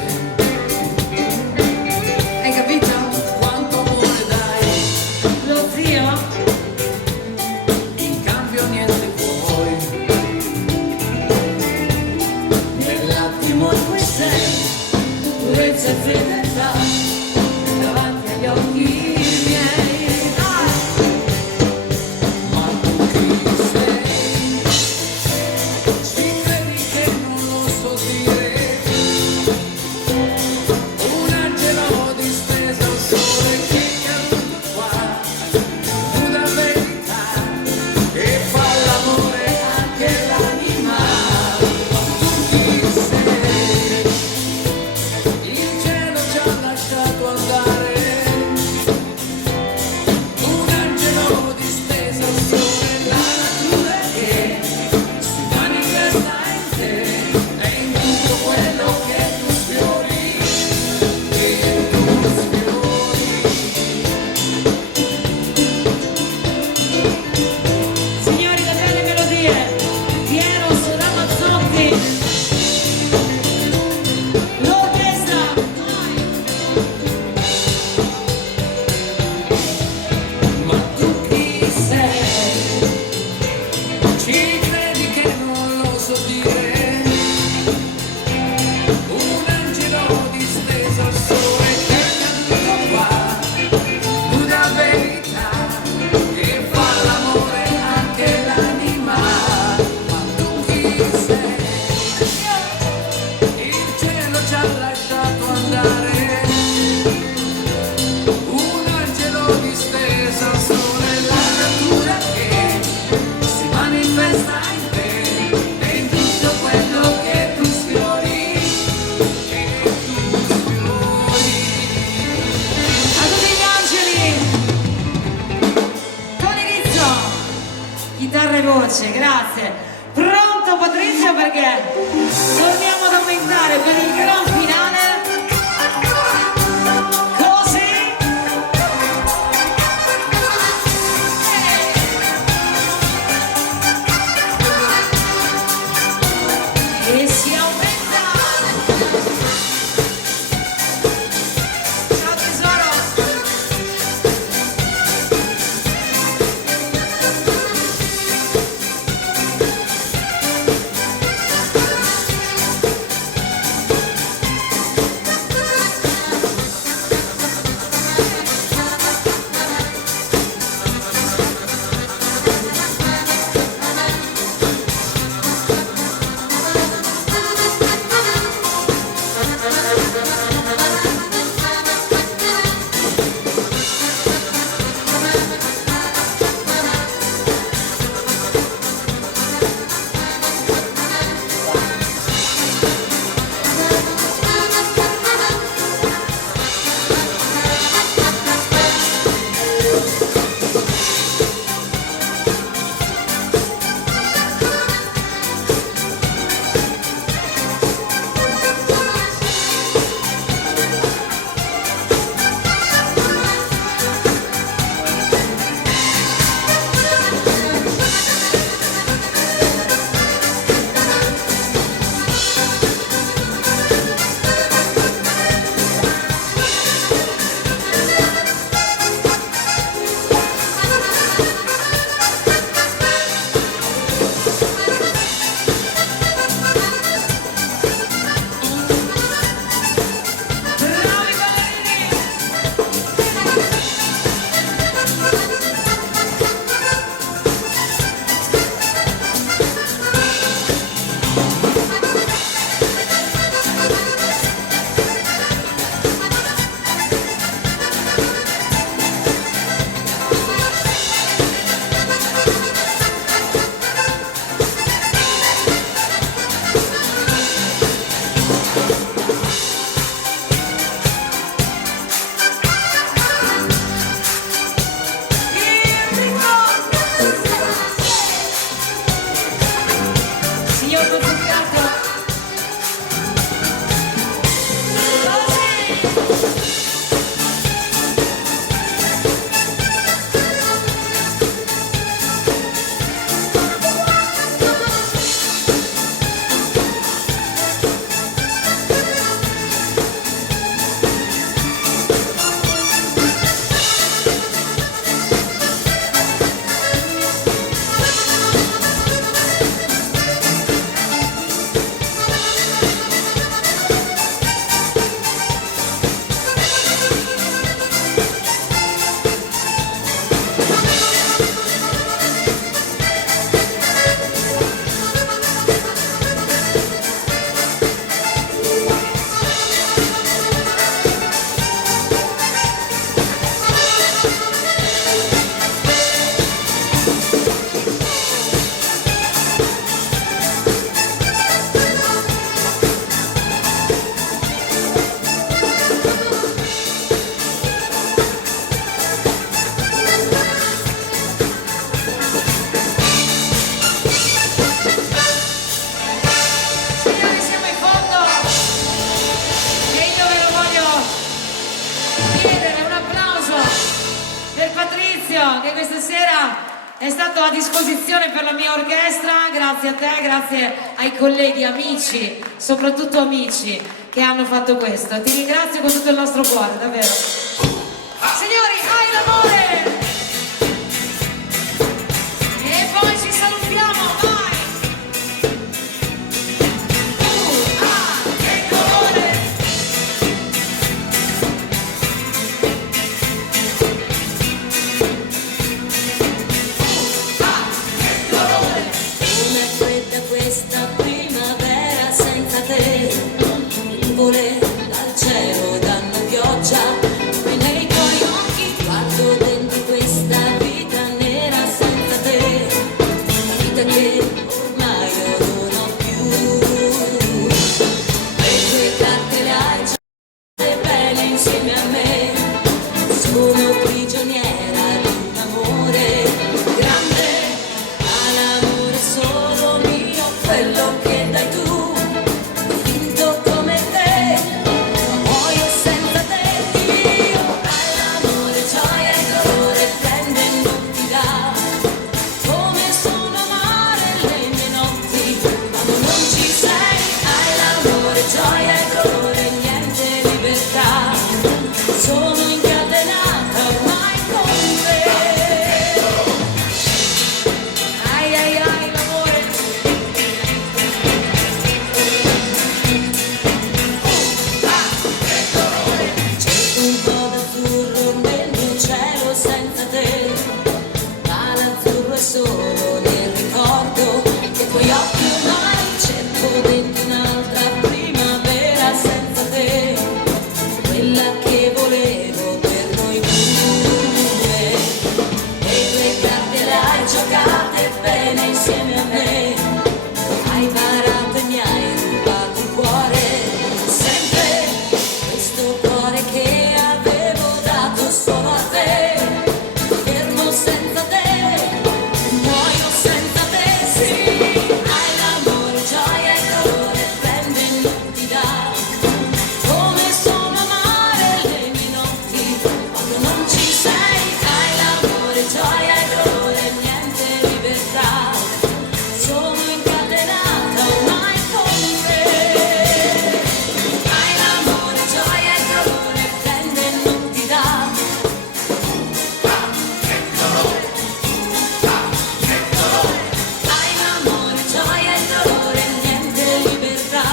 Hai capito? Quanto amore dai, Lo zio? in cambio niente vuoi, Nell'attimo in cui sei, purezza e fedeltà, davanti agli occhi miei. ma tu chi sei? sai bene, e tutto quello che tu sfiori, A tutti gli angeli, Tony Rizzo, chitarra e voce, grazie. Pronto Patrizio perché torniamo ad aumentare per il gran finale. Così. E si aumenta. Ciao tesoro. Bravi ballerini. Signor Pizzicato. Signori, siamo in fondo e io ve lo voglio chiedere un applauso per Patrizio che questa sera è stato a disposizione per la mia orchestra. Grazie a te, grazie ai colleghi, amici, soprattutto amici che hanno fatto questo. Ti ringrazio con tutto il nostro cuore, davvero. Signori, hai l'amore! E poi ci salutiamo, vai! Che colore! Com'è fredda questa primavera senza te, nuvole dal cielo danno pioggia, e nei tuoi occhi guardo dentro vita che ormai io non ho più. Le tue carte le hai giocate bene insieme a me, sono prigioniera di un amore grande, ma l'amore solo mio, quello che dai tu, finto come te, ma muoio senza te. Io all'amore gioia e dolore prende e non ti dà, come sono amare le mie notti quando non ci sei. All'amore gioia e dolore niente libertà, sono incatenata ormai con te. Ai ai ai l'amore. C'è un po' d'azzurro nel mio cielo senza te, ma l'azzurro è solo nel ricordo dei tuoi occhi ormai. Cerco dentro un'altra primavera senza te, quella che volevo per noi due. E le carte le hai giocate bene insieme a me, hai parato e mi hai rubato il cuore, sempre questo cuore che avevo dato solo a te, fermo senza te, muoio senza te. Sì, hai l'amore, gioia e dolore prende e non ti dà, come sono amare le mie notti quando non ci sei. Hai l'amore, gioia e dolore niente libertà, sono incatenata ormai con te. Hai l'amore, gioia e dolore prende e non ti dà, hai l'amore, gioia e dolore niente libertà.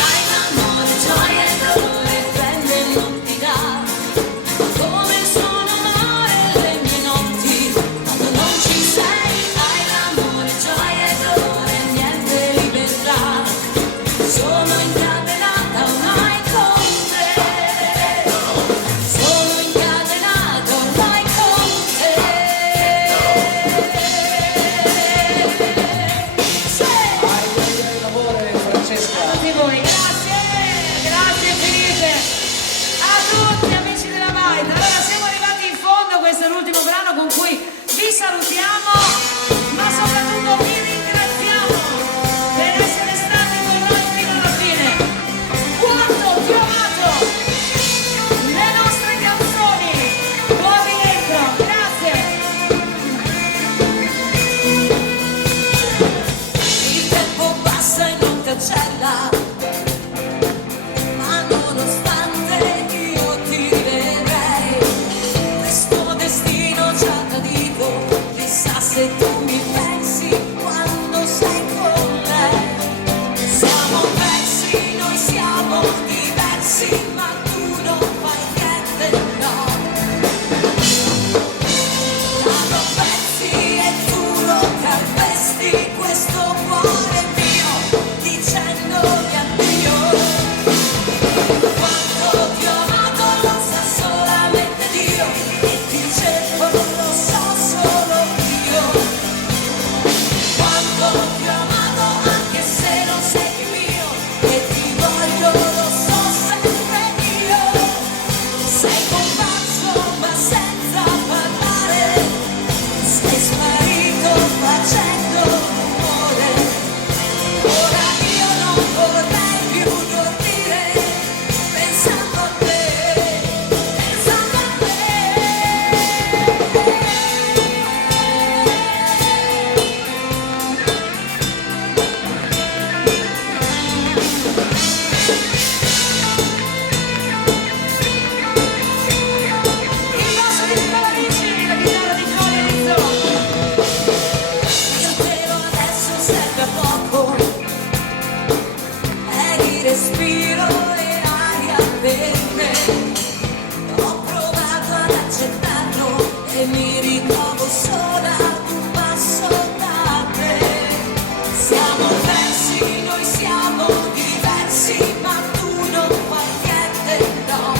Hai l'amore, gioia e dolore prende e non ti dà, come sono amare le mie notti quando non ci sei. Hai l'amore, gioia e dolore niente libertà, sono incatenata ormai con te, sono incatenata ormai con te. L'amore, Francesca. A tutti voi, grazie infinite a tutti amici della Maita. Allora siamo arrivati in fondo, questo è l'ultimo brano con cui vi salutiamo, ma soprattutto vi ringraziamo per essere stati con noi fino alla fine. Quanto ti ho amato, le nostre canzoni, buoni dentro, grazie. Il tempo passa e non cancella, ma nonostante io ti rivedrei, questo destino ci ha tradito, chissà se tu mi pensi quando sei con lei. Siamo persi, noi siamo diversi, ma tu non fai niente, no. Dato pezzi e tu lo calpesti questo cuore mio, dicendogli addio. Quanto ti ho amato lo sa solamente Dio, e ti cerco non lo so solo io. Quanto ti ho amato anche se non sei più mio, e ti voglio lo so sempre io. Sei comparso ma senza parlare, sei sparito facendo rumore. Ora io non vorrei più dormire pensando a te, pensando a te. Il vostro piccolo amici, la chitarra di Giovanni Rizzo. Il vero adesso serve a poco, è di respiro e aria per me. Ho provato ad accettarlo e mi ritrovo sola ad un passo da te. Siamo persi, noi siamo diversi, ma tu non fai niente, no.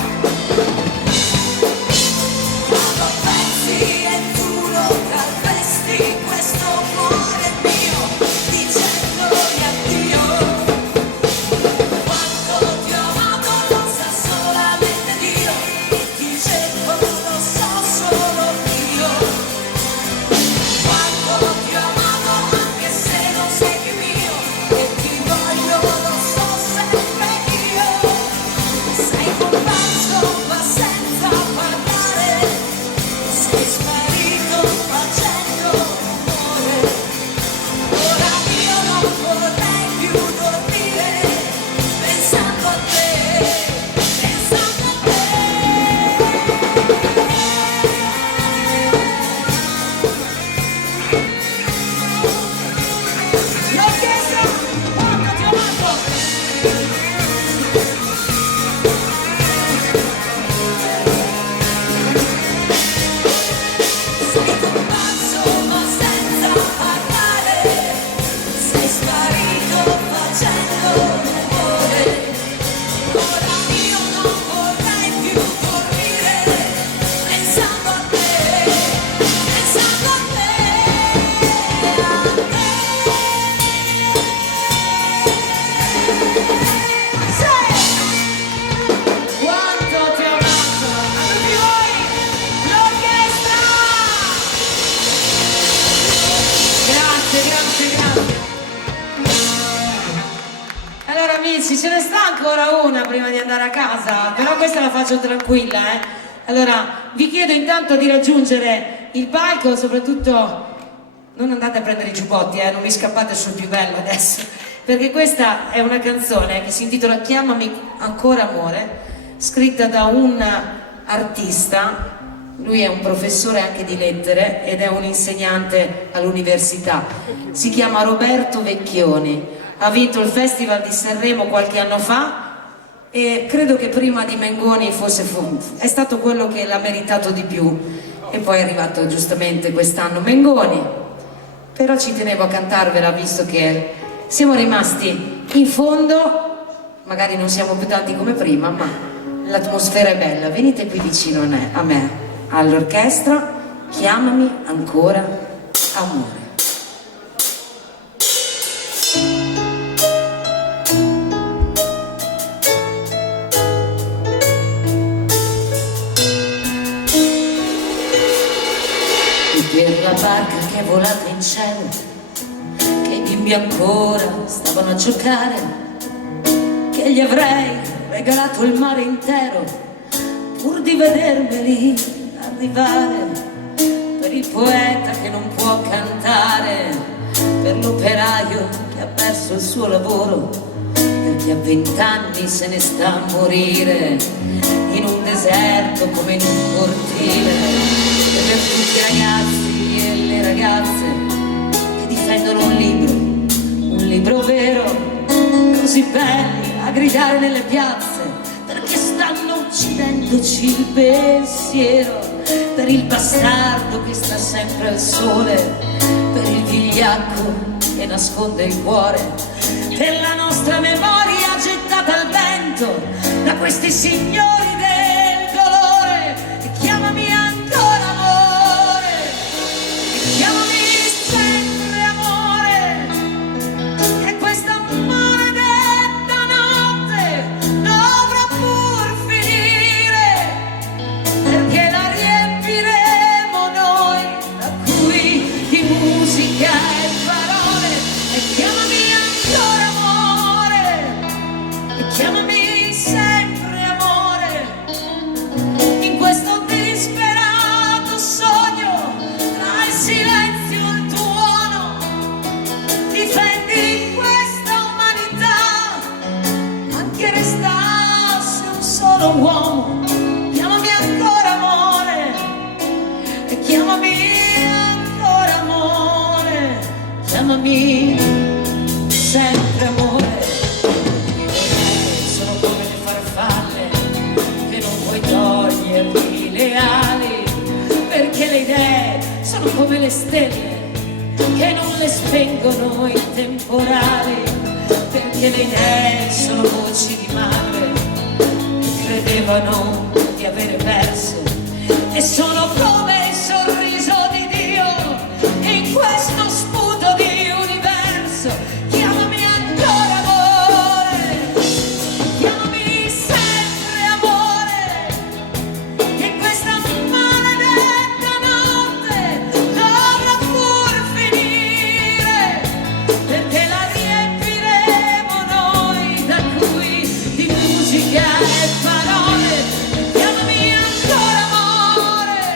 ce ne sta ancora una prima di andare a casa, però questa la faccio tranquilla, eh. Allora, vi chiedo intanto di raggiungere il palco, soprattutto non andate a prendere i giubbotti, non mi scappate sul più bello adesso, perché questa è una canzone che si intitola Chiamami ancora amore, scritta da un artista. Lui è un professore anche di lettere ed è un insegnante all'università. Si chiama Roberto Vecchioni. Ha vinto il Festival di Sanremo qualche anno fa e credo che prima di Mengoni è stato quello che l'ha meritato di più. E poi è arrivato giustamente quest'anno Mengoni. Però ci tenevo a cantarvela visto che siamo rimasti in fondo, magari non siamo più tanti come prima, ma l'atmosfera è bella. Venite qui vicino a me. All'orchestra, chiamami ancora amore. E per la barca che è volata in cielo, che i bimbi ancora stavano a giocare, che gli avrei regalato il mare intero pur di vedermeli arrivare, per il poeta che non può cantare, per l'operaio che ha perso il suo lavoro, per chi a 20 anni se ne sta a morire in un deserto come in un cortile, e per tutti i ragazzi e le ragazze che difendono un libro vero, così belli a gridare nelle piazze perché stanno uccidendoci il pensiero, per il bastardo che sta sempre al sole, per il vigliacco che nasconde il cuore, per la nostra memoria gettata al vento da questi signori del dolore. E chiamami ancora amore, e chiamami sempre amore, e questa maledetta notte dovrà pur finire, perché la riempiremo noi da qui di musica e parole. E chiamami ancora amore, e chiamami sempre amore, in questo disperato sogno tra il silenzio e il tuono. Difendi questa umanità anche restasse un solo uomo. Chiamami ancora amore, e chiamami ancora amore, chiamami sempre amore. Sono come le farfalle che non puoi togliergli le ali, perché le idee sono come le stelle che non le spengono i temporali, perché le idee sono voci di madre che credevano di avere perso, e sono come il sorriso di Dio in questo sputo di universo. Chiamami ancora amore, chiamami sempre amore, che questa maledetta notte dovrà pur finire, perché la riempiremo noi da qui di musica e parole. Chiamami ancora amore,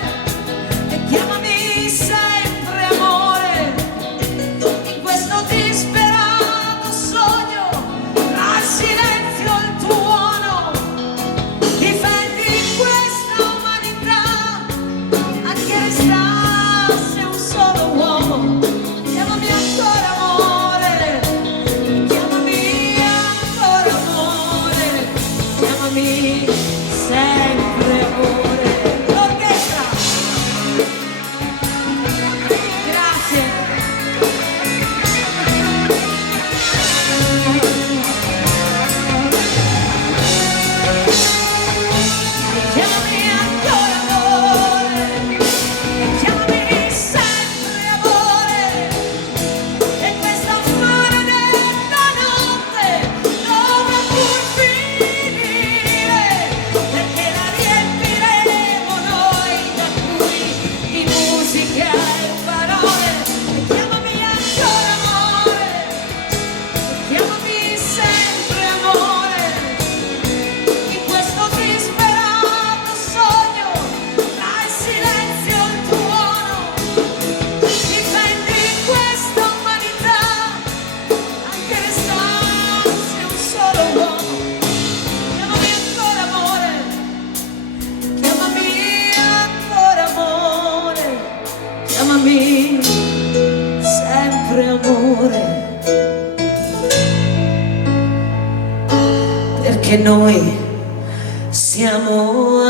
perché noi siamo